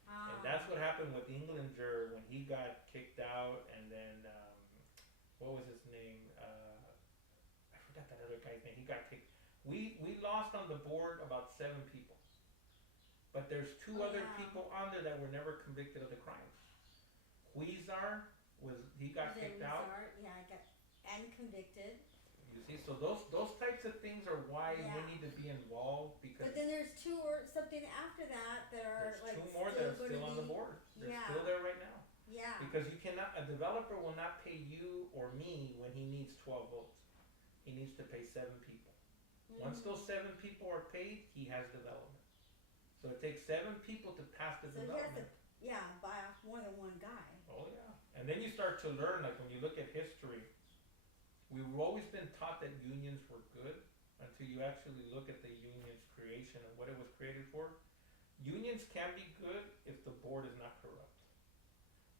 Ah. And that's what happened with Englander when he got kicked out, and then what was his name? I forgot that other guy's name. He got kicked. We lost on the board about 7 people, but there's 2 other people on there that were never convicted of the crimes. Huizar he got kicked out. Yeah, I got and convicted. You see, so those types of things are why Yeah. we need to be involved, because But then there's 2 or something after that that are there's like 2 more that are gonna still on the be- board. They're Yeah. still there right now. Yeah. Because you cannot, a developer will not pay you or me when he needs 12 votes. He needs to pay 7 people. Once those 7 people are paid, he has development. So it takes 7 people to pass the So he has to, development. buy off more than one guy. Oh yeah. And then you start to learn, like when you look at history, we've always been taught that unions were good until you actually look at the union's creation and what it was created for. Unions can be good if the board is not corrupt.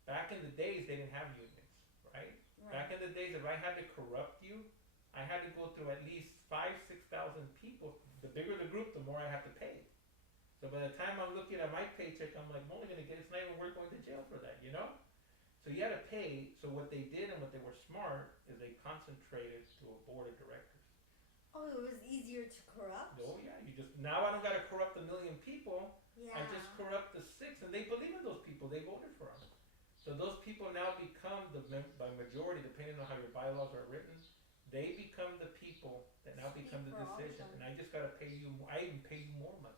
Back in the days, they didn't have unions, right? Back in the days, if I had to corrupt you, I had to go through at least 5,000-6,000 people. The bigger the group, the more I have to pay. So by the time I'm looking at my paycheck, I'm like, I'm only going to get, it's not even worth going to jail for that, you know? So you had to pay. So what they did and what they were smart is they concentrated to a board of directors. Oh, it was easier to corrupt? Oh yeah, you just, now I don't got to corrupt 1 million people. Yeah. I just corrupt the 6, and they believe in those people. They voted for them. So those people now become by majority, depending on how your bylaws are written, they become the people that now become the for all of decision. them. And I just got to pay you. I even pay you more money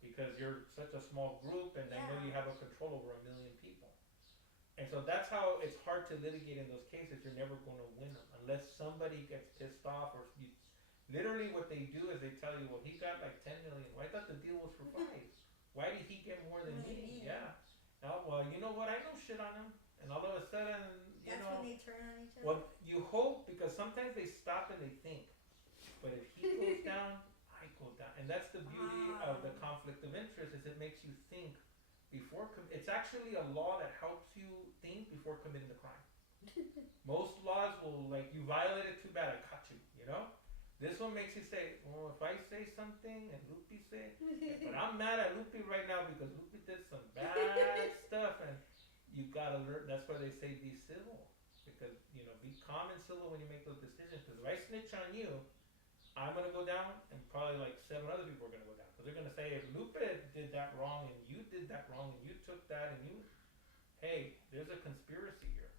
because you're such a small group, and I know Yeah. you have a control over 1 million people. And so that's how it's hard to litigate in those cases. You're never going to win them unless somebody gets pissed off, or you, literally what they do is they tell you, well, he got like 10 million. Well, I thought the deal was for 5. Why did he get more than me? Yeah. Now, well, you know what? I know shit on him. And all of a sudden, That's when they turn on each other? well, you hope, because sometimes they stop and they think. But if he goes down, I go down. And that's the beauty of the conflict of interest, is it makes you think before. It's actually a law that helps you think before committing the crime. Most laws will, like, you violated, too bad, I caught you, you know? This one makes you say, well, if I say something and Lupe say, but I'm mad at Lupe right now because Lupe did some bad stuff, and you gotta learn. That's why they say be civil, because, you know, be calm and civil when you make those decisions. Because if I snitch on you, I'm gonna go down, and probably like 7 other people are gonna go down. Because they're gonna say, if Lupe did that wrong and you did that wrong and you took that and you, hey, there's a conspiracy here.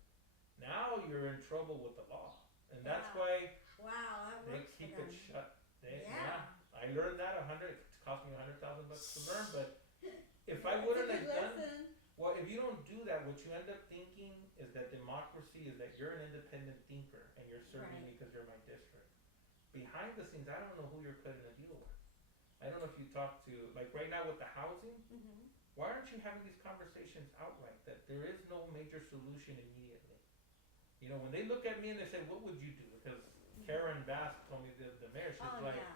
Now you're in trouble with the law, and that's why. Wow, that They works for keep them. it shut. Yeah. I learned that it cost me $100,000 to learn. But if I That's wouldn't a have good done, lesson. well, if you don't do that, what you end up thinking is that democracy is that you're an independent thinker and you're serving me Right. because you're my district. Behind the scenes, I don't know who you're cutting a deal with. I don't know if you talk to, like right now with the housing, Mhm. why aren't you having these conversations outright that there is no major solution immediately? You know, when they look at me and they say, what would you do? Because Karen Bass told me, the mayor, she's Oh, like, yeah.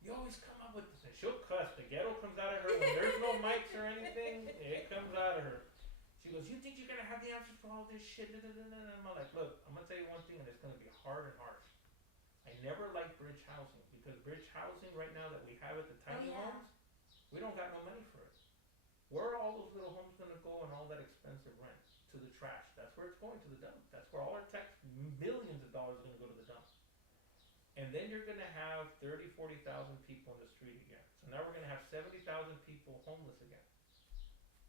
You always come up with this. And she'll cuss. The ghetto comes out of her when there's no mics or anything. It comes out of her. She goes, you think you're gonna have the answers for all this shit? And I'm like, look, I'm gonna tell you one thing, and it's gonna be hard and harsh. I never liked bridge housing because bridge housing right now that we have at the tiny homes, we don't got no money for it. Where are all those little homes gonna go and all that expensive rent? To the trash. That's where it's going, to the dump. That's where all our millions of dollars are gonna go to the dump. And then you're gonna have 30, 40,000 people in the street again. So now we're gonna have 70,000 people homeless again.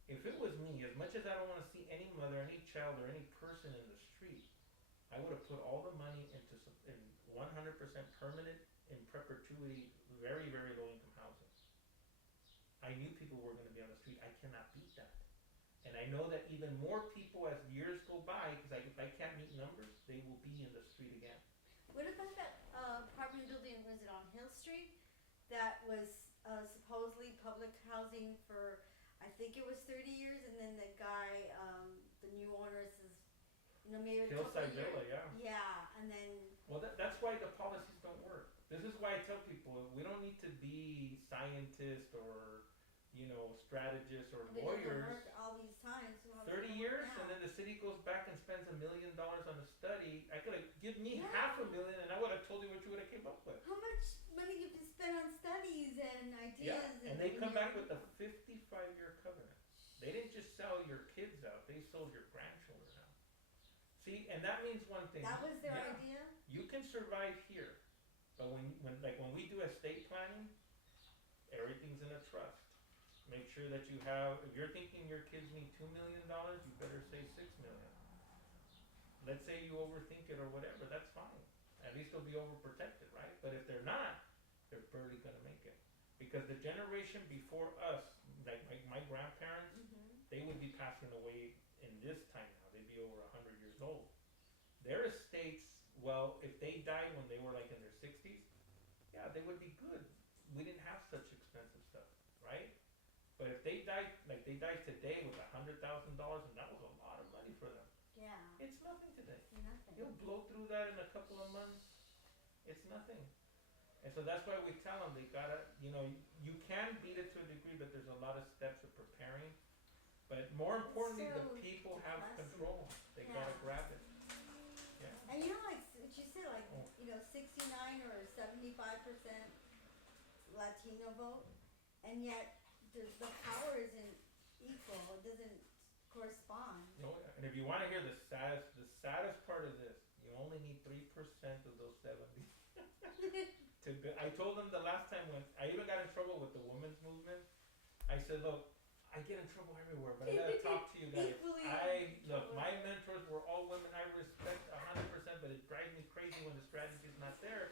If it was me, as much as I don't wanna see any mother, any child, or any person in the street, I would have put all the money into in 100% permanent, in perpetuity, very, very low income housing. I knew people were gonna be on the street. I cannot beat that. And I know that even more people as years go by, because if I can't meet numbers, they will be in the street again. What about that apartment building, was it on Hill Street, that was supposedly public housing for, I think it was 30 years, and then the guy, the new owner says, you know, maybe a couple Hillside of years. Villa, yeah. Yeah, and then. Well, that's why the policies don't work. This is why I tell people, we don't need to be scientists or, you know, strategists or lawyers. Work all these times. 30 years, and then the city goes back and spends $1 million on a study. I could have given me $500,000, and I would have told you what you would have came up with. How much money you can spend on studies and ideas? Yeah, and they come back with a 55-year covenant. They didn't just sell your kids out; they sold your grandchildren out. See, and that means one thing. That was their idea? You can survive here, but when we do estate planning, everything's in a trust. Make sure that you have, if you're thinking your kids need $2 million, you better say $6 million. Let's say you overthink it or whatever, that's fine. At least they'll be overprotected, right? But if they're not, they're barely gonna make it. Because the generation before us, like my grandparents, they would be passing away in this time now. They'd be over 100 years old. Their estates, well, if they died when they were like in their 60s, yeah, they would be good. We didn't have such expensive stuff, right? But if they died, like they died today with $100,000, and that was a lot of money for them. Yeah. It's nothing today. Nothing. You'll blow through that in a couple of months. It's nothing. And so that's why we tell them they gotta, you know, you can beat it to a degree, but there's a lot of steps of preparing. But more importantly, so the people have depressing. control. They gotta grab it. Yeah. And you know, like what you said, like, you know, 69 or 75% Latino vote, and yet the power isn't equal. It doesn't correspond. You know, and if you want to hear the saddest part of this, you only need 3% of those 70. I told them the last time when I even got in trouble with the women's movement. I said, look, I get in trouble everywhere, but I gotta talk to you guys. Look, my mentors were all women. I respect 100%, but it drives me crazy when the strategy's not there.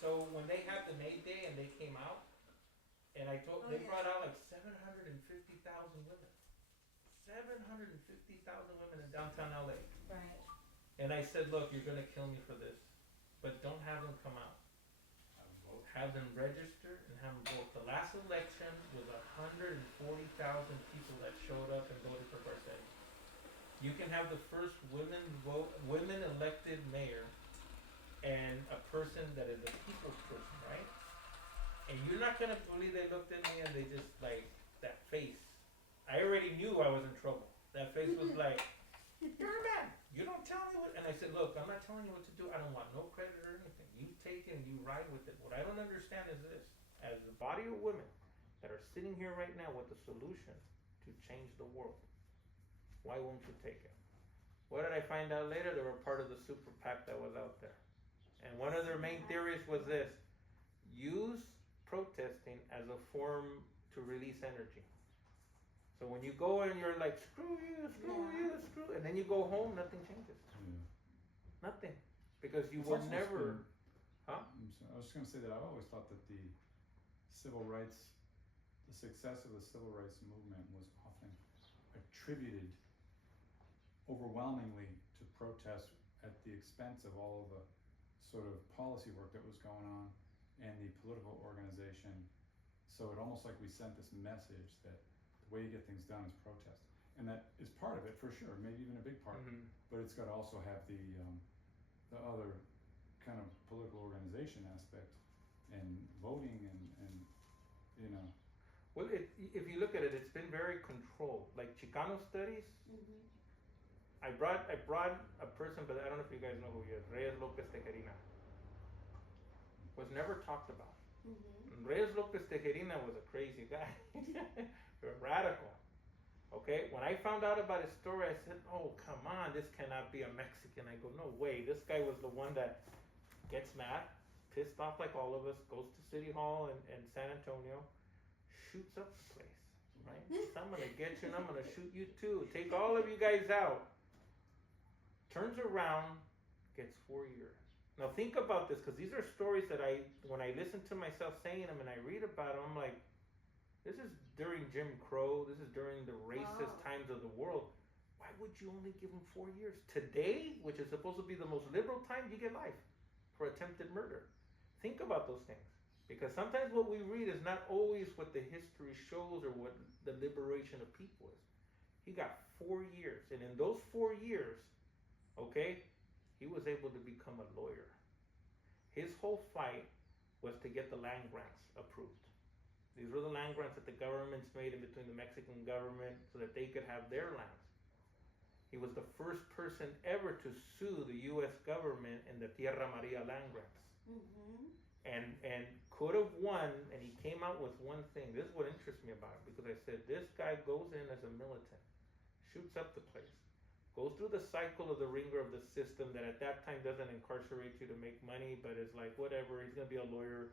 So when they had the May Day and they came out, and I told, they brought out like 750,000 women. 750,000 women in downtown LA. Right. And I said, look, you're gonna kill me for this, but don't have them come out. Have them register and have them vote. The last election was 140,000 people that showed up and voted for Garcetti. You can have the first women elected mayor, and a person that is a people's person, right? And you're not gonna believe they looked at me and they just like, that face. I already knew I was in trouble. That face was like, you're a man. You don't tell me what, and I said, look, I'm not telling you what to do. I don't want no credit or anything. You take it and you ride with it. What I don't understand is this. As a body of women that are sitting here right now with the solution to change the world, why won't you take it? What did I find out later? They were part of the super PAC that was out there. And one of their main theories was this: use protesting as a form to release energy. So when you go and you're like, screw you, and then you go home, nothing changes. Nothing. Because you It's will also never, been- huh? I was just gonna say that I've always thought that the civil rights, the success of the civil rights movement was often attributed overwhelmingly to protests at the expense of all of the sort of policy work that was going on and the political organization. So it almost like we sent this message that the way you get things done is protest. And that is part of it for sure, maybe even a big part, but it's got to also have the other kind of political organization aspect and voting and you know. Well, if you look at it, it's been very controlled. Like Chicano studies, Mhm. I brought a person, but I don't know if you guys know who he is. Reyes Lopez Tejerina was never talked about. Mhm. Reyes Lopez Tejerina was a crazy guy, a radical. Okay, when I found out about his story, I said, "Oh, come on, this cannot be a Mexican." I go, "No way, this guy was the one that gets mad, pissed off like all of us, goes to City Hall in San Antonio, shoots up the place, right? So I'm gonna get you and I'm gonna shoot you too, take all of you guys out." Turns around, gets 4 years. Now think about this, because these are stories that when I listen to myself saying them and I read about them, I'm like, this is during Jim Crow, this is during the racist times of the world. Why would you only give them 4 years? Today, which is supposed to be the most liberal time, you get life for attempted murder. Think about those things. Because sometimes what we read is not always what the history shows or what the liberation of people is. He got 4 years, and in those 4 years, okay, he was able to become a lawyer. His whole fight was to get the land grants approved. These were the land grants that the governments made in between the Mexican government so that they could have their lands. He was the first person ever to sue the U.S. government in the Tierra Maria land grants. Mhm. And could have won, and he came out with one thing. This is what interests me about it, because I said, this guy goes in as a militant, shoots up the place, goes through the cycle of the ringer of the system that at that time doesn't incarcerate you to make money, but is like, whatever, he's gonna be a lawyer,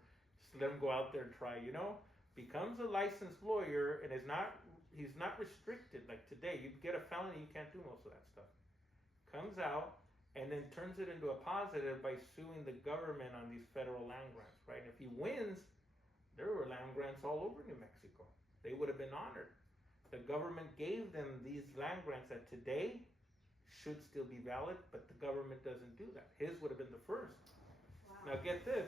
just let him go out there and try, you know? Becomes a licensed lawyer and he's not restricted. Like today, you get a felony, you can't do most of that stuff. Comes out and then turns it into a positive by suing the government on these federal land grants, right? And if he wins, there were land grants all over New Mexico. They would have been honored. The government gave them these land grants that today should still be valid, but the government doesn't do that. His would have been the first. Wow. Now get this.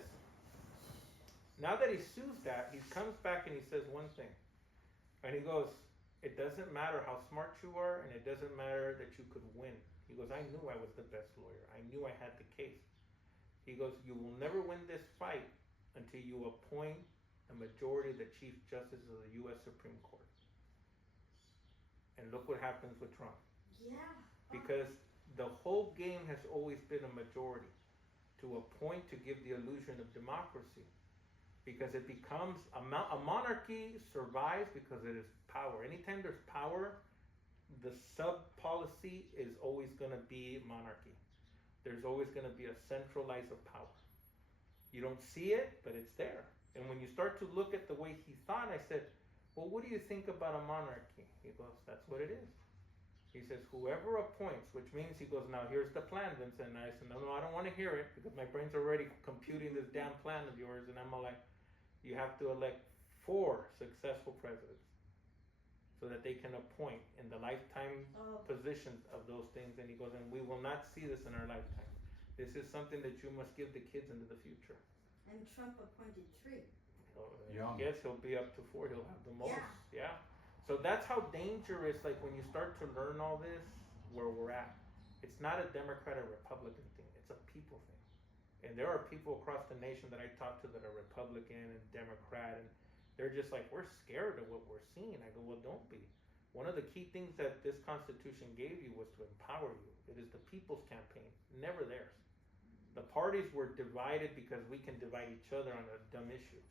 Now that he sues that, he comes back and he says one thing. And he goes, it doesn't matter how smart you are, and it doesn't matter that you could win. He goes, I knew I was the best lawyer. I knew I had the case. He goes, you will never win this fight until you appoint a majority of the chief justices of the U.S. Supreme Court. And look what happens with Trump. Yeah. Because the whole game has always been a majority to appoint, to give the illusion of democracy. Because it becomes, a monarchy survives because it is power. Anytime there's power, the sub-policy is always going to be monarchy. There's always going to be a centralized of power. You don't see it, but it's there. And when you start to look at the way he thought, I said, well, what do you think about a monarchy? He goes, that's what it is. He says, whoever appoints, which means, he goes, now here's the plan, Vincent. And I said, no, I don't want to hear it, because my brain's already computing this damn plan of yours. And I'm all like, you have to elect 4 successful presidents so that they can appoint in the lifetime positions of those things. And he goes, and we will not see this in our lifetime. This is something that you must give the kids into the future. And Trump appointed 3. I guess he'll be up to 4. He'll have the most. Yeah. So that's how dangerous, like when you start to learn all this, where we're at. It's not a Democrat or Republican thing. It's a people thing. And there are people across the nation that I talk to that are Republican and Democrat, and they're just like, we're scared of what we're seeing. I go, well, don't be. One of the key things that this Constitution gave you was to empower you. It is the people's campaign, never theirs. The parties were divided because we can divide each other on a dumb issue.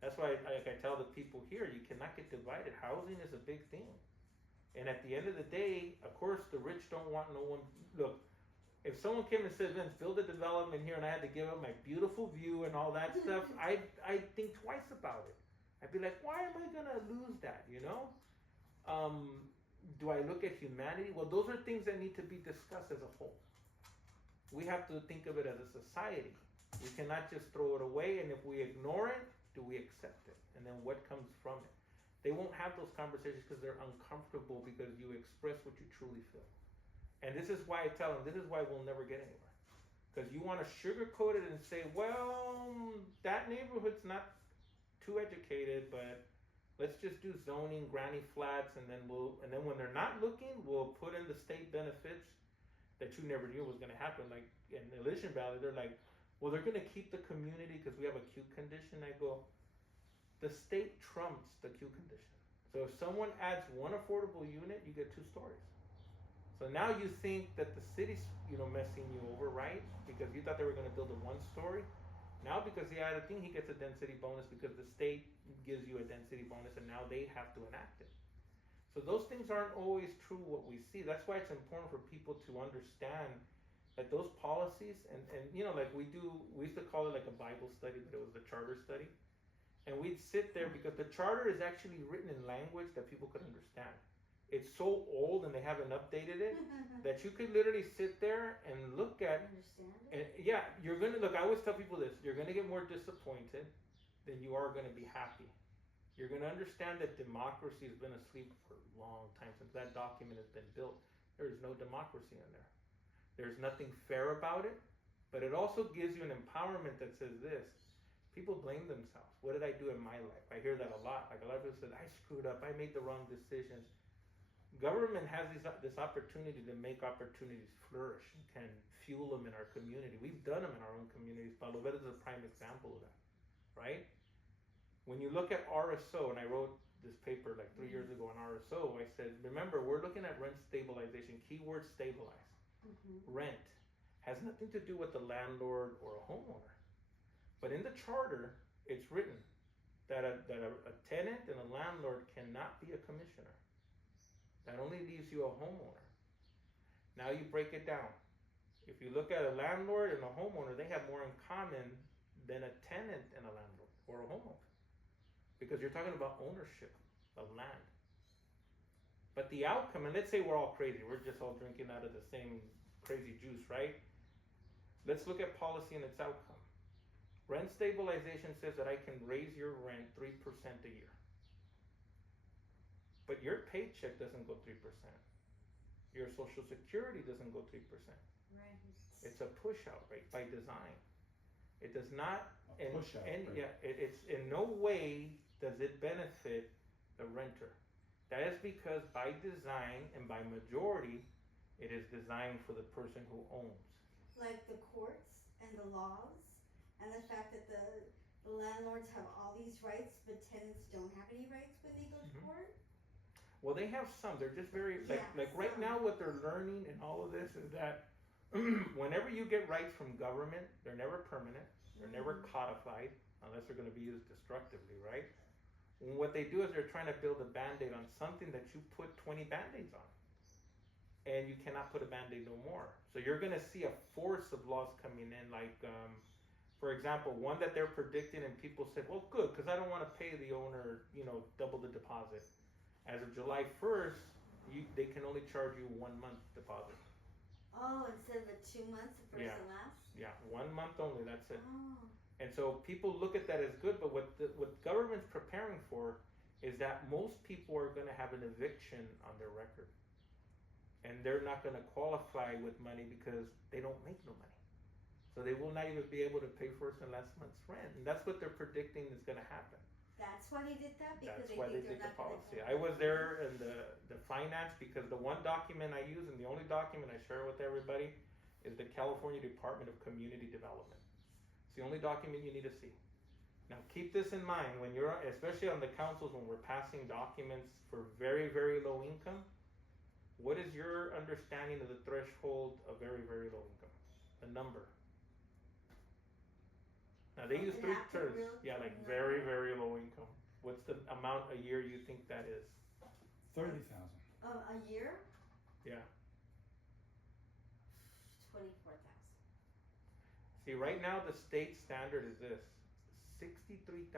That's why, like I tell the people here, you cannot get divided. Housing is a big thing. And at the end of the day, of course, the rich don't want no one. Look, if someone came and said, Vince, build a development here, and I had to give up my beautiful view and all that stuff, I'd think twice about it. I'd be like, why am I going to lose that, you know? Do I look at humanity? Well, those are things that need to be discussed as a whole. We have to think of it as a society. We cannot just throw it away, and if we ignore it, do we accept it? And then what comes from it? They won't have those conversations because they're uncomfortable, because you express what you truly feel. And this is why I tell them, this is why we'll never get anywhere. Because you want to sugarcoat it and say, well, that neighborhood's not too educated, but let's just do zoning, granny flats, and then when they're not looking, we'll put in the state benefits that you never knew was going to happen. Like in the Elysian Valley, they're like, well, they're going to keep the community because we have a queue condition. I go, the state trumps the queue condition. So if someone adds one affordable unit, you get 2 stories. So now you think that the city's, messing you over, right? Because you thought they were going to build a 1-story. Now because he added a thing, he gets a density bonus because the state gives you a density bonus and now they have to enact it. So those things aren't always true what we see. That's why it's important for people to understand that those policies and like we used to call it like a Bible study, but it was the charter study. And we'd sit there because the charter is actually written in language that people could understand. It's so old and they haven't updated it that you could literally sit there and look at. Understand it? And yeah, you're gonna look. I always tell people this: you're gonna get more disappointed than you are gonna be happy. You're gonna understand that democracy has been asleep for a long time since that document has been built. There is no democracy in there. There's nothing fair about it, but it also gives you an empowerment that says this. People blame themselves. What did I do in my life? I hear that a lot. Like a lot of people said, I screwed up. I made the wrong decisions. Government has this opportunity to make opportunities flourish and can fuel them in our community. We've done them in our own communities. Palo Verde is a prime example of that, right? When you look at RSO, and I wrote this paper like 3 years ago on RSO, I said, remember, we're looking at rent stabilization, keyword stabilize. Rent has nothing to do with the landlord or a homeowner. But in the charter, it's written that a tenant and a landlord cannot be a commissioner. That only leaves you a homeowner. Now you break it down. If you look at a landlord and a homeowner, they have more in common than a tenant and a landlord or a homeowner. Because you're talking about ownership of land. But the outcome, and let's say we're all crazy, we're just all drinking out of the same crazy juice, right? Let's look at policy and its outcome. Rent stabilization says that I can raise your rent 3% a year. But your paycheck doesn't go 3%. Your Social Security doesn't go 3%. Right. It's a push out rate by design. It does not, it's in no way does it benefit the renter. That is because by design and by majority, it is designed for the person who owns. Like the courts and the laws and the fact that the landlords have all these rights, but tenants don't have any rights when they go to court. Well, they have some. They're just very, like right some. now what they're learning in all of this is that whenever you get rights from government, they're never permanent. They're never codified unless they're going to be used destructively, right? And what they do is they're trying to build a Band-Aid on something that you put 20 Band-Aids on. And you cannot put a Band-Aid no more. So you're going to see a force of laws coming in, like, for example, one that they're predicting and people said, well, good, because I don't want to pay the owner, double the deposit. As of July 1st, they can only charge you 1 month deposit. Oh, instead of the 2 months, the first and last? Yeah, 1 month only, that's it. Oh. And so people look at that as good, but what government's preparing for is that most people are going to have an eviction on their record. And they're not going to qualify with money because they don't make no money. So they will not even be able to pay first and last month's rent. And that's what they're predicting is going to happen. That's why they did that? Because That's why they did the policy. I was there in the finance because the one document I use and the only document I share with everybody is the California Department of Community Development. It's the only document you need to see. Now keep this in mind when you're, especially on the councils when we're passing documents for very, very low income. What is your understanding of the threshold of very, very low income? The number. Now they use 3 terms. Yeah, like very, very low income. What's the amount a year you think that is? 30,000. A year? Yeah. 24,000. See, right now the state standard is this: $63,000.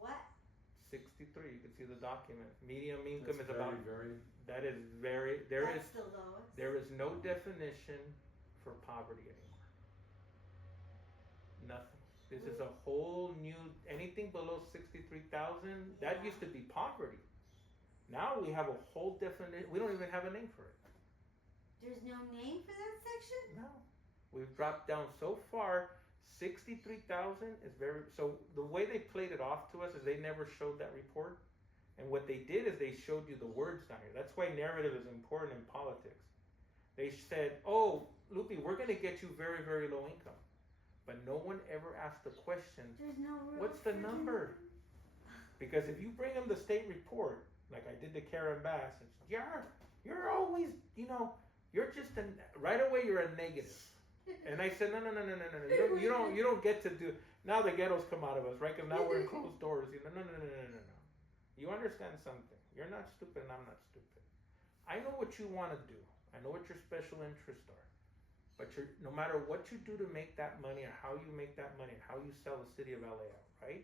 What? 63. You can see the document. Medium income That's is about. That is very. That's the lowest. There is no definition for poverty anymore. Nothing. This is a whole new. Anything below 63,000, that used to be poverty. Now we have a whole definition. We don't even have a name for it. There's no name for that section? No. We've dropped down so far. 63,000 is very. So the way they played it off to us is they never showed that report. And what they did is they showed you the words down here. That's why narrative is important in politics. They said, oh, Lupe, we're going to get you very, very low income. but no one ever asked the question, There's no real what's the freaking number? Because if you bring them the state report, like I did to Karen Bass, it's, you're always, you're just right away you're a negative. And I said, no. You don't get to do. Now the ghettos come out of us, right? Because now we're in closed doors. No. You understand something. You're not stupid, and I'm not stupid. I know what you want to do. I know what your special interests are. But no matter what you do to make that money, or how you make that money, and how you sell the city of LA out, right?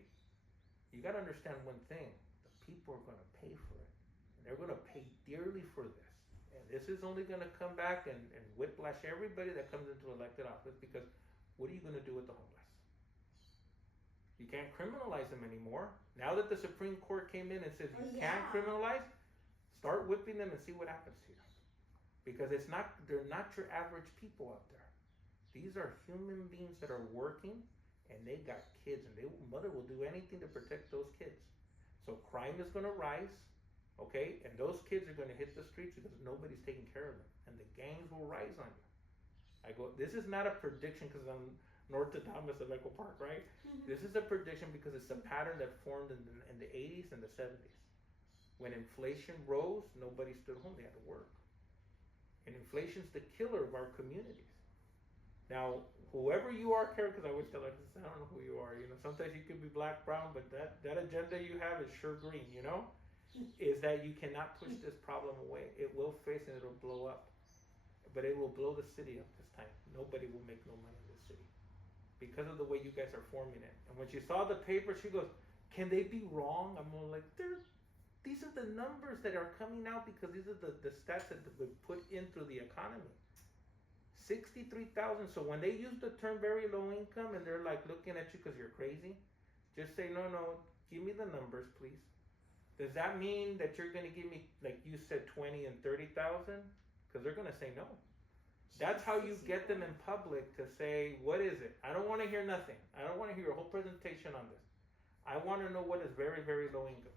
You got to understand one thing: the people are going to pay for it. And they're going to pay dearly for this. And this is only going to come back and whiplash everybody that comes into elected office, because what are you going to do with the homeless? You can't criminalize them anymore. Now that the Supreme Court came in and says you can't criminalize, start whipping them and see what happens to you. Because they're not your average people out there. These are human beings that are working, and they got kids, and mother will do anything to protect those kids. So crime is going to rise. Okay, and those kids are going to hit the streets because nobody's taking care of them, and the gangs will rise on you. This is not a prediction because I'm Nostradamus of Echo Park, right? Mm-hmm. This is a prediction because it's a pattern that formed in the 80s and the 70s. When inflation rose, nobody stood home, they had to work. And inflation's the killer of our communities. Now, whoever you are, Karen, because I always tell her, I don't know who you are, sometimes you could be black, brown, but that agenda you have is sure green, is that you cannot push this problem away. It will face and it'll blow up. But it will blow the city up this time. Nobody will make no money in this city because of the way you guys are forming it. And when she saw the paper, she goes, can they be wrong? I'm like, these are the numbers that are coming out because these are the stats that we put in through the economy. 63,000. So when they use the term very low income and they're like looking at you because you're crazy, just say, no, give me the numbers, please. Does that mean that you're going to give me, like you said, 20 and 30,000? Because they're going to say no. That's how you get them in public to say, what is it? I don't want to hear nothing. I don't want to hear a whole presentation on this. I want to know what is very, very low income.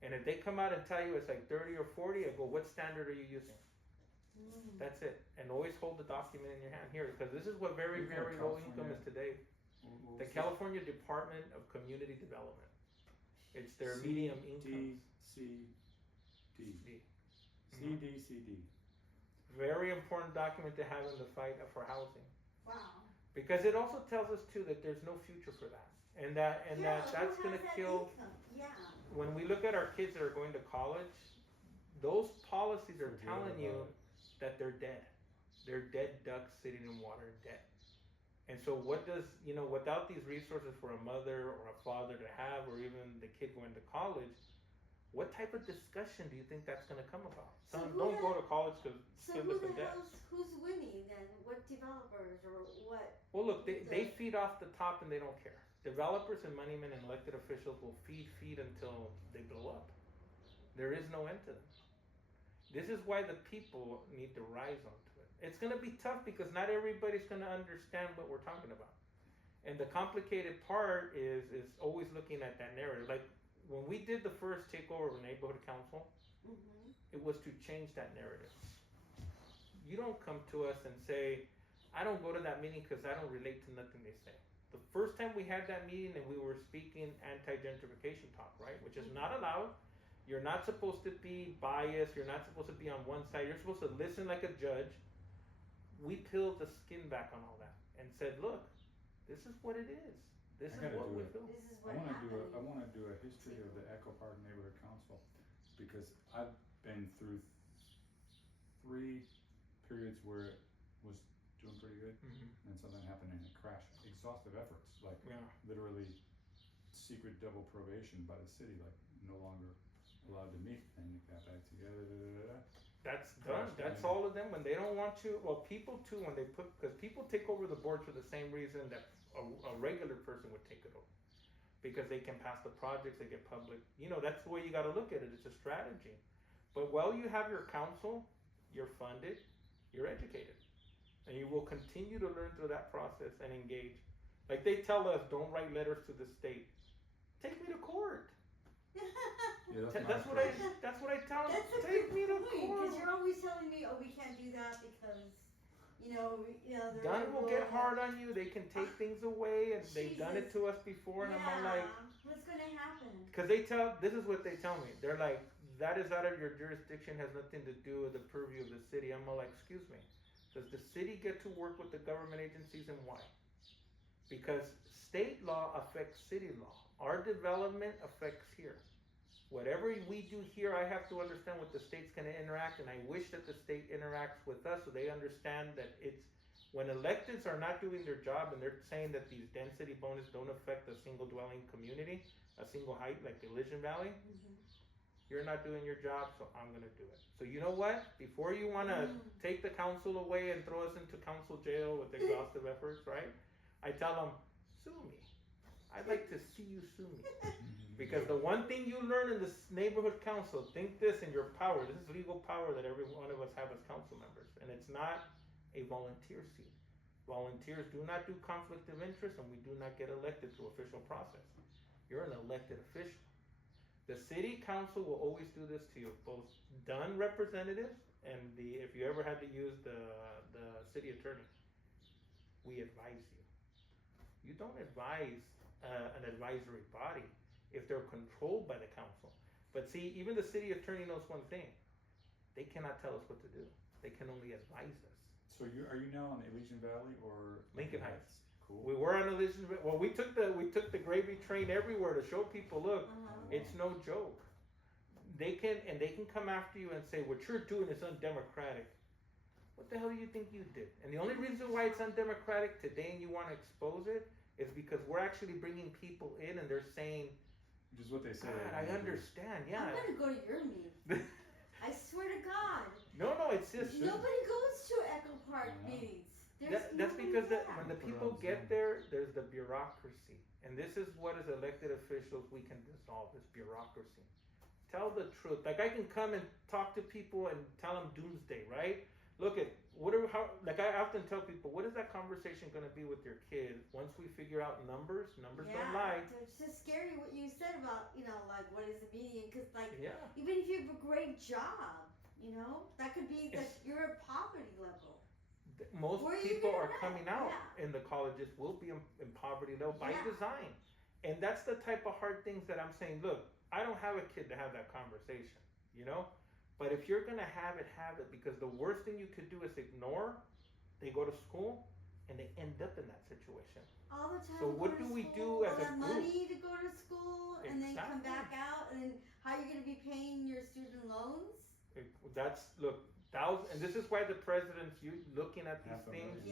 And if they come out and tell you it's like 30 or 40, I go, what standard are you using? That's it. And always hold the document in your hand here, because this is what very, very low income is today. The California Department of Community Development. It's their medium income. CDCD. Very important document to have in the fight for housing. Wow. Because it also tells us too that there's no future for that. And that's gonna kill. Yeah. When we look at our kids that are going to college, those policies are telling you that they're dead. They're dead ducks sitting in water dead. And so what does, without these resources for a mother or a father to have, or even the kid going to college, what type of discussion do you think that's going to come about? Son, don't go to college because kids live in debt. Who's winning then? What developers or what? Well, look, they feed off the top and they don't care. Developers and moneymen and elected officials will feed until they blow up. There is no end to them. This is why the people need to rise onto it. It's going to be tough because not everybody's going to understand what we're talking about. And the complicated part is always looking at that narrative. Like when we did the first takeover of a neighborhood council, it was to change that narrative. You don't come to us and say, I don't go to that meeting because I don't relate to nothing they say. The first time we had that meeting and we were speaking anti-gentrification talk, right? Which is not allowed. You're not supposed to be biased. You're not supposed to be on one side. You're supposed to listen like a judge. We peeled the skin back on all that and said, look, this is what it is. This is what we feel. This is what I happened. want to do a history of the Echo Park Neighborhood Council because I've been through 3 periods where it was doing pretty good, and something happened and it crashed. Exhaustive efforts, like literally secret double probation by the city, like no longer allowed to meet, and you got back together. That's done. That's all of them. When they don't want to, well, people too, when they because people take over the board for the same reason that a regular person would take it over. Because they can pass the projects, they get public. That's the way you got to look at it. It's a strategy. But while you have your council, you're funded, you're educated. And you will continue to learn through that process and engage. Like they tell us, don't write letters to the state. Take me to court. That's what I tell them. That's Take me to court. Because you're always telling me, we can't do that because they're Gun will like, get "Well, hard on you. They can take things away, and they've done it Jesus. to us before. And I'm like, what's gonna happen? because this is what they tell me. They're like, that is out of your jurisdiction, has nothing to do with the purview of the city. I'm all like, excuse me, does the city get to work with the government agencies, and why? Because state law affects city law. Our development affects here. Whatever we do here, I have to understand what the state's going to interact, and I wish that the state interacts with us so they understand that it's when electeds are not doing their job and they're saying that these density bonuses don't affect a single dwelling community, a single height like the Elysian Valley, you're not doing your job, so I'm going to do it. So you know what? Before you want to take the council away and throw us into council jail with exhaustive efforts, right? I tell them, sue me. I'd like to see you sue me. Because the one thing you learn in this neighborhood council, think this in your power, this is legal power that every one of us have as council members. And it's not a volunteer seat. Volunteers do not do conflict of interest, and we do not get elected through official process. You're an elected official. The city council will always do this to you, both done representatives and if you ever had to use the city attorney, we advise you. You don't advise an advisory body if they're controlled by the council. But see, even the city attorney knows one thing. They cannot tell us what to do. They can only advise us. So are you now on Elysian Valley or Lincoln Heights? Cool. We were on Elysian. Well, we took the gravy train everywhere to show people, look, it's no joke. They can come after you and say what you're doing is undemocratic. What the hell do you think you did? And the only reason why it's undemocratic today and you want to expose it is because we're actually bringing people in and they're saying, which is what they say. God, I understand. Yeah. I'm gonna go to your meeting. I swear to God. No, it's just Nobody goes to Echo Park meetings. That's because when the people get there, there's the bureaucracy. And this is what as elected officials we can dissolve, this bureaucracy. Tell the truth. Like I can come and talk to people and tell them doomsday, right? Look at I often tell people, what is that conversation going to be with your kids once we figure out numbers? Numbers don't lie. It's just scary what you said about, like what is the median? Because even if you have a great job, that could be that you're at poverty level. Most people are coming out in the colleges will be in poverty level by design. And that's the type of hard things that I'm saying, look, I don't have a kid to have that conversation, But if you're going to have it, because the worst thing you could do is ignore. They go to school and they end up in that situation. All the time. So what do we do as a group? Money to go to school and then come back out, and then how are you going to be paying your student loans? And this is why the president's looking at these things.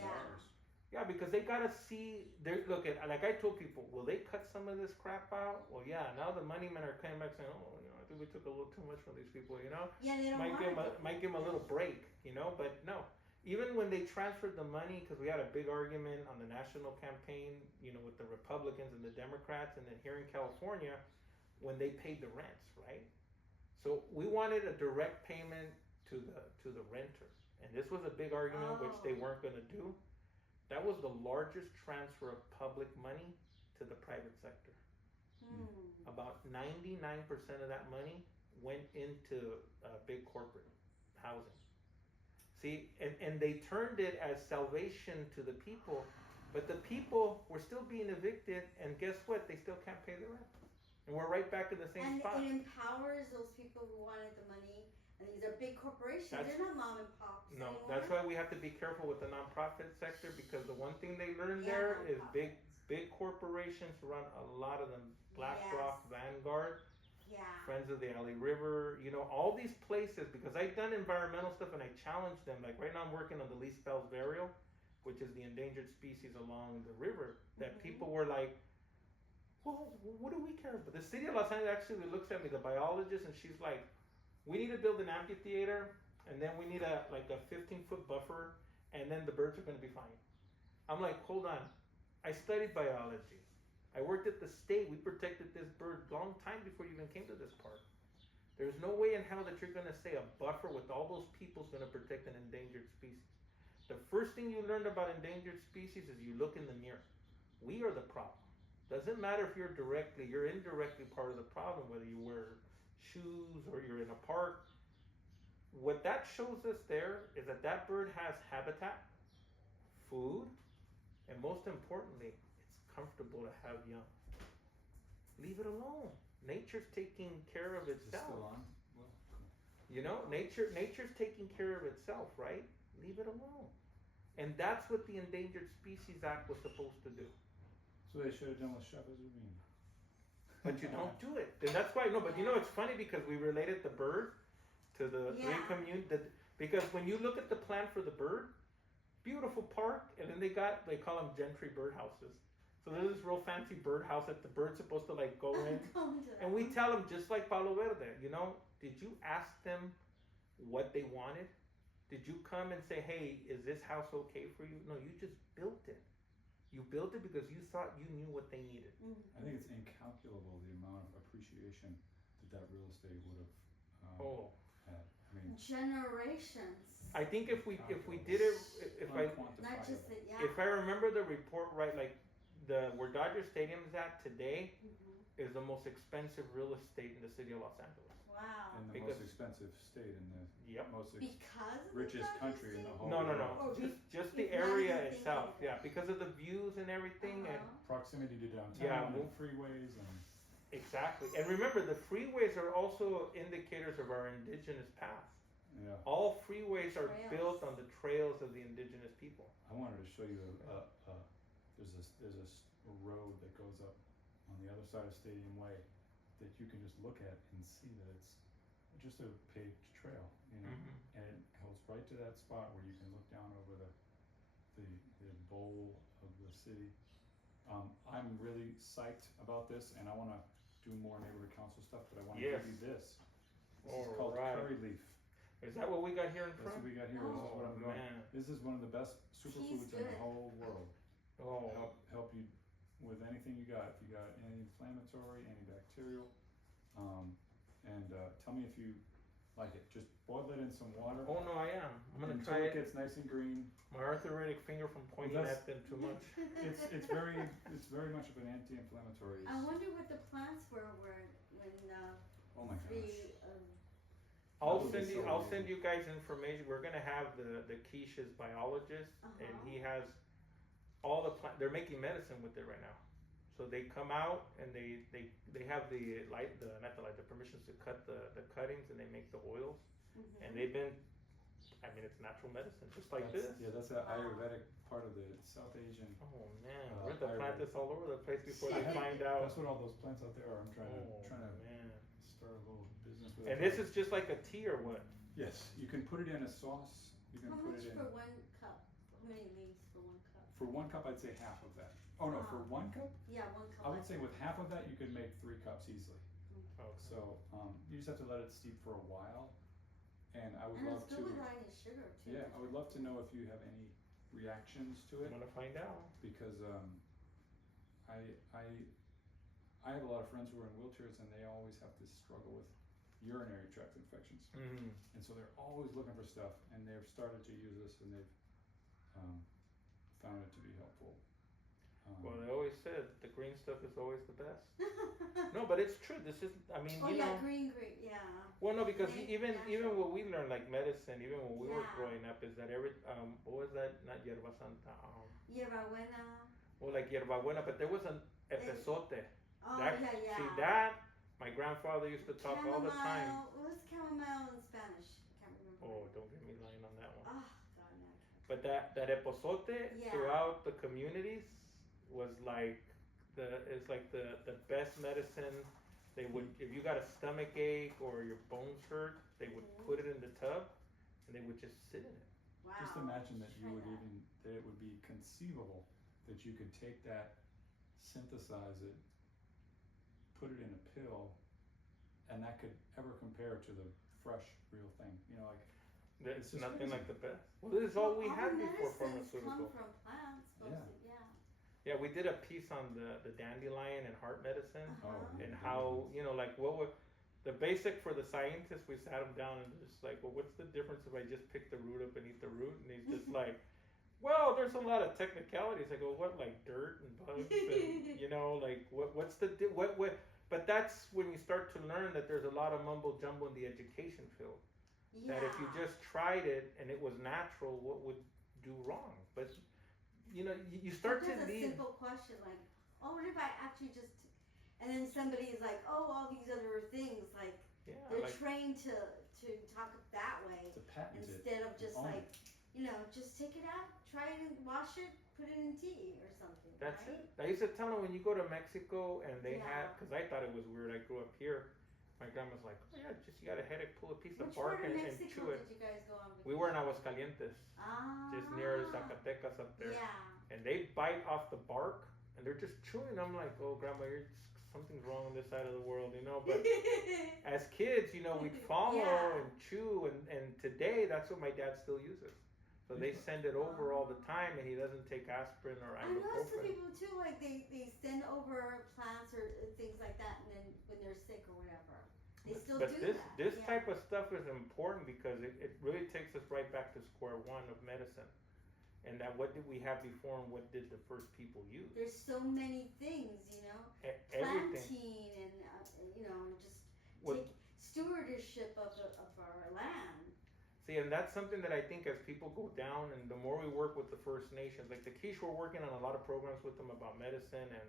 Yeah, because they gotta see. Like I told people, will they cut some of this crap out? Well, yeah. Now the money men are coming back saying, I think we took a little too much from these people. Yeah, they don't might give them a little break, But no, even when they transferred the money, because we had a big argument on the national campaign, with the Republicans and the Democrats, and then here in California, when they paid the rents, right? So we wanted a direct payment to the renter, and this was a big argument which they weren't going to do. That was the largest transfer of public money to the private sector. About 99% of that money went into big corporate housing. See, and they turned it as salvation to the people, but the people were still being evicted, and guess what? They still can't pay the rent. And we're right back in the same spot. And it empowers those people who wanted the money. And these are big corporations. They're not mom and pops anymore. That's why we have to be careful with the nonprofit sector, because the one thing they learn there is big corporations run a lot of them. BlackRock, Vanguard, Friends of the Alley River, all these places, because I've done environmental stuff and I challenge them. Like right now I'm working on the least spells burial, which is the endangered species along the river, that people were like, well, what do we care about? The city of Los Angeles actually looks at me, the biologist, and she's like, we need to build an amphitheater, and then we need a 15-foot buffer, and then the birds are going to be fine. I'm like, hold on. I studied biology. I worked at the state. We protected this bird a long time before you even came to this park. There's no way in hell that you're going to say a buffer with all those people is going to protect an endangered species. The first thing you learned about endangered species is you look in the mirror. We are the problem. Doesn't matter if you're indirectly part of the problem, whether you wear shoes or you're in a park. What that shows us there is that bird has habitat, food, and most importantly, it's comfortable to have young. Leave it alone. Nature's taking care of Is it itself. still on? Well, You know, nature's taking care of itself, right? Leave it alone. And that's what the Endangered Species Act was supposed to do. so they should have done with Chavez Ravine. But you don't do it. And that's why, no, but you know, it's funny because we related the bird to the Yeah. because when you look at the plan for the bird, beautiful park, and then they call them gentry birdhouses. So there's this real fancy birdhouse that the bird's supposed to like go in. And we tell them, just like Palo Verde, you know, did you ask them what they wanted? Did you come and say, hey, is this house okay for you? No, you just built it. You built it because you thought you knew what they needed. I think it's incalculable the amount of appreciation that real estate would have had. I mean, Generations. I think if we did it, Not just the, yeah. if I remember the report right, like where Dodger Stadium is at today is the most expensive real estate in the city of Los Angeles. Wow. and the Because- most expensive state in the Yep. most Because of the richest Dodger country in the Stadium? whole No, world. Or just be- the not area even thinking itself. of it. Yeah, because of the views and everything, and Proximity to downtown Yeah, and move- freeways and exactly. And remember, the freeways are also indicators of our indigenous past. yeah. All freeways are Trails. built on the trails of the indigenous people. I wanted to show you there's a road that goes up on the other side of Stadium Way that you can just look at and see that it's just a paved trail, you know, and it goes right to that spot where you can look down over the bowl of the city. I'm really psyched about this, and I want to do more neighborhood council stuff, but I want to Yes. give you this. This is called Alright. curry leaf. Is that what we got here in That's what front? we got here. This is what Oh, I'm going. man. This is one of the best superfoods in the good. whole world. Oh, Help you with anything you got. If you got any inflammatory, antibacterial, and tell me if you like it. Just boil it in some water oh no, I am. I'm gonna until try it it. gets nice and green. My arthritic finger from pointing that's- at them too much. It's very much of an anti-inflammatory. I wonder what the plants were when Oh my the gosh. I'll That would be send you. so I'll amazing. send you guys information. We're gonna have the Keisha's biologist, and Uh-huh. he has all the plant. They're making medicine with it right now. So they come out and they have the permissions to cut the cuttings, and they make the oils. And they've been, I mean, it's natural medicine, just like That's- this. Yeah, that's an Ayurvedic part of the South Asian. Oh man, Uh, we're to plant Ayurvedic. this all over the place before I they have- find out. That's what all those plants out there are. I'm trying Oh to man. start a little business with. And it. this is just like a tea or what? Yes, you can put it in a sauce. You can How put much it in. for 1 cup? How many leaves for 1 cup? For 1 cup, I'd say half of that. Oh no, for Wow. 1 cup, Yeah, 1 cup. I would say with half of that, you could make 3 cups easily. Okay. So you just have to let it steep for a while. And I would And it's love good to. without any sugar too. Yeah, I would love to know if you have any reactions to I'm it, gonna find out. because I have a lot of friends who are in wheelchairs, and they always have to struggle with urinary tract infections. Mm-hmm. And so they're always looking for stuff, and they've started to use this, and they've found it to be helpful. Well, they always said the green stuff is always the best. No, but it's true. This is, I mean, Oh you yeah, know. green, yeah. Well, no, because Green, even natural. what we learned, like medicine, even when we were Yeah. growing up, is that what was that? Not yerba santa. Hierbabuena. Well, like yerba buena, but there was an epazote. Oh That- yeah, yeah. See that? My grandfather used to talk all the time. Chamomile. What was chamomile in Spanish? I can't remember. Oh, don't get me lying on that one. Oh God, no. But that epazote Yeah. throughout the communities was like it's like the best medicine. They would, if you got a stomach ache or your bones hurt, they would put it in the tub and they would just sit in it. Wow. Just imagine that you Try would that. that it would be conceivable that you could take that, synthesize it, put it in a pill, and that could ever compare to the fresh, real thing. You know, like, There's It's just nothing crazy. like the best. Well, this is all we Well, had our before medicines pharmaceutical. come from plants, mostly, yeah. Yeah, we did a piece on the dandelion and heart medicine. Uh-huh. oh, And how, you know, like what would the basic for the scientists, we sat him down and just like, well, what's the difference if I just pick the root up and eat the root? And he's just like, well, there's a lot of technicalities. I go, what, like dirt and bugs and, you know, like what's the what but that's when you start to learn that there's a lot of mumbo jumbo in the education field. Yeah. That if you just tried it and it was natural, what would do wrong? But you start to Sometimes a leave. simple question like, oh, what if I actually just, and then somebody's like, oh, all these other things, like, Yeah, they're like, trained to talk that way To patent it. instead of just Own like, it. just take it out, try it and wash it, put it in tea or something. that's right? it. I used to tell them when you go to Mexico and they Yeah. had, because I thought it was weird. I grew up here. My grandma's like, oh yeah, just you got a headache, pull a piece of Which bark part of and Mexico chew it. did you guys go on? We were in Aguascalientes, Ah. just near Zacatecas up there. Yeah. And they bite off the bark and they're just chewing. I'm like, oh, grandma, something's wrong on this side of the world, But as kids, we'd follow Yeah. and chew, and today that's what my dad still uses. So they send it over all the time, and he doesn't take aspirin or I know some ibuprofen. people too, like they send over plants or things like that, and then when they're sick or whatever, they still But do this that. this Yeah. type of stuff is important because it really takes us right back to square one of medicine, and that what did we have before and what did the first people use? There's so many things, Everything. planting and just What- take stewardship of our land. See, and that's something that I think as people go down and the more we work with the First Nations, like the Quiche, we're working on a lot of programs with them about medicine and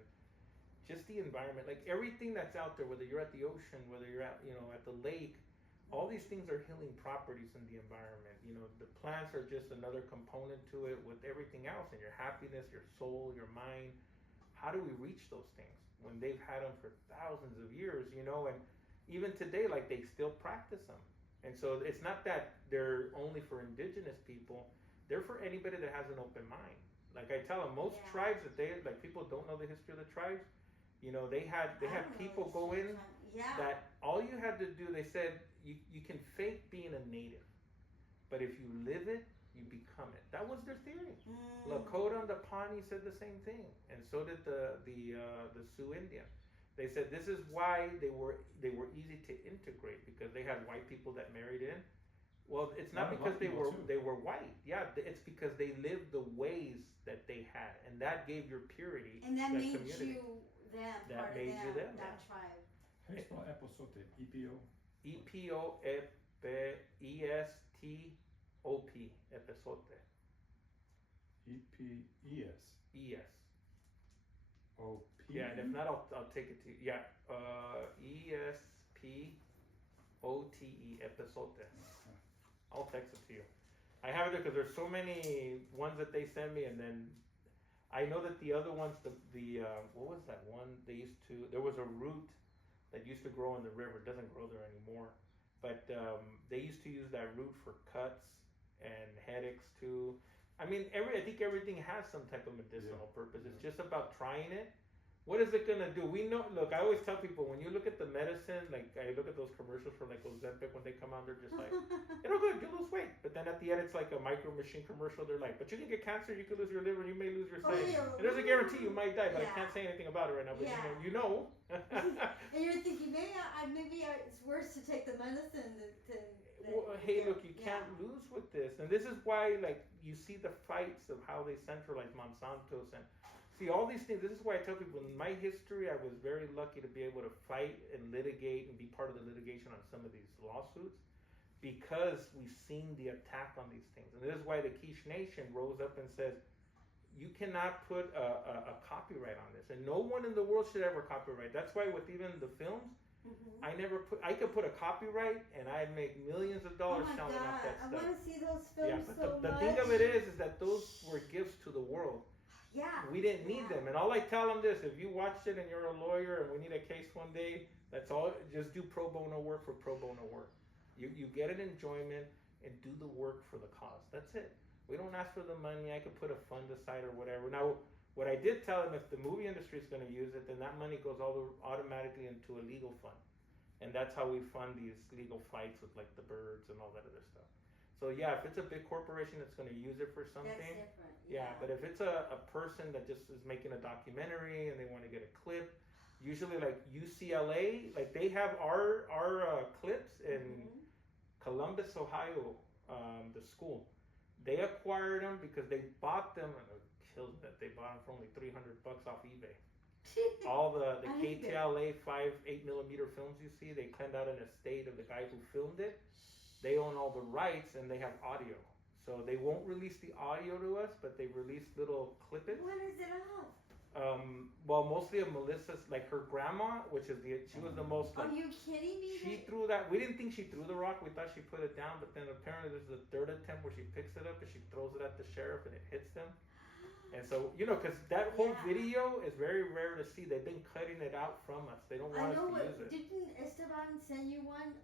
just the environment, like everything that's out there, whether you're at the ocean, whether you're at, at the lake, all these things are healing properties in the environment. The plants are just another component to it with everything else and your happiness, your soul, your mind. How do we reach those things when they've had them for thousands of years, and even today, like they still practice them. And so it's not that they're only for indigenous people, they're for anybody that has an open mind. Like I tell them, most Yeah. tribes that people don't know the history of the tribes, they had I don't know people this go in shit. Yeah. that all you had to do, they said, you can fake being a native, but if you live it, you become it. That was their theory. Lakota and the Pawnee said the same thing, and so did the Sioux Indian. They said this is why they were easy to integrate because they had white people that married in. Well, it's not because they were white. Yeah, it's because they lived the ways that they had, and that gave your purity. And that made community. you them, That part made of you them, them, that yeah. tribe. How do you spell eposote? EPO? EPOESTOP, episote. EPES. ES. OP. Yeah, and if not, I'll take it to you. Yeah, ESPOTE, episote. I'll text it to you. I have it there because there's so many ones that they send me, and then I know that the other ones, the what was that one they used to? There was a root that used to grow in the river. It doesn't grow there anymore, but they used to use that root for cuts and headaches too. I mean, I think everything has some type of medicinal purpose. It's just about trying it. What is it gonna do? We know. Look, I always tell people when you look at the medicine, like I look at those commercials for like Ozempic when they come out, they're just like, good, you lose weight. But then at the end, it's like a micro machine commercial. They're like, but you can get cancer, you could lose your liver, you may lose your sight. yeah. And there's a guarantee you might die, but I Yeah. can't say anything about it right now. But Yeah. you know. And you're thinking maybe it's worse to take the medicine than Well, hey, look, you can't lose with this, and this is why, like, you see the fights of how they centralize Monsanto's and see all these things. This is why I tell people in my history, I was very lucky to be able to fight and litigate and be part of the litigation on some of these lawsuits because we've seen the attack on these things, and this is why the Quiche Nation rose up and says, you cannot put a copyright on this, and no one in the world should ever copyright. That's why with even the films. I could put a copyright and I'd make millions of dollars selling off that I stuff. want to see those Yeah, films but so the much. thing of it is that those were gifts to the world. Yeah. We didn't need them. And all I tell them this, if you watched it and you're a lawyer and we need a case one day, that's all, just do pro bono work for pro bono work. You get an enjoyment and do the work for the cause. That's it. We don't ask for the money. I could put a fund aside or whatever. Now, what I did tell them, if the movie industry is going to use it, then that money goes automatically into a legal fund. And that's how we fund these legal fights with like the Breards and all that other stuff. So yeah, if it's a big corporation that's going to use it for something, That's different. yeah. But if it's a person that just is making a documentary and they want to get a clip, usually like UCLA, like they have our clips in Columbus, Ohio, the school. They acquired them because they bought them, and it kills that they bought them for only $300 off eBay. All the KTLA 8mm films you see, they cleaned out an estate of the guy who filmed it. They own all the rights and they have audio. So they won't release the audio to us, but they release little clippets. When is it up? Well, mostly of Melissa's, like her grandma, which is she was the most like. Are you kidding me? She threw that. We didn't think she threw the rock. We thought she put it down, but then apparently there's the third attempt where she picks it up and she throws it at the sheriff and it hits them. And so, because that whole video is very rare to see. They've been cutting it out from us. They don't want us to use it. Didn't Esteban send you one?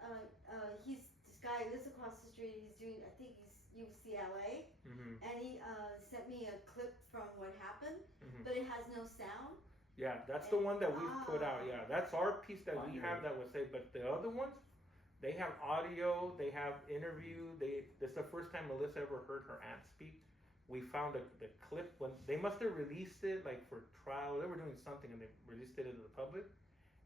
This guy lives across the street. He's doing, I think he's UCLA, and he sent me a clip from what happened, but it has no sound. Yeah, that's the one that we've put out. Yeah, that's our piece that we have that was saved. But the other ones, they have audio, they have interview. This is the first time Melissa ever heard her aunt speak. We found the clip when they must have released it like for trial. They were doing something and they released it into the public.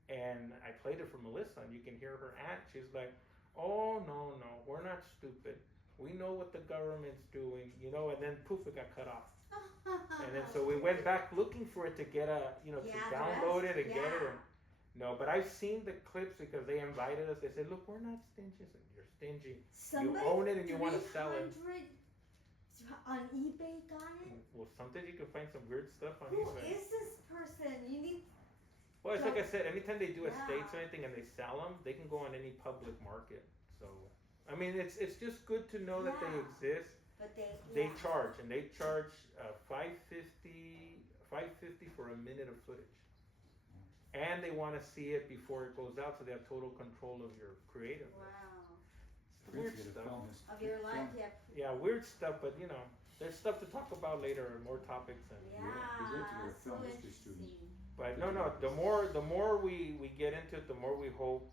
And I played it for Melissa, and you can hear her aunt. She's like, "Oh no, we're not stupid. We know what the government's doing, and then poof, it got cut off. And then so we went back looking for it to get to download it and get it. And, no, but I've seen the clips because they invited us. They said, "Look, we're not stingy." I said, "You're stingy. You own it and you want to sell it." On eBay got it? Well, sometimes you can find some weird stuff on Who eBay. Who is this person? You need. Well, it's like I said, anytime they do estates or anything and they sell them, they can go on any public market. So, I mean, it's just good to know that they exist. But they charge, and they charge $5.50 for a minute of footage. And they want to see it before it goes out, so they have total control of your creative. Wow. Weird stuff. Of your life, yeah, weird stuff, but there's stuff to talk about later, more topics. And so interesting. But no, the more we get into it, the more we hope,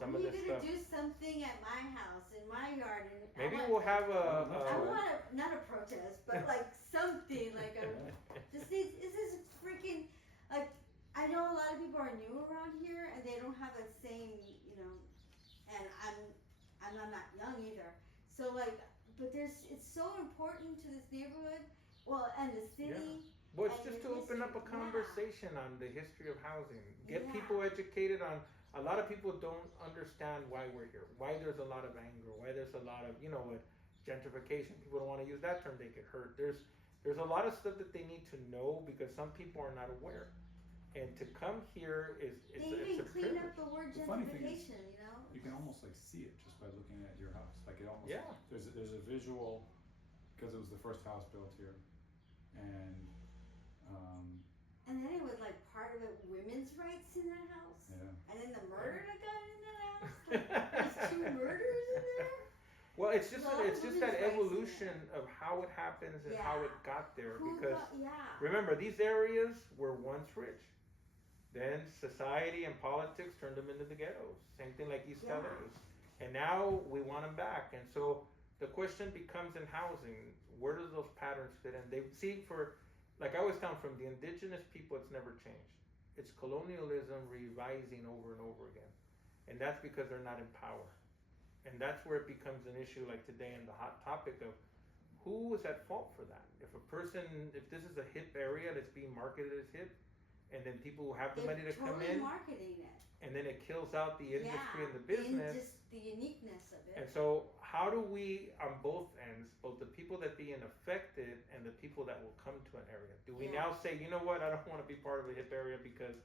some of this stuff. You're gonna do something at my house, in my yard. And maybe we'll have I want not a protest, but like something, like this is freaking, like, I know a lot of people are new around here and they don't have the same, and I'm not young either. So like, but it's so important to this neighborhood, and the city. Yeah. Well, it's just to open up a conversation on the history of housing. Get people educated on, a lot of people don't understand why we're here, why there's a lot of anger, why there's a lot of, gentrification. People don't want to use that term, they get hurt. There's a lot of stuff that they need to know because some people are not aware. And to come here it's a clean privilege. up the word The funny thing gentrification, is, you can almost like see it just by looking at your house. Like it almost, there's a visual, because it was the first house built here, and then it was like part of it women's rights in that house. Yeah. And then the murder that got in that house. There's 2 murders in there. Well, it's just that evolution of how it happens and how it got there. Remember, these areas were once rich. Then society and politics turned them into the ghettos. Same thing like East LA. And now we want them back. And so the question becomes in housing, where does those patterns fit in? They see like I always tell them, from the indigenous people, it's never changed. It's colonialism revising over and over again. And that's because they're not in power. And that's where it becomes an issue like today in the hot topic of who was at fault for that? If this is a hip area that's being marketed as hip, and then people who have the money to come in, marketing it. And then it kills out the industry and the business. Just the uniqueness of it. And so how do we, on both ends, both the people that being affected and the people that will come to an area, do we now say, you know what, I don't want to be part of a hip area because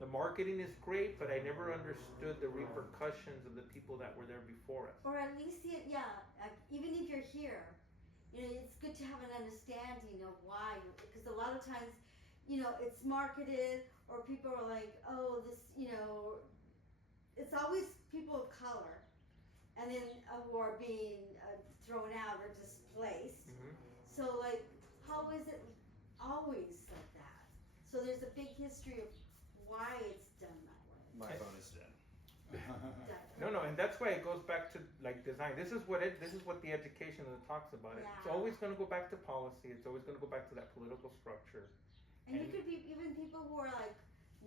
the marketing is great, but I never understood the repercussions of the people that were there before us. Or at least, even if you're here, it's good to have an understanding of why. Because a lot of times, it's marketed, or people are like, oh, this, it's always people of color, and then who are being thrown out or displaced. Mm-hmm. So, like, how is it always like that? So there's a big history of why it's done that way. My phone is dead. No, and that's why it goes back to like design. This is what the education that talks about it. It's always going to go back to policy. It's always going to go back to that political structure. And you could be even people who are like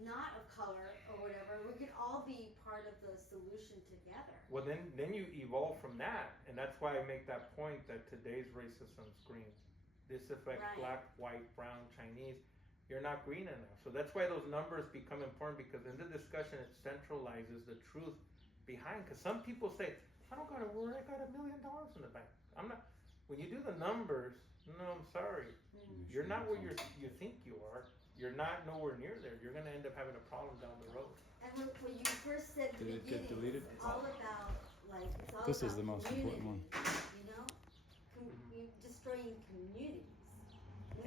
not of color or whatever. We could all be part of the solution together. Well, then you evolve from that, and that's why I make that point that today's racism screams. This affects black, white, brown, Chinese. You're not green enough. So that's why those numbers become important, because in the discussion it centralizes the truth behind. Because some people say, I don't gotta worry, I got $1 million in the bank. when you do the numbers, no, I'm sorry, you're not where you think you are. You're not nowhere near there. You're gonna end up having a problem down the road. And when you first said Did it get beginning, deleted? it's all about like it's all This about is the most community, important one. you know, destroying community.